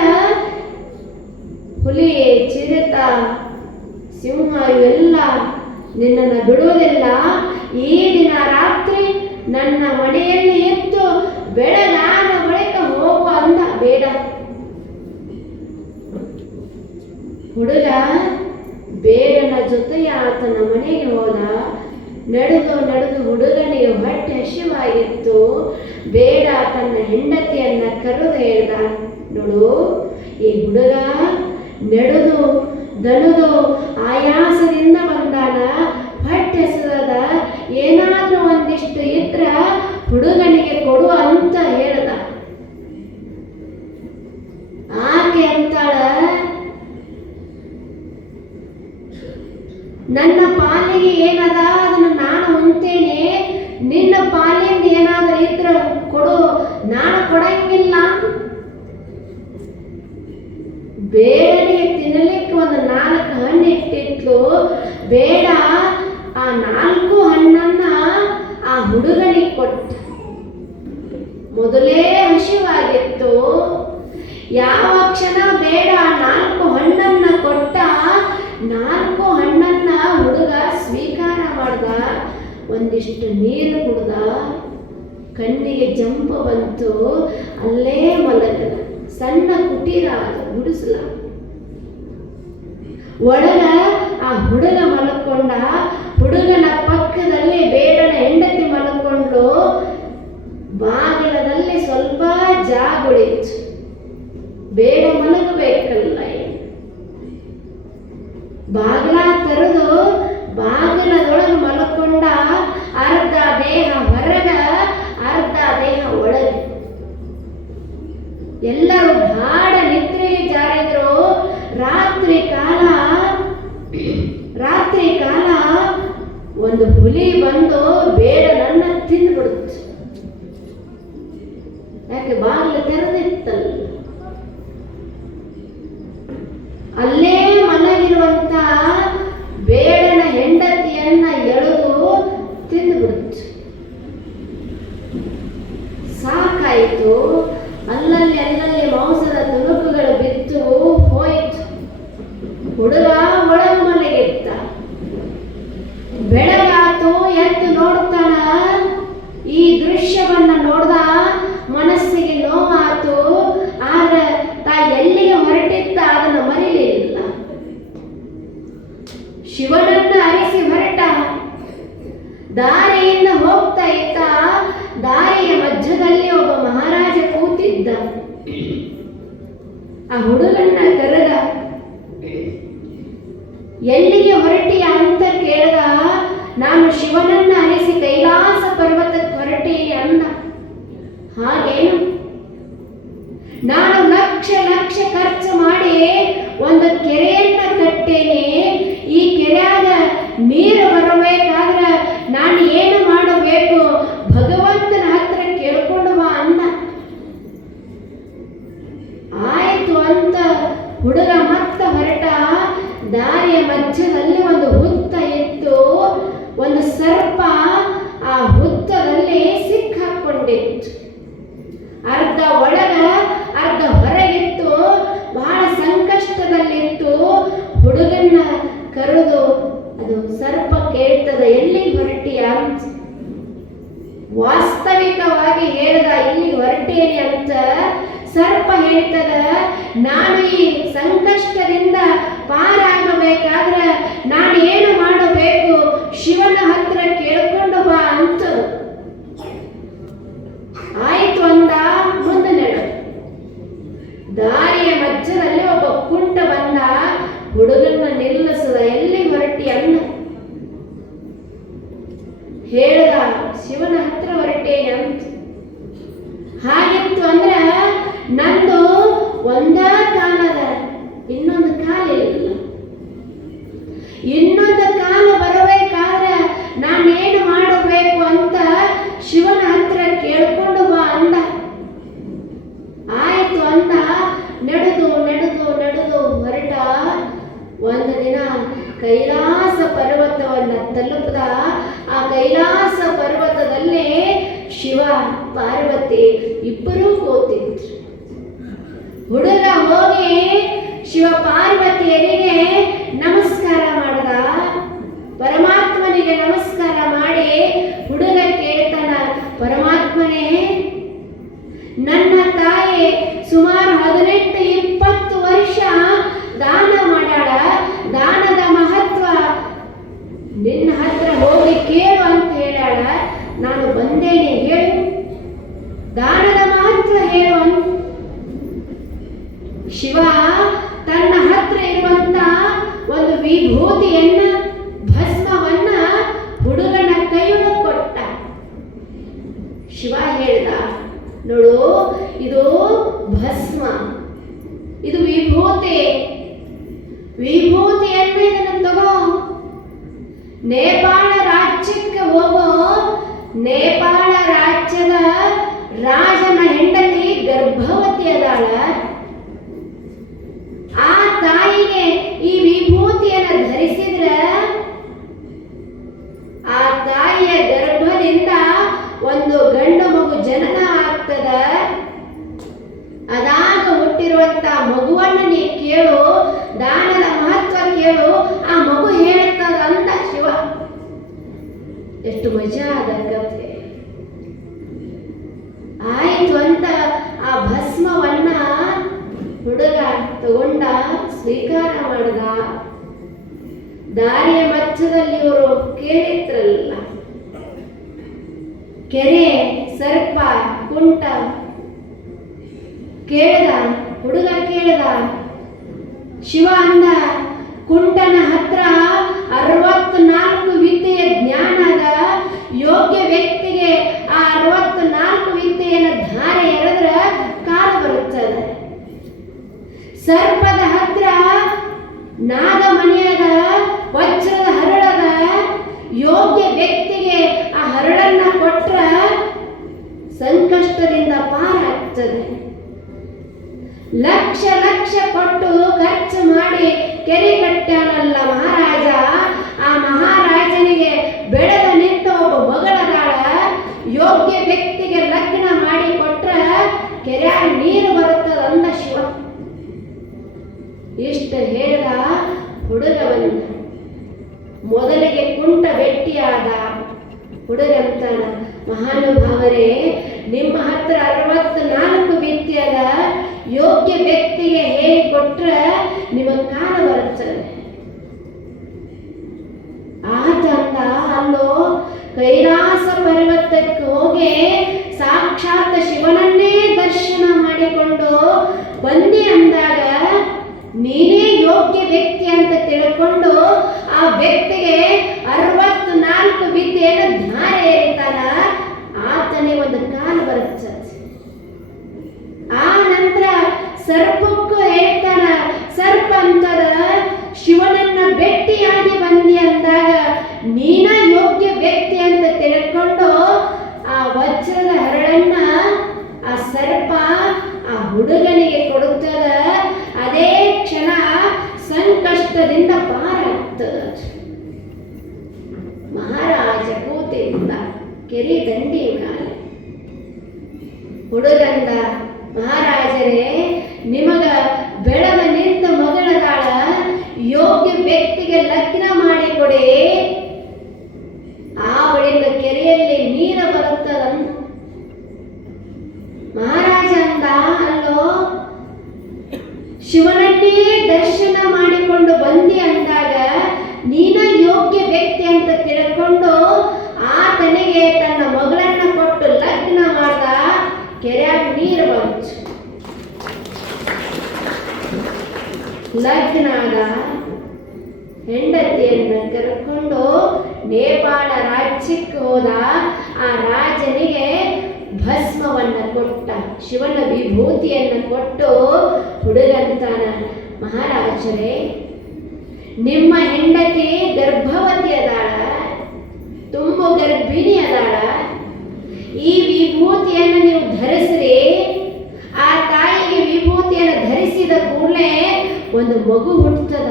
ಹುಲಿ, ಚಿರತ, ಸಿಂಹ ಇವೆಲ್ಲ ನಿನ್ನನ್ನು ಬಿಡುವುದಿಲ್ಲ. ಈ ದಿನ ರಾತ್ರಿ ನನ್ನ ಮನೆಯಲ್ಲಿ ಇತ್ತು, ಬೆಳಗಾದ ಬಳಿಕ ಹೋಗು ಅಂದ. ಬೇಡ. ಹುಡುಗ ಬೇಡನ ಜೊತೆಗೆ ಆತನ ಮನೆಗೆ ಹೋದ. ನಡೆದು ಹುಡುಗನಿಗೆ ಹೊಟ್ಟೆ ಹಸಿವಾಗಿತ್ತು. ಬೇಡ ತನ್ನ ಹೆಂಡತಿಯನ್ನ ಕರೆದು ಹೇಳ್ದ, ನೋಡು ಈ ಹುಡುಗ ದನದು ಆಯಾಸದಿಂದ ಬಂದಾನ, ಹೊಟ್ಟೆ ಹಸಿದ, ಏನಾದ್ರೂ ಒಂದಿಷ್ಟು ಇದ್ರ ಹುಡುಗನಿಗೆ ಕೊಡು ಅಂತ ಹೇಳ್ದ. ಆಕೆ ಅಂತಾಳ, ನನ್ನ ಪಾಲಿಗೆ ಏನದ ಅದನ್ನು ನಾನು ಉಣ್ತೇನೆ, ನಿನ್ನ ಪಾಲಿಂದ ಏನಾದ್ರೂ ಇದ್ರ ಕೊಡು, ನಾನು ಕೊಡಂಗಿಲ್ಲ. ಬೇಡನಿಗೆ ತಿನ್ನಲಿಕ್ಕೆ ಒಂದು 4 ಹಣ್ಣು ಇಟ್ಟಿಟ್ಲು. ಬೇಡ ಆ 4 ಹಣ್ಣನ್ನ ಆ ಹುಡುಗನಿಗೆ ಕೊಟ್ಟ. ಮೊದಲೇ ಹಸಿವಾಗಿತ್ತು. ಯಾವ ಕ್ಷಣ ಬೇಡ 4 ಹಣ್ಣನ್ನ ಕೊಟ್ಟ. 4 ಹಣ್ಣನ್ನ ಹುಡುಗ ಸ್ವೀಕಾರ ಮಾಡ್ದ. ಒಂದಿಷ್ಟು ನೀರು ಕುಡ್ದ. ಕಣ್ಣಿಗೆ ಜಂಪ ಬಂತು. ಅಲ್ಲೇ ಮಲಗದ. ಸಣ್ಣ ಕುಟೀರ ಅದು, ಗುಡಿಸಲ. ಒಳಗ ಆ ಹುಡುಗ ಮಲ್ಕೊಂಡ. ಹುಡುಗನ ಪಕ್ಕದಲ್ಲಿ ಬೇಡನ ಹೆಂಡತಿ ಮಲ್ಕೊಂಡು. ಬಾಗಿಲದಲ್ಲಿ ಸ್ವಲ್ಪ ಜಾಗುಳಿತು. ಬೇಡ ಮಲಗಬೇಕಲ್ಲ. ಬಾಗಿಲ ತೆರೆದು ಬಾಗಿಲದೊಳಗೆ ಮಲ್ಕೊಂಡ. ಅರ್ಧ ದೇಹ ಹೊರಗ, ಅರ್ಧ ದೇಹ ಒಳಗೆ. ಎಲ್ಲರೂ ಗಾಢ ನಿದ್ರೆಗೆ ಜಾರಿದ್ರು. ರಾತ್ರಿ ಕಾಲ ಒಂದು ಹುಲಿ ಬಂದು ಬೇಡನನ್ನ ತಿಂದ್ಬಿಡ್ತು. ಮನೆಗೆ ಬಾಗಿಲು ತೆರೆದಿತ್ತಲ್ಲ, ಅಲ್ಲೇ ಮಲಗಿರುವಂತ ಬೇಡನ ಹೆಂಡತಿಯನ್ನ ಎಳೆದು ತಿಂದುಬಿಡ್ತು. ಸಾಕಾಯಿತು. ಅಲ್ಲಲ್ಲಿ ಮಾಂಸದ ತುಣುಕುಗಳು ಬಿದ್ದು ಹೋಯಿತು. ಹುಡುಗ ಒಳಗೆ ಮಲಗಿತ್ತ. ಬೆಳಗಾತು, ಎದ್ದು ನೋಡ್ತಾನ. ಈ ದೃಶ್ಯವನ್ನ ನೋಡ್ದ, ಮನಸ್ಸಿಗೆ ನೋವಾತು. ಆದ್ರೆ ತಾ ಎಲ್ಲಿಗೆ ಹೊರಟಿದ್ದ ಅದನ್ನು ಮರಿಲಿಲ್ಲ. ಶಿವನನ್ನ ಅರಿಸಿ ಹೊರಟ. ದಾರಿಯಿಂದ ಹೋಗ್ತಾ ಇದ್ದ. ದಾರಿಯ ಮಧ್ಯದಲ್ಲಿ ಒಬ್ಬ ಮಹಾರಾಜ ಕೂತಿದ್ದ. ಆ ಹುಡುಗನ್ನ ಕರೆದ. ಎಲ್ಲಿಗೆ ಹೊರಟಿಯ ಅಂತ ಕೇಳಿದ. ನಾನು ಶಿವನನ್ನ ಅರಿಸಿ ಕೈಲಾಸ ಪರ್ವತಕ್ಕೆ ಹೊರಟೀನಿ ಅಂದ. ಹಾಗೇನು? ನಾನು ಲಕ್ಷ ಖರ್ಚು ಮಾಡಿ ಒಂದು ಕೆರೆಯನ್ನ ಕಟ್ಟೇನೆ. ಈ ಕೆರೆಯಾಗ ನೀರು ಬರಬೇಕಾದ್ರೆ ನಾನು ಏನು ಮಾಡಬೇಕು? ಭಗವಂತನ ಹತ್ರ ಕೇಳ್ಕೊಂಡು ಬಾ ಅಂದ. ಆಯ್ತು ಅಂತ ಹುಡುಗ ಮತ್ತೆ ಹೊರಟ. ದಾರಿಯ ಮಧ್ಯದಲ್ಲಿ ಒಂದು ಹುತ್ತ ಇತ್ತು. ಒಂದು ಸರ್ಪ ಆ ಹುತ್ತದಲ್ಲಿ ಸಿಕ್ಕಾಕೊಂಡಿತ್ತು. ಅರ್ಧ ಒಳಗ ಅರ್ಧ ಹೊರಗಿತ್ತು. ಬಹಳ ಸಂಕಷ್ಟದಲ್ಲಿತ್ತು. ಹುಡುಗನ್ನ ಕರೆದು ಅದು ಸರ್ಪ ಕೇಳ್ತದ, ಎಲ್ಲಿಗೆ ಹೊರಟಿಯ ಅಂತ. ವಾಸ್ತವಿಕವಾಗಿ ಹೇಳ್ದ, ಇಲ್ಲಿಗೆ ಹೊರಟೇನೆ ಅಂತ. ಸರ್ಪ ಹೇಳ್ತದ, ನಾನು ಈ ಸಂಕಷ್ಟದಿಂದ ಪಾರಾಗಬೇಕಾದ್ರೆ ನಾನು ಏನು ಮಾಡಬೇಕು? ಶಿವನ ಹತ್ರ ಕೇಳ್ಕೊಂಡು ಬಾ ಅಂತ. ಆಯ್ತು ಅಂದ. ಮುಂದೆ ನಡೆ. ದಾರಿಯ ಮಧ್ಯದಲ್ಲಿ ಒಬ್ಬ ಕುಂಟ ಬಂದ. ಹುಡುಗನ್ನ ನಿಲ್ಲಿಸದ, ಎಲ್ಲಿ ಹೊರಟಿ ಅಂದ. ಹೇಳ್ದ, ಶಿವನ ಹತ್ರ ಹೊರಟೇನೆ ಅಂತ. ಹಾಗಿತ್ತು ಅಂದ್ರ ನಂದು ಒಂದ ಕಾಲದ, ಇನ್ನೊಂದು ಕಾಲಿಲ್ಲ. ಇನ್ನೊಂದು ಕಾಲ ಬರಬೇಕಾದ್ರೆ ನಾನೇನು ಮಾಡಬೇಕು ಅಂತ ಶಿವನ ಹತ್ರ ಕೇಳ್ಕೊಂಡು ಬಾ ಅಂದ. ಆಯ್ತು ಅಂತ ನಡೆದು ಹೊರಟ. ಒಂದು ದಿನ ಕೈಲಾಸ ಪರ್ವತವನ್ನ ತಲುಪದ. ಆ ಕೈಲಾಸ ಪರ್ವತದಲ್ಲೇ ಶಿವ ಪಾರ್ವತಿ ಇಬ್ಬರೂ ಕೂತಿದ್ರು. ಹುಡುಗ ಹೋಗಿ ಶಿವ ಪಾರ್ವತಿಯರಿಗೆ ನಮಸ್ಕಾರ ಮಾಡಿದ. ಪರಮಾತ್ಮನಿಗೆ ನಮಸ್ಕಾರ ಮಾಡಿ ಹುಡುಗ ಕೇಳ್ತಾನ, ಪರಮಾತ್ಮನೇ, ನನ್ನ ತಾಯಿ ಸುಮಾರು 18-20 ವರ್ಷ ದಾನ ಮಾಡ್ಯಾಳ. ದಾನದ ಮಹತ್ವ ನಿನ್ನ ಹತ್ರ ಹೋಗಿ ಕೇಳು ಅಂತ ಹೇಳ್ಯಾಳ. ನಾನು ಬಂದೇನೆ, ಹೇಳು, ದಾನದ ಮಹತ್ವ ಹೇಳು ಅಂತ. ಶಿವ ತನ್ನ ಹತ್ರ ಇರುವಂತ ಒಂದು ವಿಭೂತಿಯನ್ನ, ಭಸ್ಮವನ್ನ ಹುಡುಗನ ಕೈಯೊಳಗೆ ಕೊಟ್ಟ. ಶಿವ ಹೇಳ್ದ, ನೋಡು, ಇದು ಭಸ್ಮ, ಇದು ವಿಭೂತಿ. ವಿಭೂತಿಯನ್ನ ಇದನ್ನು ತಗೋ. ನೇಪಾಳ ರಾಜ್ಯಕ್ಕೆ ಹೋಗೋ. ನೇಪಾಳ ರಾಜ್ಯದ ರಾಜನ ಹೆಂಡತಿ ಗರ್ಭವತಿ ಅದಾಳ. ಆ ತಾಯಿಗೆ ಈ ವಿಭೂತಿಯನ್ನು ಧರಿಸಿದ್ರೆ ಆ ತಾಯಿಯ ಗರ್ಭದಿಂದ ಒಂದು ಗಂಡು ಮಗು ಜನನ ಆಗ್ತದ. ಅದಾಗ ಹುಟ್ಟಿರುವಂತ ಮಗುವನ್ನು ನೀ ಕೇಳು, ದಾನದ ಮಹತ್ವ ಕೇಳು, ಆ ಮಗು ಹೇಳುತ್ತದ ಅಂದ ಶಿವ. ಎಷ್ಟು ಮಜಾ ಆದ ಕಥೆ. ಆಯ್ತು ಅಂತ ಆ ಭಸ್ಮವನ್ನ ಹುಡುಗ ತಗೊಂಡ, ಸ್ವೀಕಾರ ಮಾಡಿದ. ದಾರಿಯ ಮಧ್ಯದಲ್ಲಿ ಇವರು ಕೇಳಿದ್ರಲ್ಲ, ಕೆರೆ, ಸರ್ಪ, ಕುಂಟ ಕೇಳ್ದ. ಹುಡುಗ ಕೇಳ್ದ. ಶಿವ ಅಂದ, ಕುಂಟನ ಹತ್ರ 64 ವಿದ್ಯೆಯ ಜ್ಞಾನದ ಯೋಗ್ಯ ವ್ಯಕ್ತಿಗೆ ಆ 64 ವಿದ್ಯೆಯನ್ನು ಧಾರೆ ಎರೆದ್ರ ಕಾಲ ಬರುತ್ತದೆ. ಸರ್ಪದ ಹತ್ರ ನಾಗಮಣಿಯದ ವಜ್ರದ ಹರಳದ ಯೋಗ್ಯ ವ್ಯಕ್ತಿಗೆ ಆ ಹರಳನ್ನ ಕೊಟ್ರ ಸಂಕಷ್ಟದಿಂದ ಪಾರಾಗ್ತದೆ. ಆಗ್ತದೆ. ಲಕ್ಷ ಲಕ್ಷ ಕೊಟ್ಟು ಖರ್ಚು ಮಾಡಿ ಕೆರೆ ಕಟ್ಟ್ಯಾನಲ್ಲ ಮಹಾರಾಜ. ಆ ಮಹಾರಾಜನಿಗೆ ಬೆಳೆದ ನಿಂತ ಒಬ್ಬ ಮಗಳದಾಳ. ಯೋಗ್ಯ ವ್ಯಕ್ತಿಗೆ ಲಗ್ನ ಮಾಡಿ ಕೊಟ್ರ ಕೆರೆಯಾಗ ನೀರು ಬರುತ್ತದ ಅಂದ ಶಿವ. ಇಷ್ಟ ಹೇಳಿದ ಹುಡುಗ ಬಂದ. ಮೊದಲಿಗೆ ಕುಂಟ ಭೇಟಿಯಾದ. ಹುಡುಗಂತಾನ, ಮಹಾನುಭಾವರೇ, ನಿಮ್ಮ ಹತ್ರ 64 ಬಿತ್ತಿಯದ. ಯೋಗ್ಯ ವ್ಯಕ್ತಿಗೆ ಹೇಳಿಕೊಟ್ರ ನಿಮ್ಮ ಕಾಲ ಬರುತ್ತದೆ. ಆತಂದ ಅಲ್ಲೋ ಕೈಲಾಸ ಪರ್ವತಕ್ಕೆ ಹೋಗಿ ಸಾಕ್ಷಾತ್ ಶಿವನನ್ನೇ ದರ್ಶನ ಮಾಡಿಕೊಂಡು ಬಂದಿ ಅಂದಾಗ ನೀನೇ ಯೋಗ್ಯ ವ್ಯಕ್ತಿ ಅಂತ ತಿಳ್ಕೊಂಡು ಆ ವ್ಯಕ್ತಿಗೆ 64 ವಿದ್ಯೆಯನ್ನು ಧಾರೆ ಏರಿತಾನ. ಆತನಿಗೆ ಒಂದು ಕಾಲ ಬರುತ್ತದೆ. ಆ ನಂತರ ಸರ್ಪಕ್ಕೂ ಹೇಳ್ತಾನ, ಸರ್ಪ ಅಂತದ ಶಿವನನ್ನ ಭೇಟಿಯಾಗಿ ಬಂದಿ ಅಂದಾಗ ನೀನ ಯೋಗ್ಯ ವ್ಯಕ್ತಿ ಅಂತ ತಿಳ್ಕೊಂಡು ಆ ವಜ್ರದ ಹರಳನ್ನ ಆ ಸರ್ಪ ಆ ಹುಡುಗನಿಗೆ ಕೊಡುತ್ತದ. ಅದೇ ಕ್ಷಣ ಸಂಕಷ್ಟದಿಂದ ಪಾರಾಗ್ತದ. ಮಹಾರಾಜ ಕೂತಿದ್ದ ಕೆರೆ ದಂಡಿ ಮೇಲೆ. ಹುಡುಗಂದ, ಮಹಾರಾಜರೇ, ನಿಮಗ ಬೆಳೆದ ನಿಂತ ಮಗಳದಾಳ. ಯೋಗ್ಯ ವ್ಯಕ್ತಿಗೆ ಲಗ್ನ ಮಾಡಿಕೊಡಿ. ಆ ಬಳಿಕ ಕೆರೆಯಲ್ಲಿ ನೀರು ಬರುತ್ತದಂತ. ಮಹಾರಾಜ ಅಂದ, ಅಲ್ಲೋ ಶಿವನನ್ನೇ ದರ್ಶನ ಮಾಡಿಕೊಂಡು ಬಂದಿ ಅಂದಾಗ ನೀನ ಯೋಗ್ಯ ವ್ಯಕ್ತಿ ಅಂತ ತಿಳ್ಕೊಂಡು ಆತನಿಗೆ ತನ್ನ ಮಗಳನ್ನ ಕೊಟ್ಟು ಲಗ್ನ ಮಾಡ್ದ. ಕೆರೆಯಾಗ ನೀರು ಬಂತು. ಲಗ್ನ ಆದ. ಹೆಂಡತಿಯನ್ನು ಕರ್ಕೊಂಡು ನೇಪಾಳ ರಾಜ್ಯಕ್ಕೆ ಹೋದ. ಆ ರಾಜನಿಗೆ ಭಸ್ಮವನ್ನು ಕೊಟ್ಟ, ಶಿವನ ವಿಭೂತಿಯನ್ನು ಕೊಟ್ಟು ಹುಡುಗಂತಾನ, ಮಹಾರಾಜರೇ, ನಿಮ್ಮ ಹೆಂಡತಿ ಗರ್ಭವತಿ ಅದಾಳ, ತುಂಬು ಗರ್ಭಿಣಿ ಅದಾಳ. ಈ ವಿಭೂತಿಯನ್ನು ನೀವು ಧರಿಸ್ರಿ. ಆ ತಾಯಿಗೆ ವಿಭೂತಿಯನ್ನು ಧರಿಸಿದ ಕೂಡಲೇ ಒಂದು ಮಗು ಹುಟ್ಟುತ್ತದ.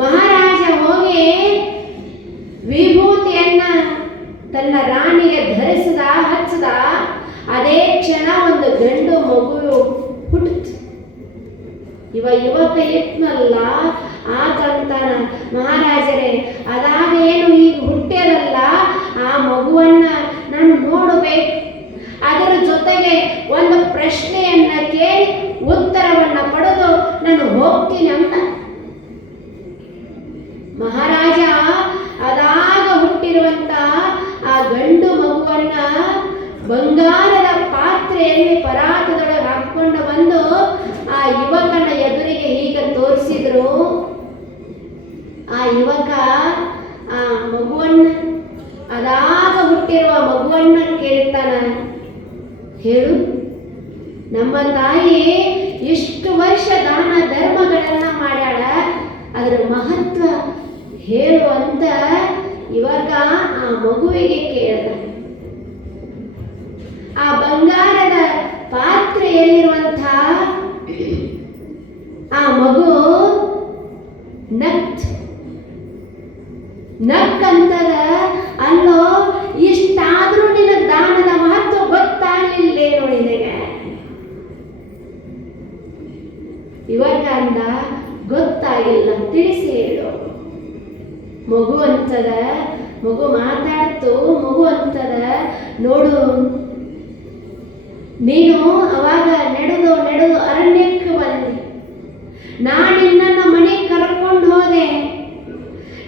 ಮಹಾರಾಜ ಹೋಗಿ ವಿಭೂತಿಯನ್ನ ತನ್ನ ರಾಣಿಗೆ ಧರಿಸಿದ, ಹಚ್ಚದ. ಅದೇ ಕ್ಷಣ ಒಂದು ಗಂಡು ಮಗು ಹುಟ್ಟಿತು. ಯುವಕ ಇಟ್ನಲ್ಲ ಆತಂತಾನ, ಮಹಾರಾಜರೇ, ಅದಾಗ ಏನು ಈಗ ಹುಟ್ಟ್ಯದಲ್ಲ, ಆ ಮಗುವನ್ನ ನಾನು ನೋಡಬೇಕು. ಅದರ ಜೊತೆಗೆ ಒಂದು ಪ್ರಶ್ನೆಯನ್ನ ಕೇಳಿ ಉತ್ತರವನ್ನ ಪಡೆದು ನಾನು ಹೋಗ್ತೀನಿ ಅಂತ. ಮಹಾರಾಜ ಅದಾಗ ಹುಟ್ಟಿರುವಂತ ಆ ಗಂಡು ಮಗುವನ್ನ ಬಂಗಾರದ ಪಾತ್ರೆಯಲ್ಲಿ ಪರಾತದೊಳಗೆ ಹಾಕೊಂಡು ಬಂದು ಆ ಯುವಕನ ಎದುರಿಗೆ ಹೀಗೆ ತೋರಿಸಿದ್ರು. ಆ ಯುವಕ ಆ ಮಗುವನ್ನ, ಅದಾಗ ಹುಟ್ಟಿರುವ ಮಗುವನ್ನ ಕೇಳ್ತಾನ, ಹೇಳು, ನಮ್ಮ ತಾಯಿ ಇಷ್ಟು ವರ್ಷ ದಾನ ಧರ್ಮಗಳನ್ನ ಮಾಡ್ಯಾಳ, ಅದರ ಮಹತ್ವ ಹೇಳು ಅಂತ ಇವಾಗ ಆ ಮಗುವಿಗೆ ಕೇಳ್ದ. ಆ ಬಂಗಾರದ ಪಾತ್ರೆಯಲ್ಲಿರುವಂಥ ಆ ಮಗು ನಕ್ಕಂತದ, ಅಲ್ಲೋ ಇಷ್ಟಾದ್ರೂ ನಿನ್ನ ದಾನದ ಮಹತ್ವ ಗೊತ್ತಾಗಲಿಲ್ಲೇನೋ ನಿನಗೆ? ಇವಾಗ ಅಂದ, ಗೊತ್ತಾಗಿಲ್ಲ, ತಿಳಿಸಿ ಹೇಳು. ಮಗು ಅಂತದ, ಮಗು ಮಾತಾಡ್ತು. ಮಗು ಅಂತದ, ನೋಡು, ನೀನು ಅವಾಗ ನಡೆದು ಅರಣ್ಯಕ್ಕೆ ಬಂದೆ. ನಾನು ನಿನ್ನನ್ನು ಮನೆಗೆ ಕರ್ಕೊಂಡು ಹೋದೆ.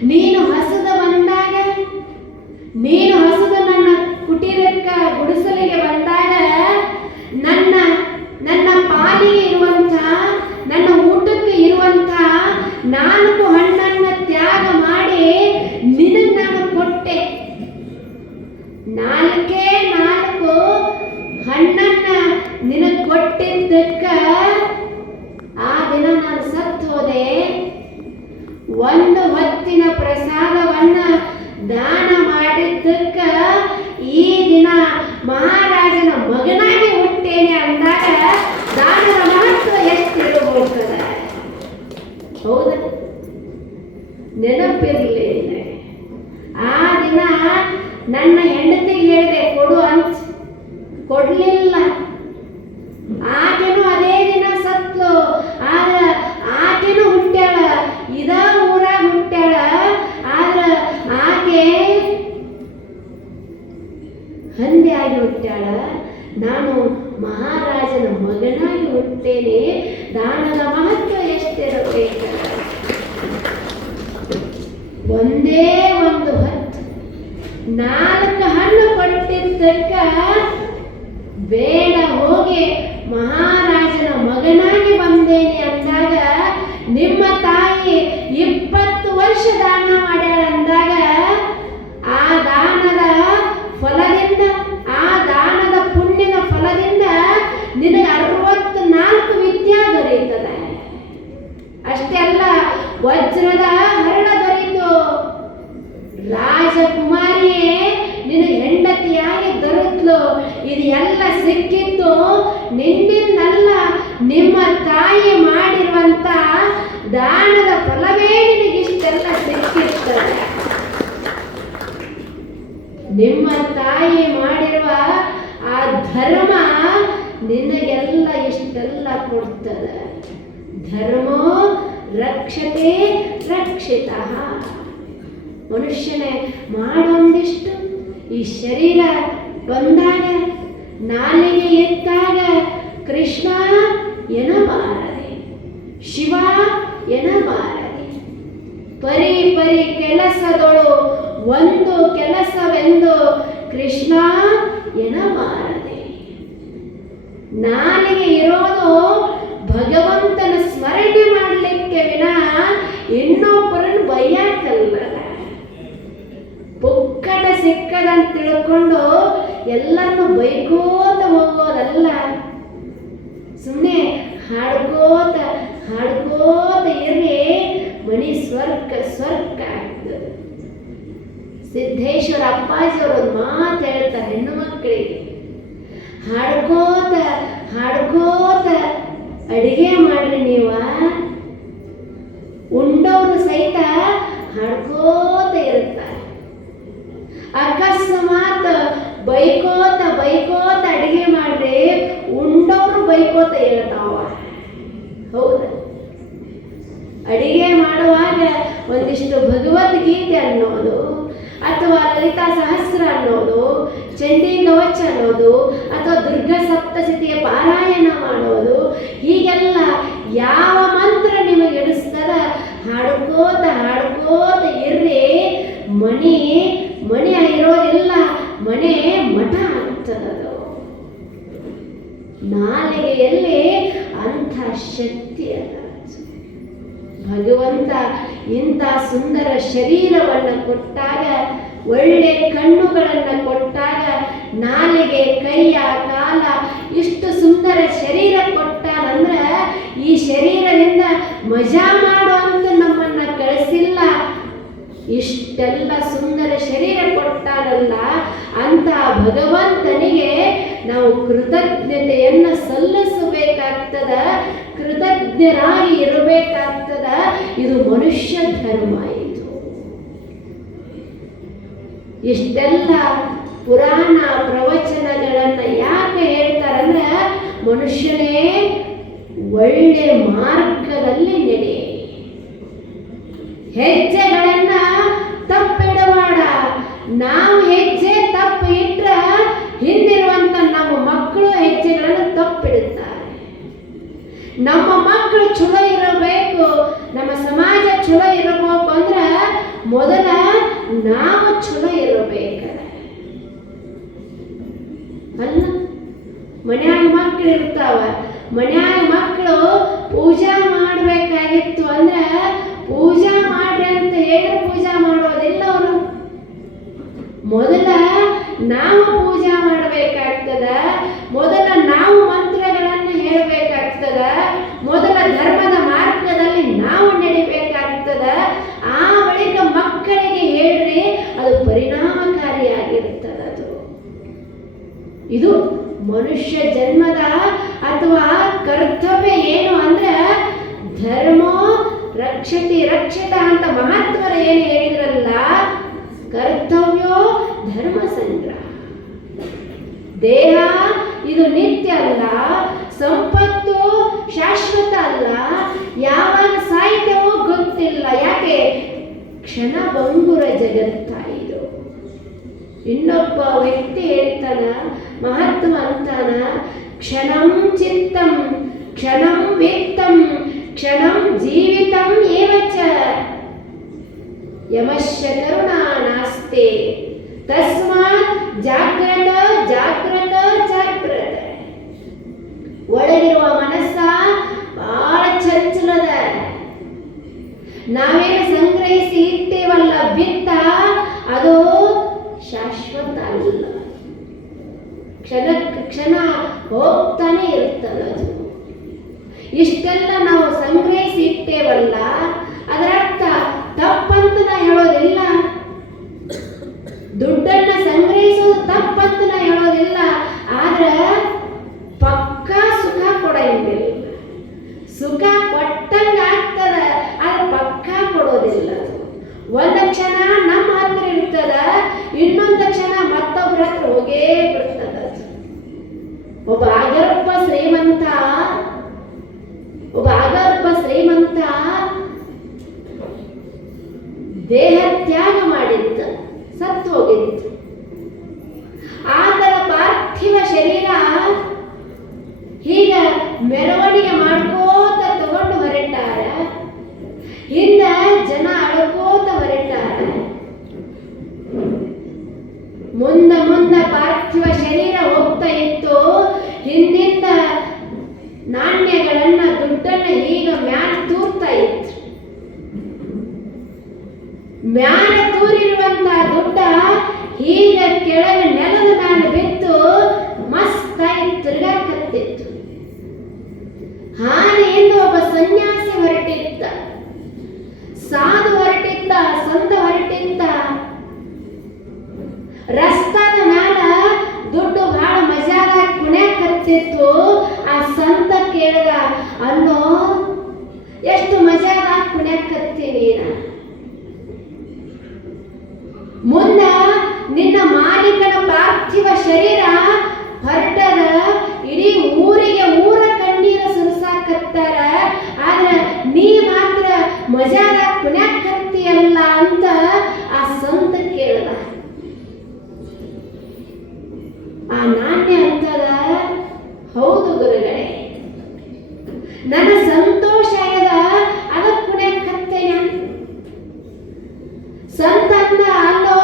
ನೀನು ಹಸದ ಬಂದಾಗ, ನೀನು ಹಸದ ನನ್ನ ಕುಟೀರಕ್ಕ ಗುಡಿಸಲಿಗೆ ಬಂದಾಗ ನನ್ನ ಪಾಲಿಗೆ ಇರುವಂಥ, ನನ್ನ ಊಟಕ್ಕೆ ಇರುವಂಥ 4 ಹಣ್ಣನ್ನು ತ್ಯಾಗ ಮಾಡಿ ನಿನಗೆ ನಾನು ಕೊಟ್ಟೆ. 4 ಹಣ್ಣನ್ನ ನಿನಗೆ ಕೊಟ್ಟಿದ್ದಕ್ಕ ಆ ದಿನ ನಾನು ಸತ್ತು ಹೋದೆ. ಒಂದು ಹೊತ್ತಿನ ಪ್ರಸಾದವನ್ನ ದಾನ ಮಾಡಿದ್ದಕ್ಕೆ ಇರಲಿಲ್ಲ. ಆ ದಿನ ನನ್ನ ಹೆಂಡತಿಗೆ ಹೇಳಿದೆ ಕೊಡು ಅಂತ, ಕೊಡ್ಲಿಲ್ಲ. ಆಕೆನೂ ಅದೇ ದಿನ ಸತ್ಲು. ಆದ್ರೆ ಆಕೆನೂ ಹುಟ್ಟ್ಯಾಳ, ಇದ ಊರಾಗ ಹುಟ್ಟ್ಯಾಳ. ಆದ್ರೆ ಆಕೆ ಹಂದಿ ಆಗಿ ಹುಟ್ಟ್ಯಾಳ, ನಾನು ಮಹಾರಾಜನ ಮಗನಾಗಿ ಹುಟ್ಟೇನೆ. ದಾನದ ಮಹತ್ವ ಎಷ್ಟಿರಬೇಕು. ಒಂದೇ ಒಂದು ಹೊತ್ತು 4 ಹಣ್ಣು ಕೊಟ್ಟಿದ್ದಕ್ಕ ಬೇಡ ಹೋಗಿ ಮಹಾರಾಜನ ಮಗನಾಗಿ ಬಂದೇನೆ ಅಂದಾಗ, ನಿಮ್ಮ ತಾಯಿ 20 ವರ್ಷ ದಾನ ಮಾಡ್ಯಾಳ ಅಂದಾಗ, ಆ ದಾನದ ಫಲದಿಂದ, ಆ ದಾನದ ಪುಣ್ಯದ ಫಲದಿಂದ ನಿನಗೆ 64 ವಿದ್ಯಾ ದೊರೆಯುತ್ತದೆ. ಅಷ್ಟೇ ಅಲ್ಲ, ವಜ್ರದ ಹರಳ ದೊರೆಯಿತು. ರಾಜಕುಮಾರಿಯೇ ನಿನಗೆ ಹೆಂಡತಿಯಾಗಿ ದೊರೆತ್ಲು. ಇದು ಎಲ್ಲ ಸಿಕ್ಕಿತ್ತು ನಿನ್ನಿಂದಲ್ಲ, ನಿಮ್ಮ ತಾಯಿ ಮಾಡಿರುವಂತ ದಾನದ ಫಲವೇ ನಿನಗಿಷ್ಟೆಲ್ಲ ಸಿಕ್ಕಿರ್ತದೆ. ನಿಮ್ಮ ತಾಯಿ ಮಾಡಿರುವ ಆ ಧರ್ಮ ನಿನಗೆಲ್ಲ ಇಷ್ಟೆಲ್ಲ ಕೊಡ್ತದೆ. ಧರ್ಮೋ ರಕ್ಷತೆ ರಕ್ಷಿತ. ಮನುಷ್ಯನೇ ಮಾಡೋಂದಿಷ್ಟು ಈ ಶರೀರ ಬಂದಾಗ, ನಾಲಿಗೆ ಎತ್ತಾಗ ಕೃಷ್ಣ ಎನ್ನಬಾರದೆ, ಶಿವ ಎನ್ನಬಾರದೆ. ಪರಿ ಪರಿ ಕೆಲಸದೊಳು ಒಂದು ಕೆಲಸವೆಂದು ಕೃಷ್ಣ ಎನ್ನಬಾರದೆ. ನಾಲಿಗೆ ಇರೋದು ಭಗವಂತನ ಸ್ಮರಣೆ ಮಾಡಲಿಕ್ಕೆ ವಿನಃ ಇನ್ನೊಬ್ಬರನ್ನು ಬೈಯಾಕಲ್ಲ. ಪುಕ್ಕಟ ಸಿಕ್ಕದಂತ ತಿಳ್ಕೊಂಡು ಎಲ್ಲರನ್ನು ಬೈಕೋತ ಹೋಗೋದಲ್ಲ. ಸುಮ್ಮನೆ ಹಾಡ್ಕೋತ ಹಾಡ್ಕೋತ ಇರ್ರಿ, ಮನಿ ಸ್ವರ್ಗ ಸ್ವರ್ಗ ಆಗ್ತದೆ. ಸಿದ್ದೇಶ್ವರ ಅಪ್ಪಾಜಿಯವರು ಒಂದು ಮಾತು ಹೇಳ್ತಾರೆ ಹೆಣ್ಣು ಮಕ್ಕಳಿಗೆ, ಹಾಡ್ಕೋತ ಹಾಡ್ಕೋತ ಅಡಿಗೆ ಮಾಡ್ರಿ. ನೀವ ಉಂಡವರು ಸಹಿತ ಹಾಡ್ಕೋತ ಇರ್ತಾರೆ. ಅಕಸ್ಮಾತ್ ಬೈಕೋತ ಬೈಕೋತ ಅಡಿಗೆ ಮಾಡ್ರಿ, ಉಂಡವರು ಬೈಕೋತ ಹೇಳ್ತಾವ. ಹೌದ? ಅಡಿಗೆ ಮಾಡುವಾಗ ಒಂದಿಷ್ಟು ಭಗವದ್ಗೀತೆ ಅನ್ನೋದು, ಅಥವಾ ಲಲಿತಾ ಸಹಸ್ರ ಅನ್ನೋದು, ಚಂಡಿ ಕವಚ ಅನ್ನೋದು, ಅಥವಾ ದುರ್ಗಾ ಸಪ್ತಶತಿಯ ಪಾರಾಯಣ ಮಾಡೋದು, ಹೀಗೆಲ್ಲ ಯಾವ ಮಂತ್ರ ನಿಮಗೆ ಎಡಿಸ್ತದ ಹಾಡ್ಕೋತ ಹಾಡ್ಕೋತ ಇರ್ರಿ. ಮಣಿ ಮಣಿ ಇರೋದಿಲ್ಲ, ಮನೆ ಮಠ ಆಗ್ತದದು. ನಾಲಿಗೆಯಲ್ಲಿ ಅಂಥ ಶಕ್ತಿ ಅದ. ಭಗವಂತ ಇಂಥ ಸುಂದರ ಶರೀರವನ್ನು ಕೊಟ್ಟಾಗ, ಒಳ್ಳೆ ಕಣ್ಣುಗಳನ್ನು ಕೊಟ್ಟಾಗ, ನಾಲಿಗೆ ಕೈಯ ಕಾಲ ಇಷ್ಟು ಸುಂದರ ಶರೀರ ಕೊಟ್ಟಾನಂದ್ರೆ, ಈ ಶರೀರದಿಂದ ಮಜಾ ಮಾಡುವಂತ ನಮ್ಮನ್ನ ಕಳಿಸಿಲ್ಲ. ಇಷ್ಟೆಲ್ಲ ಸುಂದರ ಶರೀರ ಕೊಟ್ಟಾನಲ್ಲ, ಅಂತ ಭಗವಂತನಿಗೆ ನಾವು ಕೃತಜ್ಞತೆಯನ್ನು ಸಲ್ಲಿಸಬೇಕಾಗ್ತದ, ಕೃತಜ್ಞರಾಗಿ ಇರಬೇಕಾಗ್ತದ. ಇದು ಮನುಷ್ಯ ಧರ್ಮ. ಇದು ಇಷ್ಟೆಲ್ಲ ಪುರಾಣ ಪ್ರವಚನಗಳನ್ನು ಯಾಕೆ ಹೇಳ್ತಾರಂದ್ರೆ, ಮನುಷ್ಯನೇ ಒಳ್ಳೆ ಮಾರ್ಗದಲ್ಲಿ ನಡೆ, ಹೆಜ್ಜೆಗಳನ್ನ ತಪ್ಪಿಡಬೇಡ. ನಾವು ಹೆಜ್ಜೆ ತಪ್ಪು ಇಟ್ರ ಹಿಂದಿರುವಂತ ನಮ್ಮ ಮಕ್ಕಳು ಹೆಜ್ಜೆಗಳನ್ನು ತಪ್ಪಿಡುತ್ತಾರೆ. ನಮ್ಮ ಮಕ್ಕಳು ಚಲೋ ಇರಬೇಕು, ನಮ್ಮ ಸಮಾಜ ಚಲೋ ಇರಬೇಕು ಅಂದ್ರೆ ಮೊದಲ ನಾವು ಚಲೋ ಇರಬೇಕು. ಅಲ್ಲ, ಮನ್ಯಾಗ ಮಕ್ಕಳು ಇರ್ತಾವ, ಮನ್ಯಾಗ ಮಕ್ಕಳು ಪೂಜಾ ಮಾಡಬೇಕಾಗಿತ್ತು ಅಂದ್ರೆ ಪೂಜಾ ಮಾಡ್ರಿ ಅಂತ ಹೇಳಿ ಪೂಜಾ ಮಾಡೋದಿಲ್ಲ ಅವರು. ಮೊದಲ ನಾವು ಪೂಜಾ ಮಾಡಬೇಕಾಗ್ತದ, ಮೊದಲ ನಾವು ಮಂತ್ರಗಳನ್ನು ಹೇಳಬೇಕಾಗ್ತದ, ಮೊದಲ ಧರ್ಮದ ಮಾರ್ಗದಲ್ಲಿ ನಾವು ನಡಿಬೇಕಾಗ್ತದ. ಆ ಬಳಿಕ ಮಕ್ಕಳಿಗೆ ಹೇಳ್ರಿ, ಅದು ಪರಿಣಾಮಕಾರಿಯಾಗಿರ್ತದೆ. ಅದು ಇದು ಮನುಷ್ಯ ಜನ್ಮದ ಅಥವಾ ಕರ್ತವ್ಯ ಏನು ಅಂದ್ರೆ ಧರ್ಮ ರಕ್ಷತಿ ರಕ್ಷಿತ ಅಂತ ಮಹಾತ್ಮರು ಏನು ಹೇಳಿದ್ರಲ್ಲ, ಕರ್ತವ್ಯೋ ಧರ್ಮ ಸಂಗ್ರಹ. ದೇಹ ಇದು ನಿತ್ಯ ಅಲ್ಲ, ಸಂಪತ್ತು ಶಾಶ್ವತ ಅಲ್ಲ, ಯಾವಾಗ ಸಾಯ್ತವೋ ಗೊತ್ತಿಲ್ಲ. ಯಾಕೆ? ಕ್ಷಣಭಂಗುರ ಜಗತ್ತ ಇದು. ಇನ್ನೊಬ್ಬ ವ್ಯಕ್ತಿ ಹೇಳ್ತಾನ, ಮಹಾತ್ಮ ಅಂತಾನ, ಕ್ಷಣಂ ಚಿತ್ತಂ ಕ್ಷಣಂ ವಿತ್ತಂ ಕ್ಷಣಂ ಜೀವಿತಂ ಏವಚ ಯಮಶ್ಯ ಕರುಣಾ ನಾಸ್ತೆ ತಸ್ಮಾತ್ ಜಾಗ್ರತ ಜಾಗ್ರತ ಜಾಗ್ರತ. ಒಳಗಿರುವ ಮನಸ್ಸ ಬಹಳ ಚಂಚಲದ. ನಾವೇನು ಸಂಗ್ರಹಿಸಿ ಇಟ್ಟೇವಲ್ಲ ಬಿತ್ತ, ಅದು ಶಾಶ್ವತ ಅಲ್ಲ, ಕ್ಷಣ ಕ್ಷಣ ಹೋಗ್ತಾನೆ ಇರ್ತದೆ. ಅದು ಇಷ್ಟೆಲ್ಲ ನಾವು ಸಂಗ್ರಹಿಸಿ ಇಟ್ಟೇವಲ್ಲ, ಅದರ ಅರ್ಥ ತಪ್ಪಂತ ನಾ ಹೇಳೋದಿಲ್ಲ, ದುಡ್ಡನ್ನ ಸಂಗ್ರಹಿಸೋದು ತಪ್ಪಂತ ನಾ ಹೇಳೋದಿಲ್ಲ. ಆದ್ರೆ ಪಕ್ಕಾ ಸುಖ ಕೊಡಂಗಿಲ್ಲ. ಸುಖ ಕೊಟ್ಟಂಗ ಆಗ್ತದ, ಆದ್ರೆ ಪಕ್ಕಾ ಕೊಡೋದಿಲ್ಲ. ಒಂದು ಕ್ಷಣ ನಮ್ಮ ಹತ್ರ ಇರ್ತದ, ಇನ್ನೊಂದು ಕ್ಷಣ ಮತ್ತೊಬ್ಬರ ಹತ್ರ ಹೋಗೇ ಬಿಡ್ತದ. ಒಬ್ಬ ಆಗರ್ಭ ಶ್ರೀಮಂತ ದೇಹ ತ್ಯಾಗ ಮಾಡಿದ್ದ, ಸತ್ತು ಹೋಗಿತ್ತು. ಆತನ ಪಾರ್ಥಿವ ಶರೀರ ಹೀಗ ಮೆರವಣಿಗೆ ಮಾಡ್ಕೋತ ತಗೊಂಡು ಹೊರಟಾರ. ಹಿಂದ ಜನ ಅಳ್ಕೋತ ಹೊರಟಾರ. ಮುಂದ ಪಾರ್ಥಿವ ಶರೀರ ಹೋಗ್ತಾ ಇತ್ತು. ಹಿಂದಿಂದ ನಾಣ್ಯಗಳನ್ನ, ದುಡ್ಡನ್ನ ಈಗ ಮ್ಯಾಲ ತೂರ್ತಾ ಇತ್ತು. ಮ್ಯಾಲ ತೂರಿರುವಂತ ದುಡ್ಡ ಈಗ ಕೆಳಗೆ ನೆಲದ ಮ್ಯಾಲ ಬಿತ್ತು ಮಸ್ತಾಗಿ ತಿರುಗಾಕತ್ತಿತ್ತು. ಹಾನೆಯಿಂದ ಒಬ್ಬ ಸನ್ಯಾಸಿ ಹೊರಟಿದ್ದ, ಸಾಧು ಹೊರಟಿದ್ದ, ಸಂತ ಹೊರಟಿದ್ದ. ರಸ್ತಾದ ಮ್ಯಾಲ ದುಡ್ಡು ಬಹಳ ಮಜಾದಾಗ ಕುಣ್ಯಾಕತ್ತಿತ್ತು. ಆ ಸಂತ ಕೇಳಿದ, ಅಲ್ಲೋ ಎಷ್ಟು ಮಜಾದಾಗ ಕುಣ್ಯಾಕತ್ತೀನಿ, ಮುಂದ ನಿನ್ನ ಮಾಲೀಕನ ಪಾರ್ಥಿವ ಶರೀರ ಹೊರಟದ, ಇಡೀ ಊರ ಕಣ್ಣೀರ ಸುರಿಸಾಕತ್ತಾರ, ಆದ್ರೆ ನೀ ಮಾತ್ರ ಮಜಾದಾಗ ಕುಣ್ಯಾಕತ್ತೀಯಲ್ಲ ಅಂತ ಆ ಸಂತ ಕೇಳ್ದ. ಆ ನಾಣ್ಯ ಅಂತದ, ಹೌದು ಗುರುಗಳೇ, ನನ್ನ ಸಂತೋಷ ಆಗದ, ಅದಕ್ಕೆ ಕುಣ್ಯಾಕತ್ತೇನೆ. ಸಂತ ಅಂದ, ಅಲ್ಲೋ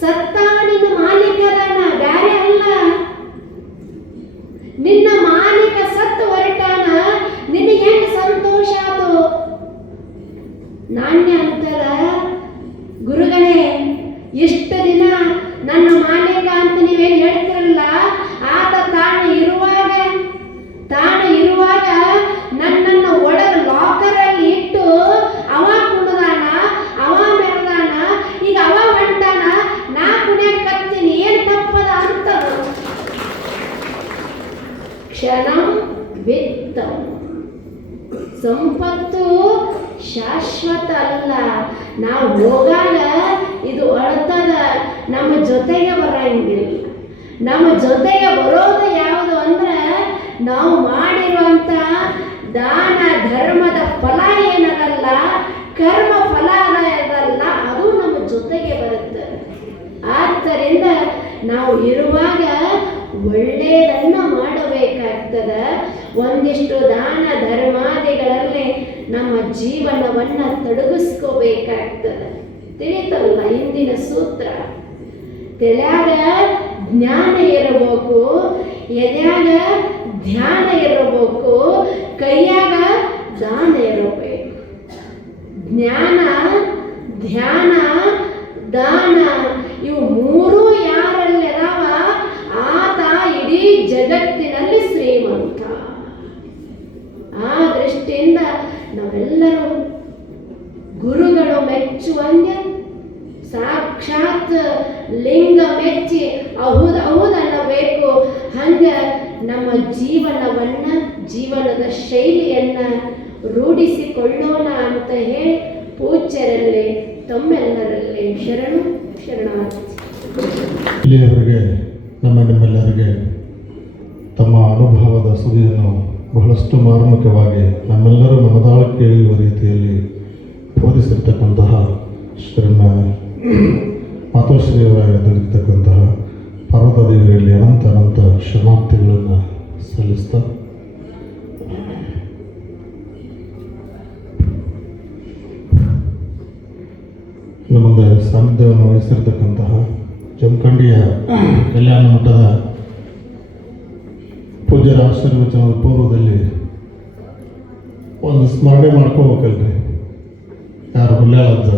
ಸತ್ತಾಗ ನಿನ್ನ ಮಾಲೀಕದಾನ, ಬ್ಯಾರೆ ಅಲ್ಲ. ನಿನ್ನ ಮಾಲೀಕ ಸತ್ತು ಹೊರಟಾನ, ನಿನ್ನ ಹೆಂಗ್ ಸಂತೋಷ ಅದು? ನಾಣ್ಯ ಅಂತದ, ಗುರುಗಳೇ, ಇಷ್ಟು ದಿನ ನನ್ನ ಮಾಲೀಕ ಅಂತ ನೀವೇನು ಹೇಳ್ತಿರಲ್ಲ, ಆತ ತಾನು ಇರುವಾಗ ನನ್ನನ್ನು ಒಳಗೆ ಲಾಕರಲ್ಲಿ ಇಟ್ಟು ಅವ ಕುಣದಾನ, ಅವ ಮೆರದಾನ, ಈಗ ಅವ ಹೊಂಟಾನ, ನಾ ಕುಣ್ಯಾಕತ್ತೀನಿ, ಏನು ತಪ್ಪದ ಅಂತ. ಕ್ಷಣಂ ವಿತ್ತಂ. ಸಂಪತ್ತು ಶಾಶ್ವತ ಅಲ್ಲ. ನಾವು ಹೋಗಾಗ ಇದು ಅಳ್ತದ, ನಮ್ಮ ಜೊತೆಗೆ ಬರಂಗಿಲ್ಲ. ನಮ್ಮ ಜೊತೆಗೆ ಬರೋದು ಯಾವುದು ಅಂದ್ರೆ, ನಾವು ಮಾಡಿರುವಂತ ದಾನ ಧರ್ಮದ ಫಲ ಏನದಲ್ಲ, ಕರ್ಮ ಫಲ ಅದಲ್ಲ, ಅದು ನಮ್ಮ ಜೊತೆಗೆ ಬರುತ್ತೆ. ಆದ್ದರಿಂದ ನಾವು ಇರುವಾಗ ಒಳ್ಳೆಯದನ್ನ ಮಾಡಬೇಕಾಗ್ತದ. ಒಂದಿಷ್ಟು ದಾನ ಧರ್ಮಾದಿಗಳಲ್ಲಿ ನಮ್ಮ ಜೀವನವನ್ನ ತೊಡಗಿಸ್ಕೋಬೇಕಾಗ್ತದೆ. ತಿಳಿತಲ್ಲ ಇಂದಿನ ಸೂತ್ರ. ತಲೆಯಾಗ ಜ್ಞಾನ ಇರಬೇಕು, ಎದೆಯಾಗ ಧ್ಯಾನ ಇರಬೇಕು, ಕೈಯಾಗ ದಾನ ಇರಬೇಕು. ಜ್ಞಾನ, ಧ್ಯಾನ, ದಾನ ಇವು ಮೂರೂ ಯಾರಲ್ಲಿ ಅದಾವ, ಆತ ಇಡೀ ಜಗತ್ತಿನಲ್ಲಿ ಶ್ರೀಮಂತ. ಆ ದೃಷ್ಟಿಯಿಂದ ನಾವೆಲ್ಲರೂ ಗುರುಗಳು ಮೆಚ್ಚುವಂಗೆ ಸಾಕ್ಷಾತ್ ಲಿಂಗ ಮೆಚ್ಚಿ ಹೌದನ್ನಬೇಕು. ಹಂಗ ನಮ್ಮ ಜೀವನದ ಶೈಲಿಯನ್ನ ರೂಢಿಸಿಕೊಳ್ಳೋಣ ಅಂತ ಹೇಳಿ ಪೂಜ್ಯರಲ್ಲಿ ತಮ್ಮೆಲ್ಲರಲ್ಲಿ ಶರಣು ಶರಣಾರ್ಥಿ. ಇಲ್ಲಿಯವರೆಗೆ ನಿಮ್ಮೆಲ್ಲರಿಗೆ ತಮ್ಮ ಅನುಭವದ ಸುದ್ದಿಯನ್ನು ಬಹಳಷ್ಟು ಮಾರ್ಮಿಕವಾಗಿ ನಮ್ಮೆಲ್ಲರ ಮನದಾಳಕ್ಕೆ ಇಳಿಯುವ ರೀತಿಯಲ್ಲಿ ಬೋಧಿಸಿರ್ತಕ್ಕಂತಹ ಶ್ರೀಮ ಮಾತೋಶ್ರೀಯವರಾಗಿರ್ತಕ್ಕಂತಹ ಪರ್ವತ ದೇವಿಯಲ್ಲಿ ಅನಂತ ಶರಣಾರ್ಥಿಗಳನ್ನು ಸಲ್ಲಿಸ್ತಾ ಇನ್ನು ಮುಂದೆ ಸಾನ್ನಿಧ್ಯವನ್ನು ವಹಿಸಿರ್ತಕ್ಕಂತಹ ಜಮಖಂಡಿಯ ಕಲ್ಯಾಣ ಮಠದ ಪೂಜ್ಯರ ಆಶೀರ್ವಚನದ ಪೂರ್ವದಲ್ಲಿ ಒಂದು ಸ್ಮರಣೆ ಮಾಡ್ಕೋಬೇಕಲ್ರಿ, ಯಾರು ಹುಲ್ಯಾಳಜ್ಜ.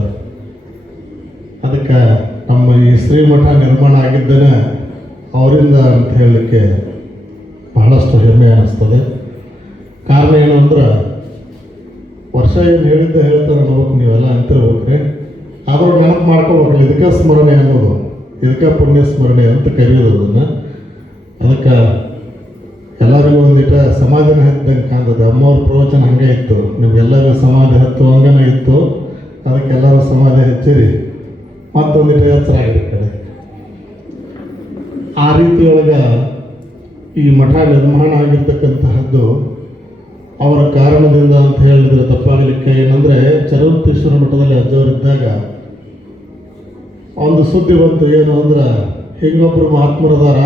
ಅದಕ್ಕೆ ನಮ್ಮ ಈ ಶ್ರೀಮಠ ನಿರ್ಮಾಣ ಆಗಿದ್ದೇನೆ ಅವರಿಂದ ಅಂತ ಹೇಳಲಿಕ್ಕೆ ಬಹಳಷ್ಟು ಹೆಮ್ಮೆ ಅನ್ನಿಸ್ತದೆ. ಕಾರಣ ಏನು ಅಂದ್ರೆ, ವರ್ಷ ಏನು ಹೇಳಿದ್ದೆ ಹೇಳ್ತಾರೆ ನೋಡ್ಬೇಕು, ನೀವೆಲ್ಲ ಅಂತಿರ್ಬೇಕ್ರಿ. ಆದರೂ ನೆನಪು ಮಾಡ್ಕೋಬೇಕಲ್ಲ, ಇದಕ್ಕೆ ಸ್ಮರಣೆ ಅನ್ನೋದು, ಇದಕ್ಕೆ ಪುಣ್ಯ ಸ್ಮರಣೆ ಅಂತ ಕರೆಯೋದು ಅದನ್ನು. ಅದಕ್ಕೆ ಎಲ್ಲರಿಗೂ ಒಂದಿಟ ಸಮಾಧಿನ ಹತ್ತಿದಂಗೆ ಕಾಣ್ತದೆ. ಅಮ್ಮವ್ರ ಪ್ರವಚನ ಹಾಗೆ ಇತ್ತು, ನಿಮಗೆಲ್ಲರಿಗೂ ಸಮಾಧಿ ಹತ್ತುವಂಗನೇ ಇತ್ತು. ಅದಕ್ಕೆ ಎಲ್ಲರೂ ಸಮಾಧಿ ಹಚ್ಚಿರಿ, ಮತ್ತೊಂದಿಟ ಎಚ್ಚರ ಆಗಿದೆ ಕಡೆ. ಆ ರೀತಿಯೊಳಗೆ ಈ ಮಠ ನಿರ್ಮಾಣ ಆಗಿರ್ತಕ್ಕಂತಹದ್ದು ಅವರ ಕಾರಣದಿಂದ ಅಂತ ಹೇಳಿದ್ರೆ ತಪ್ಪಾಗಲಿಕ್ಕೆ. ಏನಂದರೆ, ಚರವತ್ತೇಶ್ವರ ಮಠದಲ್ಲಿ ಅಜ್ಜವರಿದ್ದಾಗ ಒಂದು ಸುದ್ದಿ ಬಂತು. ಏನು ಅಂದ್ರೆ, ಹಿಂಗೊಬ್ಬರು ಮಹಾತ್ಮರದಾರ,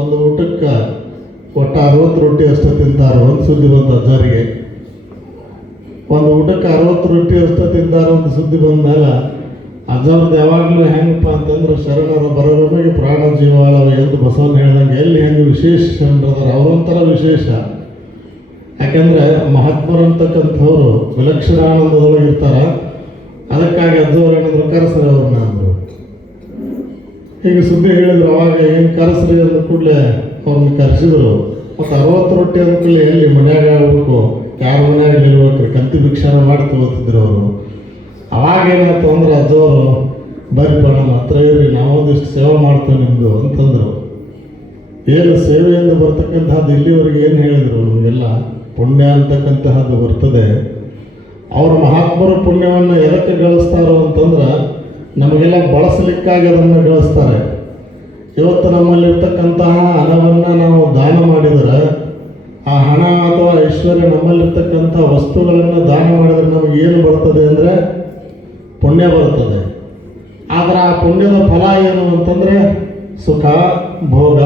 ಒಂದು ಊಟಕ್ಕೆ ಒಟ್ಟು 60 ರೊಟ್ಟಿ ಅಷ್ಟು ತಿಂತಾರೆ. ಒಂದು ಸುದ್ದಿ ಬಂತು ಅಜ್ಜರಿಗೆ. ಒಂದು ಊಟಕ್ಕೆ 60 ರೊಟ್ಟಿ ಅಷ್ಟು ತಿಂತಾರೆ ಒಂದು ಸುದ್ದಿ ಬಂದ ಮೇಲೆ ಅಜ್ಜವ್ರದ್ದು ಯಾವಾಗಲೂ ಹೆಂಗಪ್ಪ ಅಂತಂದ್ರೆ, ಶರಣರ ಬರೋರಿಗೆ ಪ್ರಾಣ ಜೀವಾಳ ಎಂದು ಬಸವಣ್ಣ ಹೇಳ್ದಂಗೆ ಎಲ್ಲಿ ಹೆಂಗೆ ವಿಶೇಷ ಶರಣರದಾರ, ಅವರೊಂಥರ ವಿಶೇಷ. ಯಾಕೆಂದರೆ ಮಹಾತ್ಮರು ಅಂತಕ್ಕಂಥವ್ರು ವಿಲಕ್ಷಣ ಆನಂದದೊಳಗಿರ್ತಾರೆ. ಅದಕ್ಕಾಗಿ ಅಜ್ಜವ್ರು ಏನಾದ್ರು ಕರೆಸ್ರಿ ಅವ್ರನ್ನ ಅಂದರು. ಹೀಗೆ ಸುದ್ದಿ ಹೇಳಿದ್ರು. ಅವಾಗ ಏನು ಕರೆಸ್ರಿ ಅಂದ ಕೂಡಲೇ ಅವ್ರನ್ನ ಕರೆಸಿದ್ರು. ಮತ್ತು 60 ರೊಟ್ಟಿ ಅಂದ ಕೂಡಲೇ ಎಲ್ಲಿ ಮನ್ಯಾಗ ಆಗ್ಬೇಕು, ಯಾರ ಮನ್ಯಾಗ ನಿಲ್ಬೇಕ್ರಿ, ಕಂತಿ ಭಿಕ್ಷಾನ ಮಾಡಿ ತಗೋತಿದ್ರು ಅವರು. ಅವಾಗ ಏನಾಯ್ತು ಅಂದ್ರೆ, ಅಜ್ಜವರು ಬರ್ರಿಪ್ಪ ನಮ್ಮ ಹತ್ರ ಇರ್ರಿ, ನಾವೊಂದಿಷ್ಟು ಸೇವೆ ಮಾಡ್ತೇವೆ ನಿಮ್ಮದು ಅಂತಂದರು. ಏನು ಸೇವೆಯಿಂದ ಬರ್ತಕ್ಕಂಥದ್ದು ಇಲ್ಲಿವರೆಗೆ ಏನು ಹೇಳಿದರು ನಮಗೆಲ್ಲ ಪುಣ್ಯ ಅಂತಕ್ಕಂತಹದ್ದು ಬರ್ತದೆ. ಅವರ ಮಹಾತ್ಮರ ಪುಣ್ಯವನ್ನು ಎದಕ್ಕೆ ಗಳಿಸ್ತಾರೋ ಅಂತಂದ್ರೆ, ನಮಗೆಲ್ಲ ಬಳಸಲಿಕ್ಕಾಗಿ ಅದನ್ನು ಗಳಿಸ್ತಾರೆ. ಇವತ್ತು ನಮ್ಮಲ್ಲಿರ್ತಕ್ಕಂತಹ ಹಣವನ್ನು ನಾವು ದಾನ ಮಾಡಿದರೆ, ಆ ಹಣ ಅಥವಾ ಐಶ್ವರ್ಯ ನಮ್ಮಲ್ಲಿರ್ತಕ್ಕಂಥ ವಸ್ತುಗಳನ್ನು ದಾನ ಮಾಡಿದರೆ ನಮಗೆ ಏನು ಬರ್ತದೆ ಅಂದರೆ ಪುಣ್ಯ ಬರ್ತದೆ. ಆದರೆ ಆ ಪುಣ್ಯದ ಫಲ ಏನು ಅಂತಂದರೆ ಸುಖ, ಭೋಗ,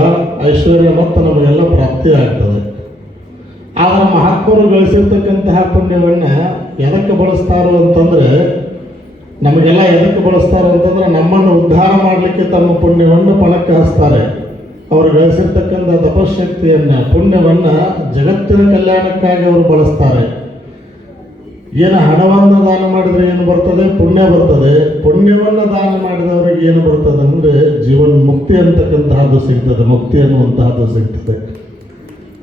ಐಶ್ವರ್ಯ ಮತ್ತು ನಮಗೆಲ್ಲ ಪ್ರಾಪ್ತಿ ಆಗ್ತದೆ. ಆದರೆ ಮಹಾತ್ಮರು ಗಳಿಸಿರ್ತಕ್ಕಂತಹ ಪುಣ್ಯವನ್ನು ಎದಕ್ಕೆ ಬಳಸ್ತಾರೋ ಅಂತಂದರೆ, ನಮಗೆಲ್ಲ ಎದಕ್ಕೆ ಬಳಸ್ತಾರೋ ಅಂತಂದ್ರೆ, ನಮ್ಮನ್ನು ಉದ್ಧಾರ ಮಾಡಲಿಕ್ಕೆ ತಮ್ಮ ಪುಣ್ಯವನ್ನು ಪಣಕ್ಕೆ ಹಚ್ತಾರೆ. ಅವರು ಗಳಿಸಿರ್ತಕ್ಕಂಥ ತಪಶಕ್ತಿಯನ್ನು, ಪುಣ್ಯವನ್ನು ಜಗತ್ತಿನ ಕಲ್ಯಾಣಕ್ಕಾಗಿ ಅವರು ಬಳಸ್ತಾರೆ. ಏನು ಹಣವನ್ನು ದಾನ ಮಾಡಿದರೆ ಏನು ಬರ್ತದೆ? ಪುಣ್ಯ ಬರ್ತದೆ. ಪುಣ್ಯವನ್ನು ದಾನ ಮಾಡಿದವರಿಗೆ ಏನು ಬರ್ತದೆ ಅಂದರೆ ಜೀವನ ಮುಕ್ತಿ ಅಂತಕ್ಕಂತಹದ್ದು ಸಿಗ್ತದೆ, ಮುಕ್ತಿ ಅನ್ನುವಂತಹದ್ದು ಸಿಗ್ತದೆ.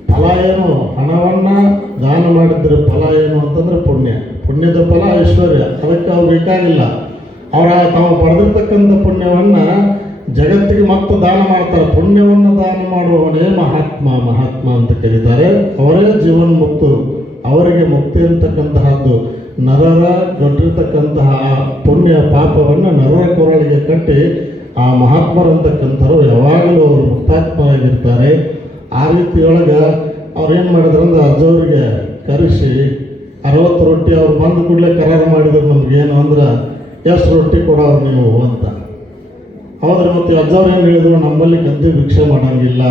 ಫಲ ಏನು? ಹಣವನ್ನು ದಾನ ಮಾಡಿದ್ರೆ ಫಲ ಏನು ಅಂತಂದರೆ ಪುಣ್ಯ. ಪುಣ್ಯದ ಫಲ ಐಶ್ವರ್ಯ. ಅದಕ್ಕೆ ಅವ್ರು ಬೇಕಾಗಿಲ್ಲ. ಅವರ ತಾವು ಪಡೆದಿರ್ತಕ್ಕಂಥ ಪುಣ್ಯವನ್ನು ಜಗತ್ತಿಗೆ ಮತ್ತೆ ದಾನ ಮಾಡ್ತಾರೆ. ಪುಣ್ಯವನ್ನು ದಾನ ಮಾಡುವವನೇ ಮಹಾತ್ಮ ಅಂತ ಕರೀತಾರೆ. ಅವರೇ ಜೀವನ ಮುಕ್ತರು. ಅವರಿಗೆ ಮುಕ್ತಿ ಅಂತಕ್ಕಂತಹದ್ದು ನರರ ಕೊಟ್ಟಿರ್ತಕ್ಕಂತಹ ಪುಣ್ಯ ಪಾಪವನ್ನು ನರರ ಕೊರಳಿಗೆ ಕಟ್ಟಿ ಆ ಮಹಾತ್ಮರಂತಕ್ಕಂಥವ್ರು ಯಾವಾಗಲೂ ಅವರು ಮುಕ್ತಾತ್ಮರಾಗಿರ್ತಾರೆ. ಆ ರೀತಿಯೊಳಗೆ ಅವ್ರೇನು ಮಾಡಿದ್ರಂದ್ರೆ, ಅಜ್ಜವರಿಗೆ ಕರೆಸಿ 60 ರೊಟ್ಟಿ ಅವ್ರು ಬಂದ ಕೂಡಲೇ ಕರಾರು ಮಾಡಿದ್ರು. ನಮಗೇನು ಅಂದ್ರೆ, ಎಷ್ಟು ರೊಟ್ಟಿ ಕೊಡೋರು ನೀವು ಅಂತ. ಹೌದ್ರಿ. ಮತ್ತು ಅಜ್ಜವ್ರು ಏನು ಹೇಳಿದ್ರು, ನಮ್ಮಲ್ಲಿ ಕಂತಿ ಭಿಕ್ಷೆ ಮಾಡೋಂಗಿಲ್ಲ,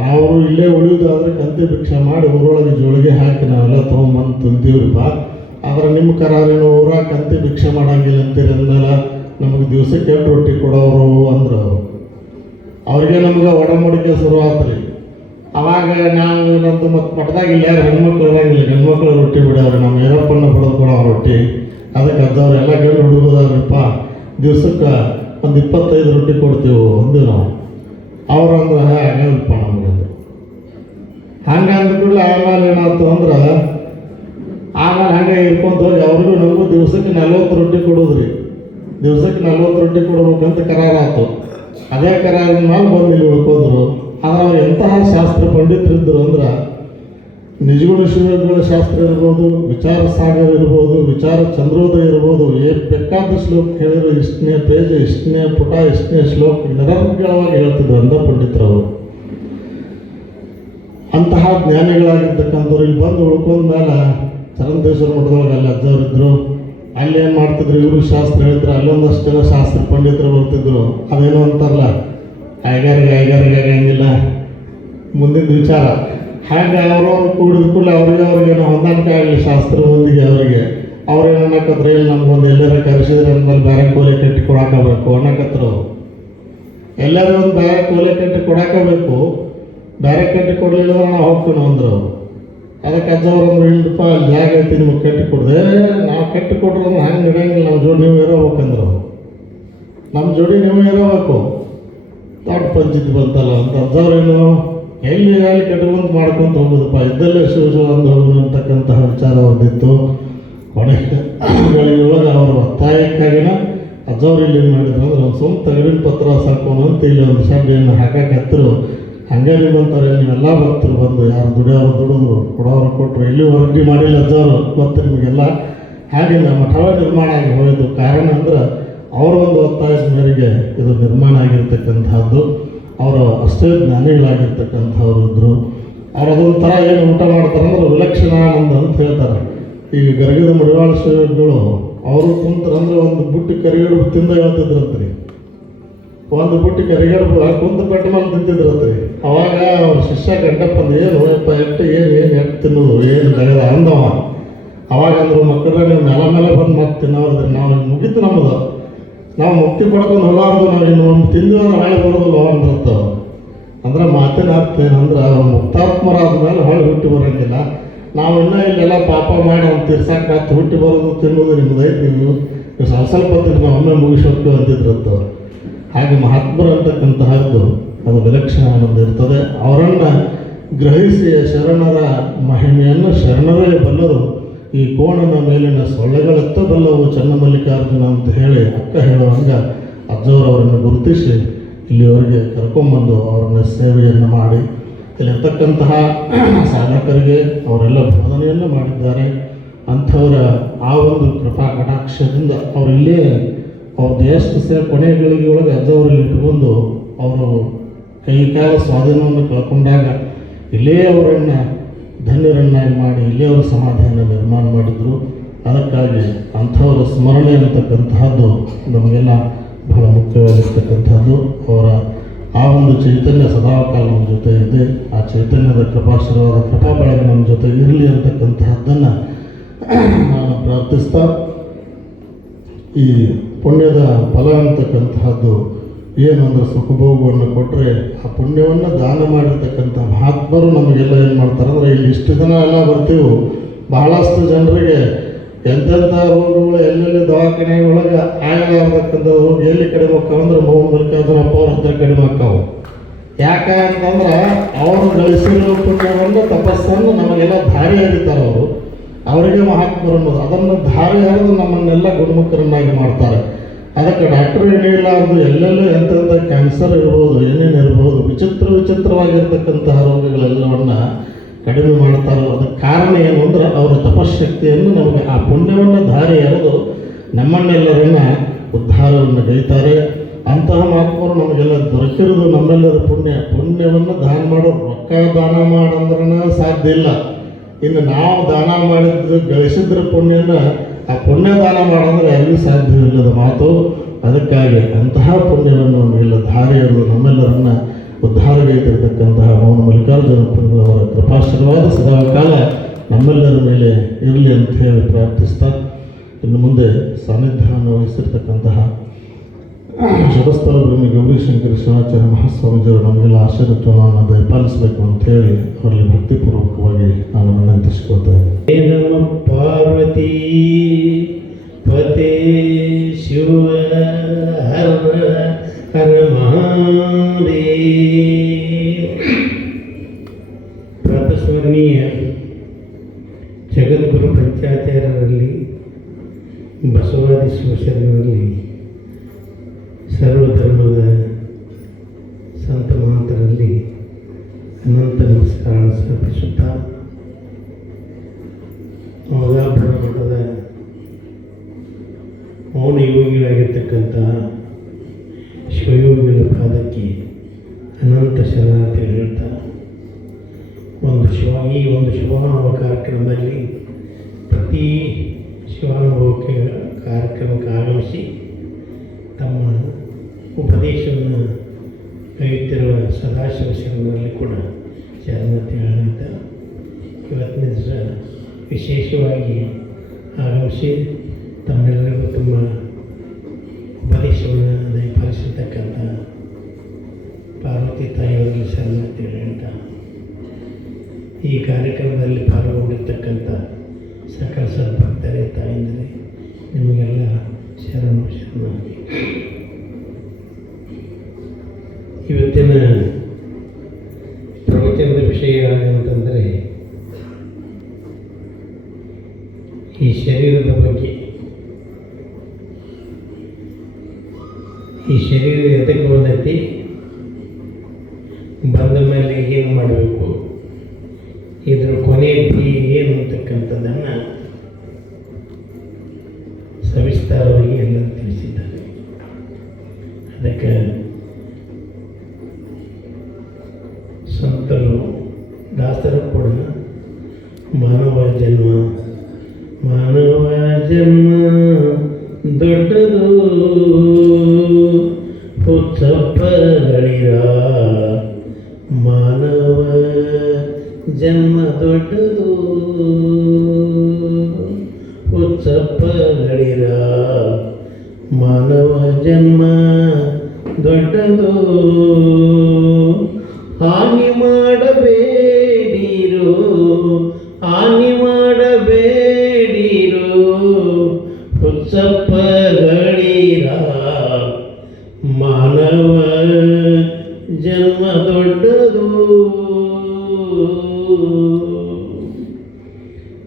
ಅವರು ಇಲ್ಲೇ ಉಳಿಯೋದಾದ್ರೆ ಕಂತಿ ಭಿಕ್ಷೆ ಮಾಡಿ ಊರೊಳಗೆ ಜೋಳಿಗೆ ಹಾಕಿ ನಾವೆಲ್ಲ ತೊಗೊಂಬಂದು ತಿಂತೀವ್ರಿಪ್ಪ. ಆದರೆ ನಿಮ್ಮ ಕರಾರೇನು ಊರಾಗ ಕಂತಿ ಭಿಕ್ಷೆ ಮಾಡೋಂಗಿಲ್ಲ ಅಂತೀರಿ ಅಂದಮೇಲೆ ನಮಗೆ ದಿವಸಕ್ಕೆ 8 ರೊಟ್ಟಿ ಕೊಡೋರು ಅಂದರು ಅವರು. ಅವ್ರಿಗೆ ನಮ್ಗೆ ಒಡಂಬಡಿಕೆ ಶುರು ಆತ್ರಿ. ಅವಾಗ ನಾವು ನಮ್ಮದು ಮತ್ತು ಮಠದಾಗ ಇಲ್ಲ ಯಾರು ಹೆಣ್ಮಕ್ಳು ಇರೋಂಗಿಲ್ಲ, ಗಂಡ್ಮಕ್ಳು ರೊಟ್ಟಿ ಬಿಡೋರು, ನಮ್ಮ ಯರಪ್ಪನ ಬಿಡೋದು ಕೊಡೋ ರೊಟ್ಟಿ. ಅದಕ್ಕೆ ಅಜ್ಜವ್ರೆಲ್ಲ ಗಂಡು ಹುಡುಗೋದವ್ರಪ್ಪ, ದಿವ್ಸಕ್ಕೆ ಒಂದು 25 ರೊಟ್ಟಿ ಕೊಡ್ತೀವಿ ಅಂದು ನಾವು. ಅವ್ರು ಅಂದ್ರೆ ಆಗಲ್ಲಪ್ಪ ನಮಗೆ. ಹಂಗೆ ಅಂದ್ಬಿಡ್ಲೆ ಆಮೇಲೆ ಏನಾಯ್ತು ಅಂದ್ರೆ, ಆಮೇಲೆ ಹಂಗೆ ಇರ್ಕೊಂತ ಹೋಗಿ ಅವ್ರಿಗೂ ನಮಗೂ ದಿವ್ಸಕ್ಕೆ 40 ರೊಟ್ಟಿ ಕೊಡೋದ್ರಿ. ದಿವ್ಸಕ್ಕೆ 40 ರೊಟ್ಟಿ ಕೊಡ್ಬೇಕಂತ ಕರಾರಾಯ್ತು. ಅದೇ ಕರಾರಿನ ಮೇಲೆ ಬಂದು ಇಲ್ಲಿ ಉಳ್ಕೋದ್ರು. ಆದರೆ ಅವ್ರು ಎಂತಹ ಶಾಸ್ತ್ರ ಪಂಡಿತರಿದ್ದರು ಅಂದ್ರೆ, ನಿಜಗುಣ ಶಿವಗಳ ಶಾಸ್ತ್ರ ಇರ್ಬೋದು, ವಿಚಾರ ಸಾಗರ ಇರ್ಬೋದು, ವಿಚಾರ ಚಂದ್ರೋದಯ ಇರ್ಬೋದು, ಏನು ಬೇಕಾದ ಶ್ಲೋಕ ಹೇಳಿದ್ರು ಇಷ್ಟನೇ ಪೇಜ್, ಇಷ್ಟನೇ ಪುಟ, ಇಷ್ಟನೇ ಶ್ಲೋಕ ನಿರರ್ಗಳವಾಗಿ ಹೇಳ್ತಿದ್ರು ಅಂದ ಪಂಡಿತರವರು. ಅಂತಹ ಜ್ಞಾನಿಗಳಾಗಿರ್ತಕ್ಕಂಥವ್ರು ಇಲ್ಲಿ ಬಂದು ಉಳ್ಕೊಂಡ ಮೇಲೆ ಚರಂದೇಶ್ವರ ಮಠದೊಳಗೆ ಅಲ್ಲಿ ಅಜ್ಜವರಿದ್ದರು. ಅಲ್ಲಿ ಏನು ಮಾಡ್ತಿದ್ರು, ಇವರು ಶಾಸ್ತ್ರ ಹೇಳಿದ್ರು, ಅಲ್ಲೊಂದಷ್ಟು ಜನ ಶಾಸ್ತ್ರ ಪಂಡಿತರು ಬರ್ತಿದ್ರು. ಅದೇನೋ ಅಂತಾರಲ್ಲ, ಐಗಾರಿಗೆ ಆಗಂಗಿಲ್ಲ ಮುಂದಿನ ವಿಚಾರ. ಹಾಗೆ ಅವ್ರವ್ರು ಕೂಡಿದ ಕೂಡಲೇ ಅವ್ರಿಗೇನೋ ಹೊಂದಾಣಿಕೆ ಆಗಲಿ ಶಾಸ್ತ್ರದೊಂದಿಗೆ. ಅವ್ರೇನು ಅನ್ನಕತ್ರ, ಇಲ್ಲಿ ನಮ್ಗೊಂದು ಎಲ್ಲರ ಕರೆಸಿದ್ರೆ ಅಂದ್ಮೇಲೆ ಬೇರೆ ಕೋಲೆ ಕಟ್ಟಿ ಕೊಡಾಕಬೇಕು ಅನ್ನಕತ್ರ. ಅವರು ಎಲ್ಲರೂ ಒಂದು ಬೇರೆ ಕೋಲೆ ಕಟ್ಟಿ ಕೊಡಾಕಬೇಕು, ಬೇರೆ ಕಟ್ಟಿ ಕೊಡಲಿಲ್ಲ ನಾವು ಹೋಗ್ತೀವಿ ಅಂದರು. ಅದಕ್ಕೆ ಅಜ್ಜವ್ರು ಅಂದ್ರೆ ಇಲ್ಲಪ್ಪ ಅಲ್ಲಿ ಜಾಗ ಐತಿ ನಿಮಗೆ ಕಟ್ಟಿ ಕೊಡದೆ, ನಾವು ಕಟ್ಟಿ ಕೊಟ್ರೆ ಅಂದ್ರೆ ಹಂಗೆ ನಡೆಯಂಗಿಲ್ಲ, ನಮ್ಮ ಜೋಡಿ ನೀವು ಇರೋಬೇಕಂದ್ರು. ನಮ್ಮ ಜೋಡಿ ನೀವು ಇರೋಬೇಕು. ದೊಡ್ಡ ಪಂಚಾಯತ್ ಬಂತಲ್ಲ ಅಂತ ಅಜ್ಜವ್ರೇನು ಎಲ್ಲಿ ಕಟ್ಕೊಂಡು ಮಾಡ್ಕೊಂತ ಹೋಗೋದಪ್ಪ, ಇದ್ದಲ್ಲೇ ಶಿವ ಒಂದು ಹೋಗೋಣ ಅಂತಕ್ಕಂತಹ ವಿಚಾರ ಹೊಂದಿತ್ತು. ಕೊನೆಗಳಿಗೆ ಅವರ ಒತ್ತಾಯಕ್ಕಾಗಿನ ಅಜ್ಜವ್ರು ಇಲ್ಲಿ ಏನು ಮಾಡಿದ್ರು ಅಂದ್ರೆ ಒಂದು ಸುಮ್ಮ ತಗಡಿನ ಪತ್ರ ಸಾಕೋನು ಅಂತ ಇಲ್ಲಿ ಒಂದು ಶಬ್ದವನ್ನು ಹಾಕಕ್ಕೆ ಹತ್ತಿರು. ಹಂಗೆ ನಿಮ್ಮಂತಾರೆ ನೀವೆಲ್ಲ ಭಕ್ತರು ಬಂದು ಯಾರು ದುಡಿಯೋರು ದುಡಿದ್ರು, ಕೊಡೋರು ಕೊಟ್ಟರು, ಇಲ್ಲಿ ಹೊರಟಿ ಮಾಡಿಲ್ಲ ಅಜ್ಜವರು ಗೊತ್ತು ನಿಮಗೆಲ್ಲ. ಹಾಗೆ ನಮ್ಮ ಮಠವ ನಿರ್ಮಾಣ ಆಗಿ ಹೋಯಿತು. ಕಾರಣ ಅಂದ್ರೆ ಅವರ ಒಂದು ಒತ್ತಾಯದ ಮೇರೆಗೆ ಇದು ನಿರ್ಮಾಣ ಆಗಿರ್ತಕ್ಕಂಥದ್ದು. ಅವರು ಅಷ್ಟೇ ಜ್ಞಾನಿಗಳಾಗಿರ್ತಕ್ಕಂಥವ್ರು ಇದ್ದರು. ಅವ್ರು ಅದೊಂಥರ ಏನು ಊಟ ಮಾಡ್ತಾರೆ ಅಂದ್ರೆ ವಿಲಕ್ಷಣಾನಂದ ಅಂತ ಹೇಳ್ತಾರೆ. ಈ ಗರಗದ ಮಡಿವಾಳ ಶಿವಗಳು ಅವರು ಕುಂತರಂದ್ರೆ ಒಂದು ಬುಟ್ಟಿ ಕರಿಗಡು ತಿಂದ ಹೇಳ್ತಿದ್ರಂತ್ರಿ. ಒಂದು ಬುಟ್ಟಿ ಕರಿಗಡು ಕುಂತ ಪೆಟ್ಟ ಮೇಲೆ ತಿಂತಿದ್ರಂತ್ರಿ. ಅವಾಗ ಅವ್ರ ಶಿಷ್ಯ ಗಂಟಪ್ಪಂದು ಏನು ಎಷ್ಟು ತಿನ್ನೋದು ಏನು ತೆಗೆದ ಅಂದವ. ಅವಾಗ ಅಂದರು, ಮಕ್ಕಳ ನೀವು ಮೇಲೆ ಬಂದು ಮತ್ತೆ ತಿನ್ನೋದ್ರಿ, ನಾವು ಮುಗಿತು ನಮ್ಮದು, ನಾವು ಮುಕ್ತಿ ಪಡ್ಕೊಂಡು ಹೋಗಾರ್ದು, ನಾವು ಇನ್ನು ಒಂದು ತಿಂದು ನಾಳೆ ಬರೋದಿಲ್ಲ ಅಂದಿರ್ತಾವೆ. ಅಂದ್ರೆ ಮಾತಿನ ಅರ್ಥ ಏನಂದ್ರೆ ಅವ್ರು ಮುಕ್ತಾತ್ಮರಾದ ಮೇಲೆ ಹೊಳೆ ಹುಟ್ಟಿ ಬರೋಂಗಿಲ್ಲ. ನಾವು ಇನ್ನೂ ಇಲ್ಲೆಲ್ಲ ಪಾಪ ಮಾಡಿ ಅವ್ನು ತೀರ್ಸಾಕ ಹುಟ್ಟಿ ಬರೋದು ತಿನ್ನೋದು ನಿಮ್ಮದು ಐತಿ, ನೀವು ಸ್ವಲ್ಪ ಹೊತ್ತಿಗೆ ನಾವು ಒಮ್ಮೆ ಮುಗಿಸೋಕೆ ಅಂತಿದ್ರತ್ತವ್ರು. ಹಾಗೆ ಮಹಾತ್ಮರು ಅಂತಕ್ಕಂತಹದ್ದು ಅದು ವಿಲಕ್ಷಣ ಅನ್ನೋದು ಇರ್ತದೆ. ಅವರನ್ನು ಗ್ರಹಿಸಿ ಶರಣರ ಮಹಿಮೆಯನ್ನು ಶರಣರೇ ಬಲ್ಲರು. ಈ ಕೋಣನ ಮೇಲಿನ ಸೊಳ್ಳೆಗಳೆತ್ತ ಬಲ್ಲವು ಚನ್ನಮಲ್ಲಿಕಾರ್ಜುನ ಅಂತ ಹೇಳಿ ಅಕ್ಕ ಹೇಳುವಂಗೆ ಅಜ್ಜವರವರನ್ನು ಗುರುತಿಸಿ ಇಲ್ಲಿವರೆಗೆ ಕರ್ಕೊಂಬಂದು ಅವರನ್ನು ಸೇವೆಯನ್ನು ಮಾಡಿ ಇಲ್ಲಿರ್ತಕ್ಕಂತಹ ಸಾಧಕರಿಗೆ ಅವರೆಲ್ಲ ಬೋಧನೆಯನ್ನು ಮಾಡಿದ್ದಾರೆ. ಅಂಥವರ ಆ ಒಂದು ಕೃಪಾ ಕಟಾಕ್ಷದಿಂದ ಅವರಿಲ್ಲೇ ಅವ್ರ ದೇಶದ ಕೊನೆಗಳಿಗೆ ಒಳಗೆ ಅಜ್ಜವರಲ್ಲಿ ಇಟ್ಕೊಂಡು ಅವರು ಕೈ ಕಾಲ ಸ್ವಾಧೀನವನ್ನು ಕಳ್ಕೊಂಡಾಗ ಇಲ್ಲೇ ಅವರನ್ನು ಧನ್ಯರನ್ನಾಗಿ ಮಾಡಿ ಇಲ್ಲೇ ಅವರ ಸಮಾಧಿಯನ್ನು ನಿರ್ಮಾಣ ಮಾಡಿದರು. ಅದಕ್ಕಾಗಿ ಅಂಥವರ ಸ್ಮರಣೆ ಅಂತಕ್ಕಂತಹದ್ದು ನಮಗೆಲ್ಲ ಬಹಳ ಮುಖ್ಯವಾಗಿರ್ತಕ್ಕಂಥದ್ದು. ಅವರ ಆ ಒಂದು ಚೈತನ್ಯ ಸದಾಕಾಲ ನಮ್ಮ ಜೊತೆ ಇದೆ. ಆ ಚೈತನ್ಯದ ಕೃಪಾಶೀರ್ವಾದ ಕೃಪಾ ಬೆಳಗ್ಗೆ ನಮ್ಮ ಜೊತೆ ಇರಲಿ ಅಂತಕ್ಕಂತಹದ್ದನ್ನು ನಾನು ಪ್ರಾರ್ಥಿಸ್ತಾ, ಈ ಪುಣ್ಯದ ಫಲ ಅಂತಕ್ಕಂತಹದ್ದು ಏನು ಅಂದರೆ ಸುಖಭೋಗವನ್ನು ಕೊಟ್ಟರೆ ಆ ಪುಣ್ಯವನ್ನು ದಾನ ಮಾಡಿರ್ತಕ್ಕಂಥ ಮಹಾತ್ಮರು ನಮಗೆಲ್ಲ ಏನು ಮಾಡ್ತಾರೆ ಅಂದರೆ ಇಲ್ಲಿ ಇಷ್ಟು ಜನ ಎಲ್ಲ ಬರ್ತೀವಿ, ಬಹಳಷ್ಟು ಜನರಿಗೆ ಎಂತೆಂಥ ರೋಗಗಳು ಎಲ್ಲೆಲ್ಲಿ ದವಾಖಾನೆ ಒಳಗೆ ಆಗಲಾರ್ದಕ್ಕಂಥ ರೋಗ ಎಲ್ಲಿ ಕಡಿಮೆ ಆಕ್ಕಾವ ಅಂದ್ರೆ ಮೌನ ಮಲ್ಲಿಕಾರ್ಜುನಪ್ಪ ಅವ್ರ ಹತ್ರ ಕಡಿಮೆ ಆಕ್ಕಾವು. ಯಾಕೆ ಅಂತಂದ್ರೆ ಅವರು ಗಳಿಸಿರೋ ಪುಣ್ಯವನ್ನು ತಪಸ್ಸನ್ನು ನಮಗೆಲ್ಲ ದಾರಿ ಎರಿತಾರೆ. ಅವರಿಗೆ ಮಹಾತ್ಮರು ಅನ್ನೋದು ಅದನ್ನು ದಾರಿ ಎರೆದು ನಮ್ಮನ್ನೆಲ್ಲ ಗುಣಮುಖರನ್ನಾಗಿ ಮಾಡ್ತಾರೆ. ಅದಕ್ಕೆ ಡಾಕ್ಟ್ರು ಏನಿಲ್ಲ ಅದು ಎಲ್ಲೆಲ್ಲೂ ಎಂತೆಂಥ ಕ್ಯಾನ್ಸರ್ ಇರ್ಬೋದು, ಏನೇನು ಇರ್ಬೋದು, ವಿಚಿತ್ರವಾಗಿರ್ತಕ್ಕಂತಹ ರೋಗಗಳೆಲ್ಲವನ್ನು ಕಡಿಮೆ ಮಾಡ್ತಾರೆ. ಅದಕ್ಕೆ ಕಾರಣ ಏನು ಅಂದ್ರೆ ಅವರ ತಪಶಕ್ತಿಯನ್ನು ನಮಗೆ ಆ ಪುಣ್ಯವನ್ನು ದಾರಿ ಎರೆದು ನಮ್ಮನ್ನೆಲ್ಲರನ್ನ ಉದ್ಧಾರವನ್ನು ಗೈತಾರೆ. ಅಂತಹ ಮಹಾತ್ಮರು ನಮಗೆಲ್ಲ ದೊರಕಿರೋದು ನಮ್ಮೆಲ್ಲರ ಪುಣ್ಯವನ್ನು ದಾನ ಮಾಡೋ ರೊಕ್ಕ ದಾನ ಮಾಡಂದ್ರೂ ಸಾಧ್ಯ ಇಲ್ಲ. ಇನ್ನು ನಾವು ದಾನ ಮಾಡಿದ್ದು ಗಳಿಸಿದ್ರ ಪುಣ್ಯನ ಆ ಪುಣ್ಯ ದಾನ ಮಾಡೋದ್ರೆ ಯಾರಿಗೂ ಸಾಧ್ಯವಿಲ್ಲದ ಮಾತು. ಅದಕ್ಕಾಗಿ ಅಂತಹ ಪುಣ್ಯವನ್ನು ಎಲ್ಲ ದಾರಿ ಎರೆದು ನಮ್ಮೆಲ್ಲರನ್ನ ಉದ್ಧಾರಗೈತಿರ್ತಕ್ಕಂತಹ ಮೌನ ಮಲ್ಲಿಕಾರ್ಜುನ ಅವರ ಕೃಪಾಶೀರ್ವಾದ ಸದಾಕಾಲ ನಮ್ಮೆಲ್ಲರ ಮೇಲೆ ಇರಲಿ ಅಂತ ಹೇಳಿ ಪ್ರಾರ್ಥಿಸ್ತಾ, ಇನ್ನು ಮುಂದೆ ಸಾನ್ನಿಧ್ಯವನ್ನು ವಹಿಸಿರ್ತಕ್ಕಂತಹ ಶತಸ್ಥಲ ಬ್ರಹ್ಮಿ ಗೌರಿಶಂಕರ ಶಿವಾಚಾರ್ಯ ಮಹಾಸ್ವಾಮೀಜಿಯವರು ನಮಗೆಲ್ಲ ಆಶೀರ್ವಾದವನ್ನು ದಯಪಾಲಿಸಬೇಕು ಅಂತ ಹೇಳಿ ಅವರಲ್ಲಿ ಭಕ್ತಿಪೂರ್ವಕವಾಗಿ ನಾನು ವಿನಂತಿಸಿಕೊಳ್ತಾ ಇದ್ದೇನೆ. ಪಾರ್ವತಿ ಪತೆ ಶಿವ ಹರ ಹರ ಮಹಾದೇವ. ಪ್ರಾತಸ್ಮರಣೀಯ ಜಗದ್ಗುರು ಪಂಚಾಚಾರ್ಯರಲ್ಲಿ, ಬಸವಾದಿ ಶಿವಶರಣರಲ್ಲಿ, ಸರ್ವಧರ್ಮದ ಸಂತ ಮಹಾಂತರಲ್ಲಿ ಅನಂತ ನಮಸ್ಕಾರ ಸಮರ್ಪಿಸುತ್ತಾ ಅಂತ ಹೇಳ್ತಾ ಈ ಒಂದು ಶಿವಾನುಭವ ಕಾರ್ಯಕ್ರಮದಲ್ಲಿ ಪ್ರತಿ ಶಿವಾನುಭವಕ್ಕೆ ಕಾರ್ಯಕ್ರಮಕ್ಕೆ ಆಗಮಿಸಿ ತಮ್ಮ ಉಪದೇಶವನ್ನು ಕೈಯುತ್ತಿರುವ ಸದಾಶಿವ ಶರಣರಲ್ಲಿ ಕೂಡ ಶರಣತೆ ಹೇಳ್ತಾ ಇವತ್ತಿನ ದಿವಸ ವಿಶೇಷವಾಗಿ ಆಗಮಿಸಿ ತಮ್ಮೆಲ್ಲರಿಗೂ ತುಂಬ ಉಪದೇಶವನ್ನು ದಯಪಾಲಿಸಿರ್ತಕ್ಕಂಥ ಪಾರ್ವತಿ ತಾಯಿಯವರಿಗೆ ಶರಣತೆ ಹೇಳ್ತಾ ಈ ಕಾರ್ಯಕ್ರಮದಲ್ಲಿ ಪಾಲ್ಗೊಂಡಿರ್ತಕ್ಕಂಥ ಸಕಲ ಸದ್ಭಕ್ತರೇ ತಾಯಿಂದರೆ ನಿಮಗೆಲ್ಲ ಶರಣಾಗಿ ಇವತ್ತಿನ ಪ್ರವಚನದ ವಿಷಯ ಏನಂತಂದರೆ ಈ ಶರೀರದ ಬಗ್ಗೆ. ಈ ಶರೀರ ಎದಕ್ಕೆ ಬಂದೈತಿ, ಬಂದ ಮೇಲೆ ಏನು ಮಾಡಬೇಕು, ಇದರ ಕೊನೆ ಏನು ಅಂತಕ್ಕಂಥದ್ದನ್ನು ಸವಿಸ್ತಾರವಾಗಿ ಎಲ್ಲರೂ ತಿಳಿಸಿದ್ದಾರೆ. ಅದಕ್ಕೆ ಸಂತರು ದಾಸರು ಕೂಡ ಮಾನವ ಜನ್ಮ ದೊಡ್ಡದು ಹುಚ್ಚಪ್ಪಗಳಿರ ಮಾನವ ಜನ್ಮ ದೊಡ್ಡದು ಹುಚ್ಚಪ್ಪಗಳಿರ ಮಾನವ ಜನ್ಮ ದೊಡ್ಡದು ಹಾನಿ ಮಾಡಬೇಡಿರೋ ಹುಚ್ಚಪ್ಪಗಳಿರ ಮಾನವ ಜನ್ಮ ದೊಡ್ಡದು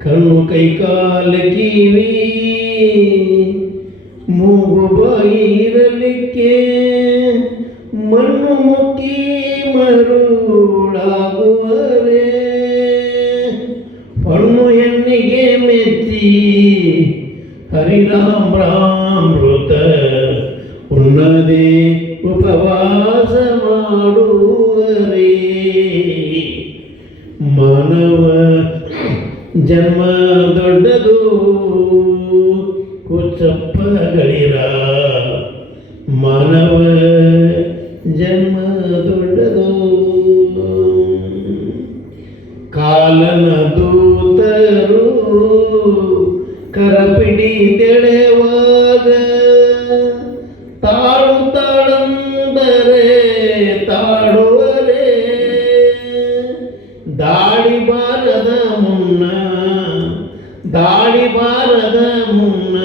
ಕಣ್ಣು ಕೈ ಕಾಲು ಕಿವಿ ಮೂಗು ಬಾಯಿ ಇರಲಿಕ್ಕೆ ಮಣ್ಣು ಮುಕ್ಕಿ ಮರುಳಾಗುವರೆ ಹಣ್ಣು ಹೆಣ್ಣಿಗೆ ಮೆಚ್ಚಿ ಹರಿರಾಮೃತ ಉಣ್ಣದೆ ಉಪವಾಸ ಮಾಡುವರೆ ಮಾನವ ಜನ್ಮ ದೊಡ್ಡದು ಹುಚ್ಚಪ್ಪಗಳಿರ ಮಾನವ ಜನ್ಮ ದೊಡ್ಡದು ಕಾಲನ ದೂತರು ಕರಪಿಡಿ ತೆಳೆವಾಗ ತಾಳಂದರೆ ತಾಡುವರೆ ದಾಳಿ ಬಾರದ ಮುನ್ನ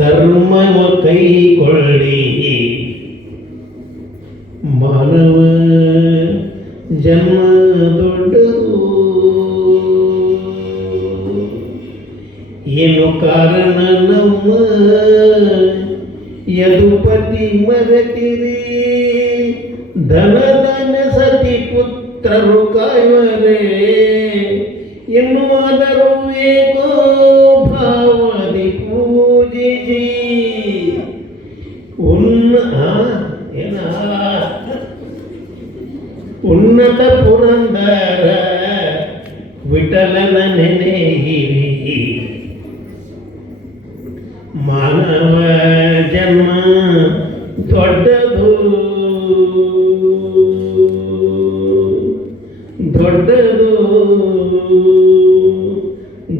ಧರ್ಮವ ಕೈಕೊಳ್ಳಿ ಮಾನವ ಜನ್ಮ ದೊಡ್ಡದು ಏನು ಕಾರಣ ನಮ್ಮ ಯದುಪತಿ ಮರೆತಿರಿ ಧನ ಸತಿ ಪುತ್ರರು ಕಾಯುವರೆ ಎನ್ನುವುದರು ಏಕೋ ಭಾವದಿ ಪೂಜಿಸಿ ಉನ್ನತ ಪುರಂದರ ವಿಠಲನ ನೆನೆಯಿರಿ ಮಾನವ ಜನ್ಮ ದೊಡ್ಡದು ದೊಡ್ಡದು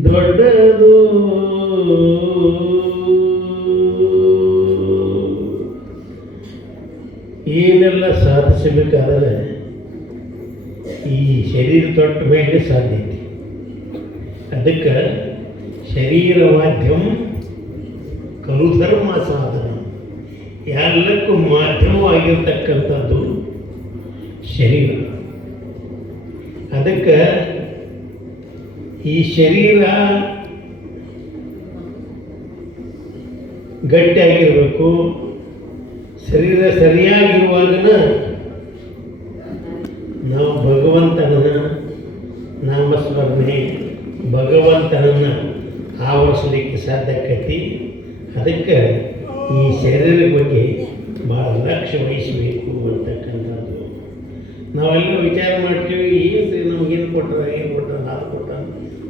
ದೊಡ್ಡದು ಏನೆಲ್ಲ ಸಾಧಿಸಬೇಕಾದರೆ ಈ ಶರೀರ ತೊಟ್ಟ ಮೇಲೆ ಸಾಧ್ಯತೆ. ಅದಕ್ಕೆ ಶರೀರ ಮಾಧ್ಯಮ ಕಲು ಧರ್ಮ ಸಾಧನ, ಎಲ್ಲಕ್ಕೂ ಮಾಧ್ಯಮವಾಗಿರ್ತಕ್ಕಂಥದ್ದು ಶರೀರ. ಅದಕ್ಕೆ ಈ ಶರೀರ ಗಟ್ಟಿಯಾಗಿರಬೇಕು. ಶರೀರ ಸರಿಯಾಗಿರುವಾಗ ನಾವು ಭಗವಂತನನ್ನು ನಾಮಸ್ಮರಣೆ ಭಗವಂತನನ್ನು ಆವರಿಸಲಿಕ್ಕೆ ಸಾಧ್ಯಕೈತಿ. ಅದಕ್ಕೆ ಈ ಶರೀರದ ಬಗ್ಗೆ ಭಾಳ ಲಕ್ಷ್ಯ ವಹಿಸಬೇಕು ಅಂತಕ್ಕಂಥದ್ದು ನಾವೆಲ್ಲ ವಿಚಾರ ಮಾಡ್ತೀವಿ, ಏನು ನಮಗೇನು ಕೊಟ್ಟಾರ, ಏನು ಕೊಟ್ಟಾರ, ಅದು ಕೊಟ್ಟಾರ,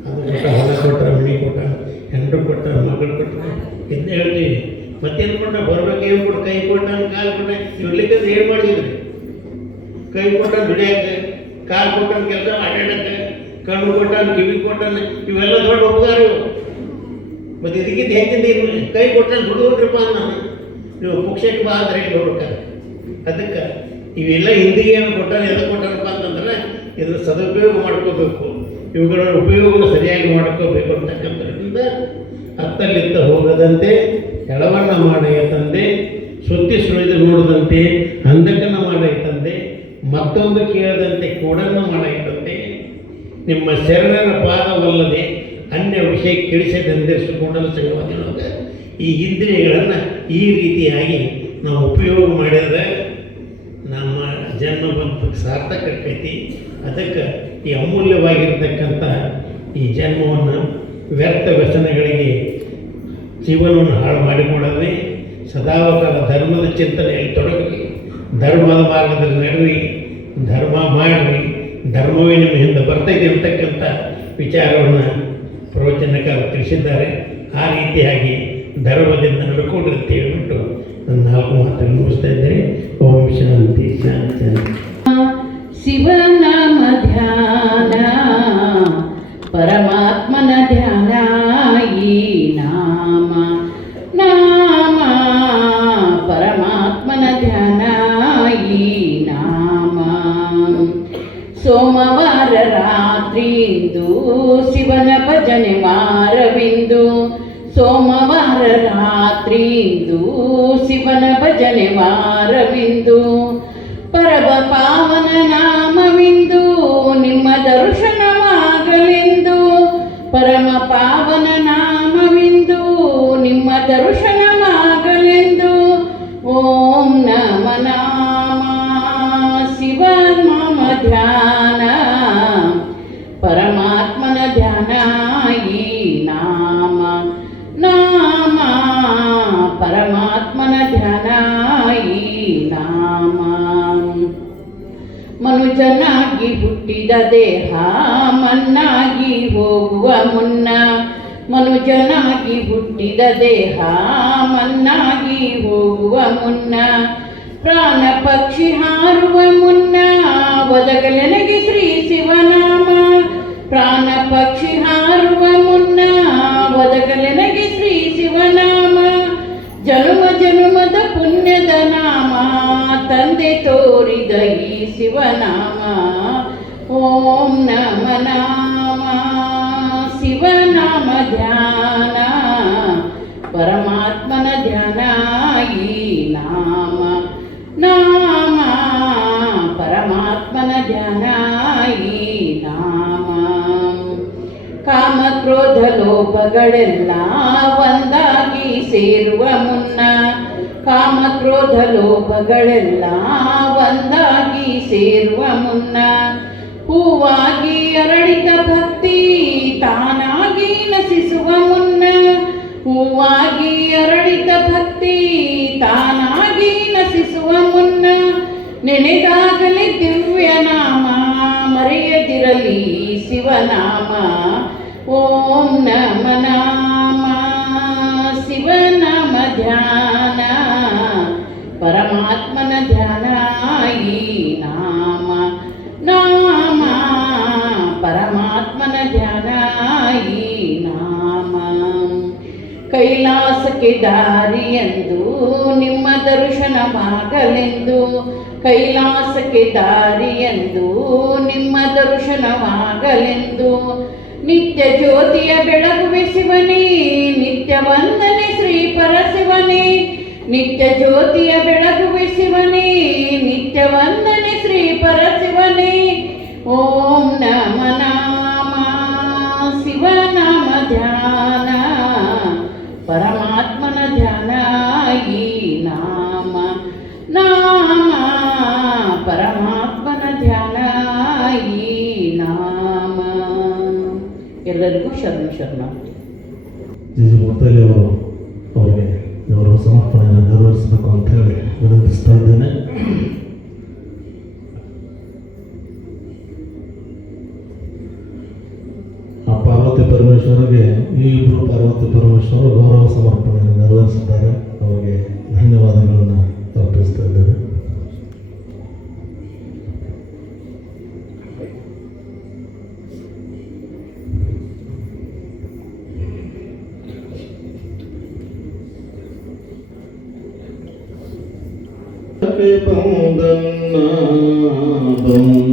ಅದು ಕೊಟ್ಟ, ಹೊಲ ಕೊಟ್ಟಾರ, ಮನೆ ಕೊಟ್ಟಾರ, ಹೆಂಡ್ರು ಕೊಟ್ಟಾರ, ಮಗಳು ಕೊಟ್ಟಾರ, ಇದನ್ನ ಹೇಳ್ತೀವಿ. ಮತ್ತೇನು ಕೊಟ್ಟ, ಬರ್ಬೇಕು, ಏನು ಕೊಟ್ಟು, ಕೈ ಕೊಟ್ಟ, ಕಾಲು ಕೊಟ್ಟ, ಇವ್ಲಿಕ್ಕಂದ್ರೆ ಏನು ಮಾಡಿದ್ರಿ? ಕೈ ಕೊಟ್ಟ ದುಡಿಯಕ್ಕೆ, ಕಾಲು ಕೊಟ್ಟ ಕೆಲಸ ಅಡ್ಡಾಡಕ್ಕೆ, ಕಣ್ಣು ಕೊಟ್ಟ, ಕಿವಿ ಕೊಟ್ಟ, ಇವೆಲ್ಲ ದೊಡ್ಡ ಉಪಕಾರ ಇವು. ಮತ್ತು ಇದಕ್ಕಿಂತ ಹೆಚ್ಚಿಂದ ಏನು ಕೈ ಕೊಟ್ಟ ದುಡಿದ್ರಪ್ಪ ನಾನು ನೀವು ಪುಕ್ಷಕ್ಕೆ ಬಾ ಅಂದ್ರೆ ಇಲ್ಲಿ ನೋಡ್ತಾರೆ. ಅದಕ್ಕೆ ಇವೆಲ್ಲ ಹಿಂದಿಗೆ ಏನು ಕೊಟ್ಟಾರೆ, ಎದಕ್ಕೆ ಕೊಟ್ಟಾರಪ್ಪ ಅಂತಂದ್ರೆ ಇದನ್ನು ಸದುಪಯೋಗ ಮಾಡ್ಕೋಬೇಕು, ಇವುಗಳ ಉಪಯೋಗವನ್ನು ಸರಿಯಾಗಿ ಮಾಡ್ಕೋಬೇಕು ಅಂತಕ್ಕಂಥದ್ರಿಂದ ಅತ್ತಲ್ಲಿತ್ತ ಹೋಗದಂತೆ ಎಳವನ್ನ ಮಾಡಯ್ಯ ತಂದೆ, ಸುತ್ತಿ ಸುಳಿದು ನೋಡದಂತೆ ಅಂದಕನ್ನು ಮಾಡಯ್ಯ ತಂದೆ, ಮತ್ತೊಂದು ಕೇಳದಂತೆ ಕೂಡನ್ನು ಮಾಡಯ್ಯ ತಂದೆ, ನಿಮ್ಮ ಶರಣರ ಪಾದವಲ್ಲದೆ ಅನ್ಯ ವಿಷಯ ಕೇಳಿಸದಂದಿರಿಸಿಕೊಂಡಲು ಸಂಗಮದೊಳಗೆ ಈ ಇಂದ್ರಿಯಗಳನ್ನು ಈ ರೀತಿಯಾಗಿ ನಾವು ಉಪಯೋಗ ಮಾಡಿದರೆ ನಮ್ಮ ಜನ್ಮ ಬಂದು ಸಾರ್ಥಕ ಆಕೈತಿ. ಅದಕ್ಕೆ ಈ ಅಮೂಲ್ಯವಾಗಿರ್ತಕ್ಕಂಥ ಈ ಜನ್ಮವನ್ನು ವ್ಯರ್ಥ ವ್ಯಸನಗಳಿಗೆ ಜೀವನವನ್ನು ಹಾಳು ಮಾಡಿಕೊಡದೆ ಸದಾಕಾಲ ಧರ್ಮದ ಚಿಂತನೆಯಲ್ಲಿ ತೊಡಗಿ, ಧರ್ಮದ ಮಾರ್ಗದಲ್ಲಿ ನಡೆವಿ, ಧರ್ಮ ಮಾಡಿ, ಧರ್ಮವೇ ನಿಮ್ಮ ಹಿಂದೆ ಬರ್ತೈತೆ ಅಂತಕ್ಕಂಥ ವಿಚಾರವನ್ನು ಪ್ರವಚನಕಾರರು ತಿಳಿಸಿದ್ದಾರೆ. ಆ ರೀತಿಯಾಗಿ ಧರ್ಮದಿಂದ ನಡ್ಕೊಡ್ರಿ ಅಂತ ಹೇಳ್ಬಿಟ್ಟು ನನ್ನ 4 ಮಾತನ್ನು ಮುಗಿಸ್ತಾ ಇದ್ದೇನೆ. ಓಂ ಶಾಂತಿ ಶಾಂತಿ. ಶಿವನಾಮ ಧ್ಯಾನ, ಪರಮಾತ್ಮನ ಧ್ಯಾನ, ಈ ನಾಮ ನಾಮ ಪರಮಾತ್ಮನ ಧ್ಯಾನ, ಈ ನಾಮ. ಸೋಮವಾರ ರಾತ್ರಿಯಿಂದ ಶಿವನ ಭಜನೆ ಮಾರವಿಂದು, ಸೋಮವಾರ ರಾತ್ರಿಯಿಂದ ಶಿವನ ಭಜನೆ ಮಾರವಿಂದು, ಪರಮ ಪಾವನ ನಾಮವಿಂದು ನಿಮ್ಮ ದರ್ಶನವಾಗಲೆಂದು, ಪರಮ ಪಾವನ ನಾಮವಿಂದು ನಿಮ್ಮ ದರ್ಶನವಾಗಲೆಂದು. ಓಂ ನಮ ನಾಮ ಶಿವನಾಮ ಧ್ಯಾನ, ಪರಮಾತ್ಮನ ಧ್ಯಾನ, ಈ ನಾಮ ನಾಮ ಪರಮಾತ್ಮನ ಧ್ಯಾನ, ಈ ನಾಮ. ಮನುಜನಾಗಿ ಹುಟ್ಟಿದ ದೇಹ ಮಣ್ಣಾಗಿ ಹೋಗುವ ಮುನ್ನ, ಮನುಜನಾಗಿ ಹುಟ್ಟಿದ ದೇಹ ಮಣ್ಣಾಗಿ ಹೋಗುವ ಮುನ್ನ, ಪ್ರಾಣ ಪಕ್ಷಿ ಹಾರುವ ಮುನ್ನ ಒದಗಲೆನಗೆ ಶ್ರೀ ಶಿವನಾಮ, ಪ್ರಾಣ ಪಕ್ಷಿ ಹಾರುವ ಮುನ್ನ ಒದಗಲೆನಗೆ ಶ್ರೀ ಶಿವನಾಮ. ಜನುಮ ಜನುಮದ ಪುಣ್ಯದ ನಾಮ ತಂದೆ ತೋರಿದ ಈ ಶಿವನಾಮ. ಓಂ ನಮ ನಾಮ ಶಿವನಾಮ ಧ್ಯಾನ, ಪರಮಾತ್ಮನ ಧ್ಯಾನ, ಈ ನಾಮ ನಾಮ ಪರಮಾತ್ಮನ ಧ್ಯಾನ, ಈ ನಾಮ. ಕಾಮ ಕ್ರೋಧ ಲೋಭಗಳೆಲ್ಲ ಒಂದಾಗಿ ಸೇರುವ ಮುನ್ನ, ಕಾಮ ಕ್ರೋಧ ಲೋಭಗಳೆಲ್ಲ ಒಂದಾಗಿ ಸೇರುವ ಮುನ್ನ, ಹೂವಾಗಿ ಅರಳಿದ ಭಕ್ತಿ ತಾನಾಗಿ ನಶಿಸುವ ಮುನ್ನ, ಹೂವಾಗಿ ಅರಳಿದ ಭಕ್ತಿ ತಾನಾಗಿ ನಶಿಸುವ ಮುನ್ನ, ನೆನೆದಾಗಲೇ ದಿವ್ಯ ನಾಮ ಮರೆಯದಿರಲಿ ಶಿವನಾಮ. ಓಂ ನಮ ನಾಮ ಶಿವನಾಮ ಧ್ಯಾನ, ಪರಮಾತ್ಮನ ಧ್ಯಾನ, ಈ ನಾಮ ನಾಮ ಪರಮಾತ್ಮನ ಧ್ಯಾನ, ಈ ನಾಮ. ಕೈಲಾಸಕ್ಕೆ ದಾರಿಯೆಂದು ನಿಮ್ಮ ದರ್ಶನವಾಗಲೆಂದು, ಕೈಲಾಸಕ್ಕೆ ದಾರಿಯೆಂದು ನಿಮ್ಮ ದರ್ಶನವಾಗಲೆಂದು, ನಿತ್ಯ ಜ್ಯೋತಿಯ ಬೆಳಗುವೆ ಶಿವನೇ, ನಿತ್ಯ ವಂದನೆ ಶ್ರೀ ಪರಶಿವನೇ, ನಿತ್ಯ ಜ್ಯೋತಿಯ ಬೆಳಗುವೆ ಶಿವನೇ, ನಿತ್ಯ ವಂದನೆ ಶ್ರೀ ಪರಶಿವನೇ. ಓಂ ನಮ ನಾಮ ಶಿವನಾಮ ಧ್ಯಾನ, ಪರಮಾತ್ಮನ ಧ್ಯಾನ, ಈ ನಾಮ ನಾಮ ಪರಮಾತ್ಮನ ಧ್ಯಾನ, ಈ ನಾಮ. ಎಲ್ಲರಿಗೂ ಶರಣ. ಜೀಜು ಮುತ್ತಲಿ ಅವರು ಅವರಿಗೆ ಗೌರವ ಸಮರ್ಪಣೆಯನ್ನು ನೆರವೇರಿಸಬೇಕು ಅಂತ ಹೇಳಿ ವಿನಂತಿಸ್ತಾ ಇದ್ದೇನೆ. ಈ ಇಬ್ಬರು ಪಾರ್ವತಿ ಪರಮೇಶ್ವರ ಗೌರವ ಸಮರ್ಪಣೆಯನ್ನು ನೆರವೇರಿಸಿದ್ದಾರೆ. ಅವರಿಗೆ ಧನ್ಯವಾದಗಳನ್ನು ಅರ್ಪಿಸ್ತಾ ಇದ್ದೇವೆ. ಬಂದ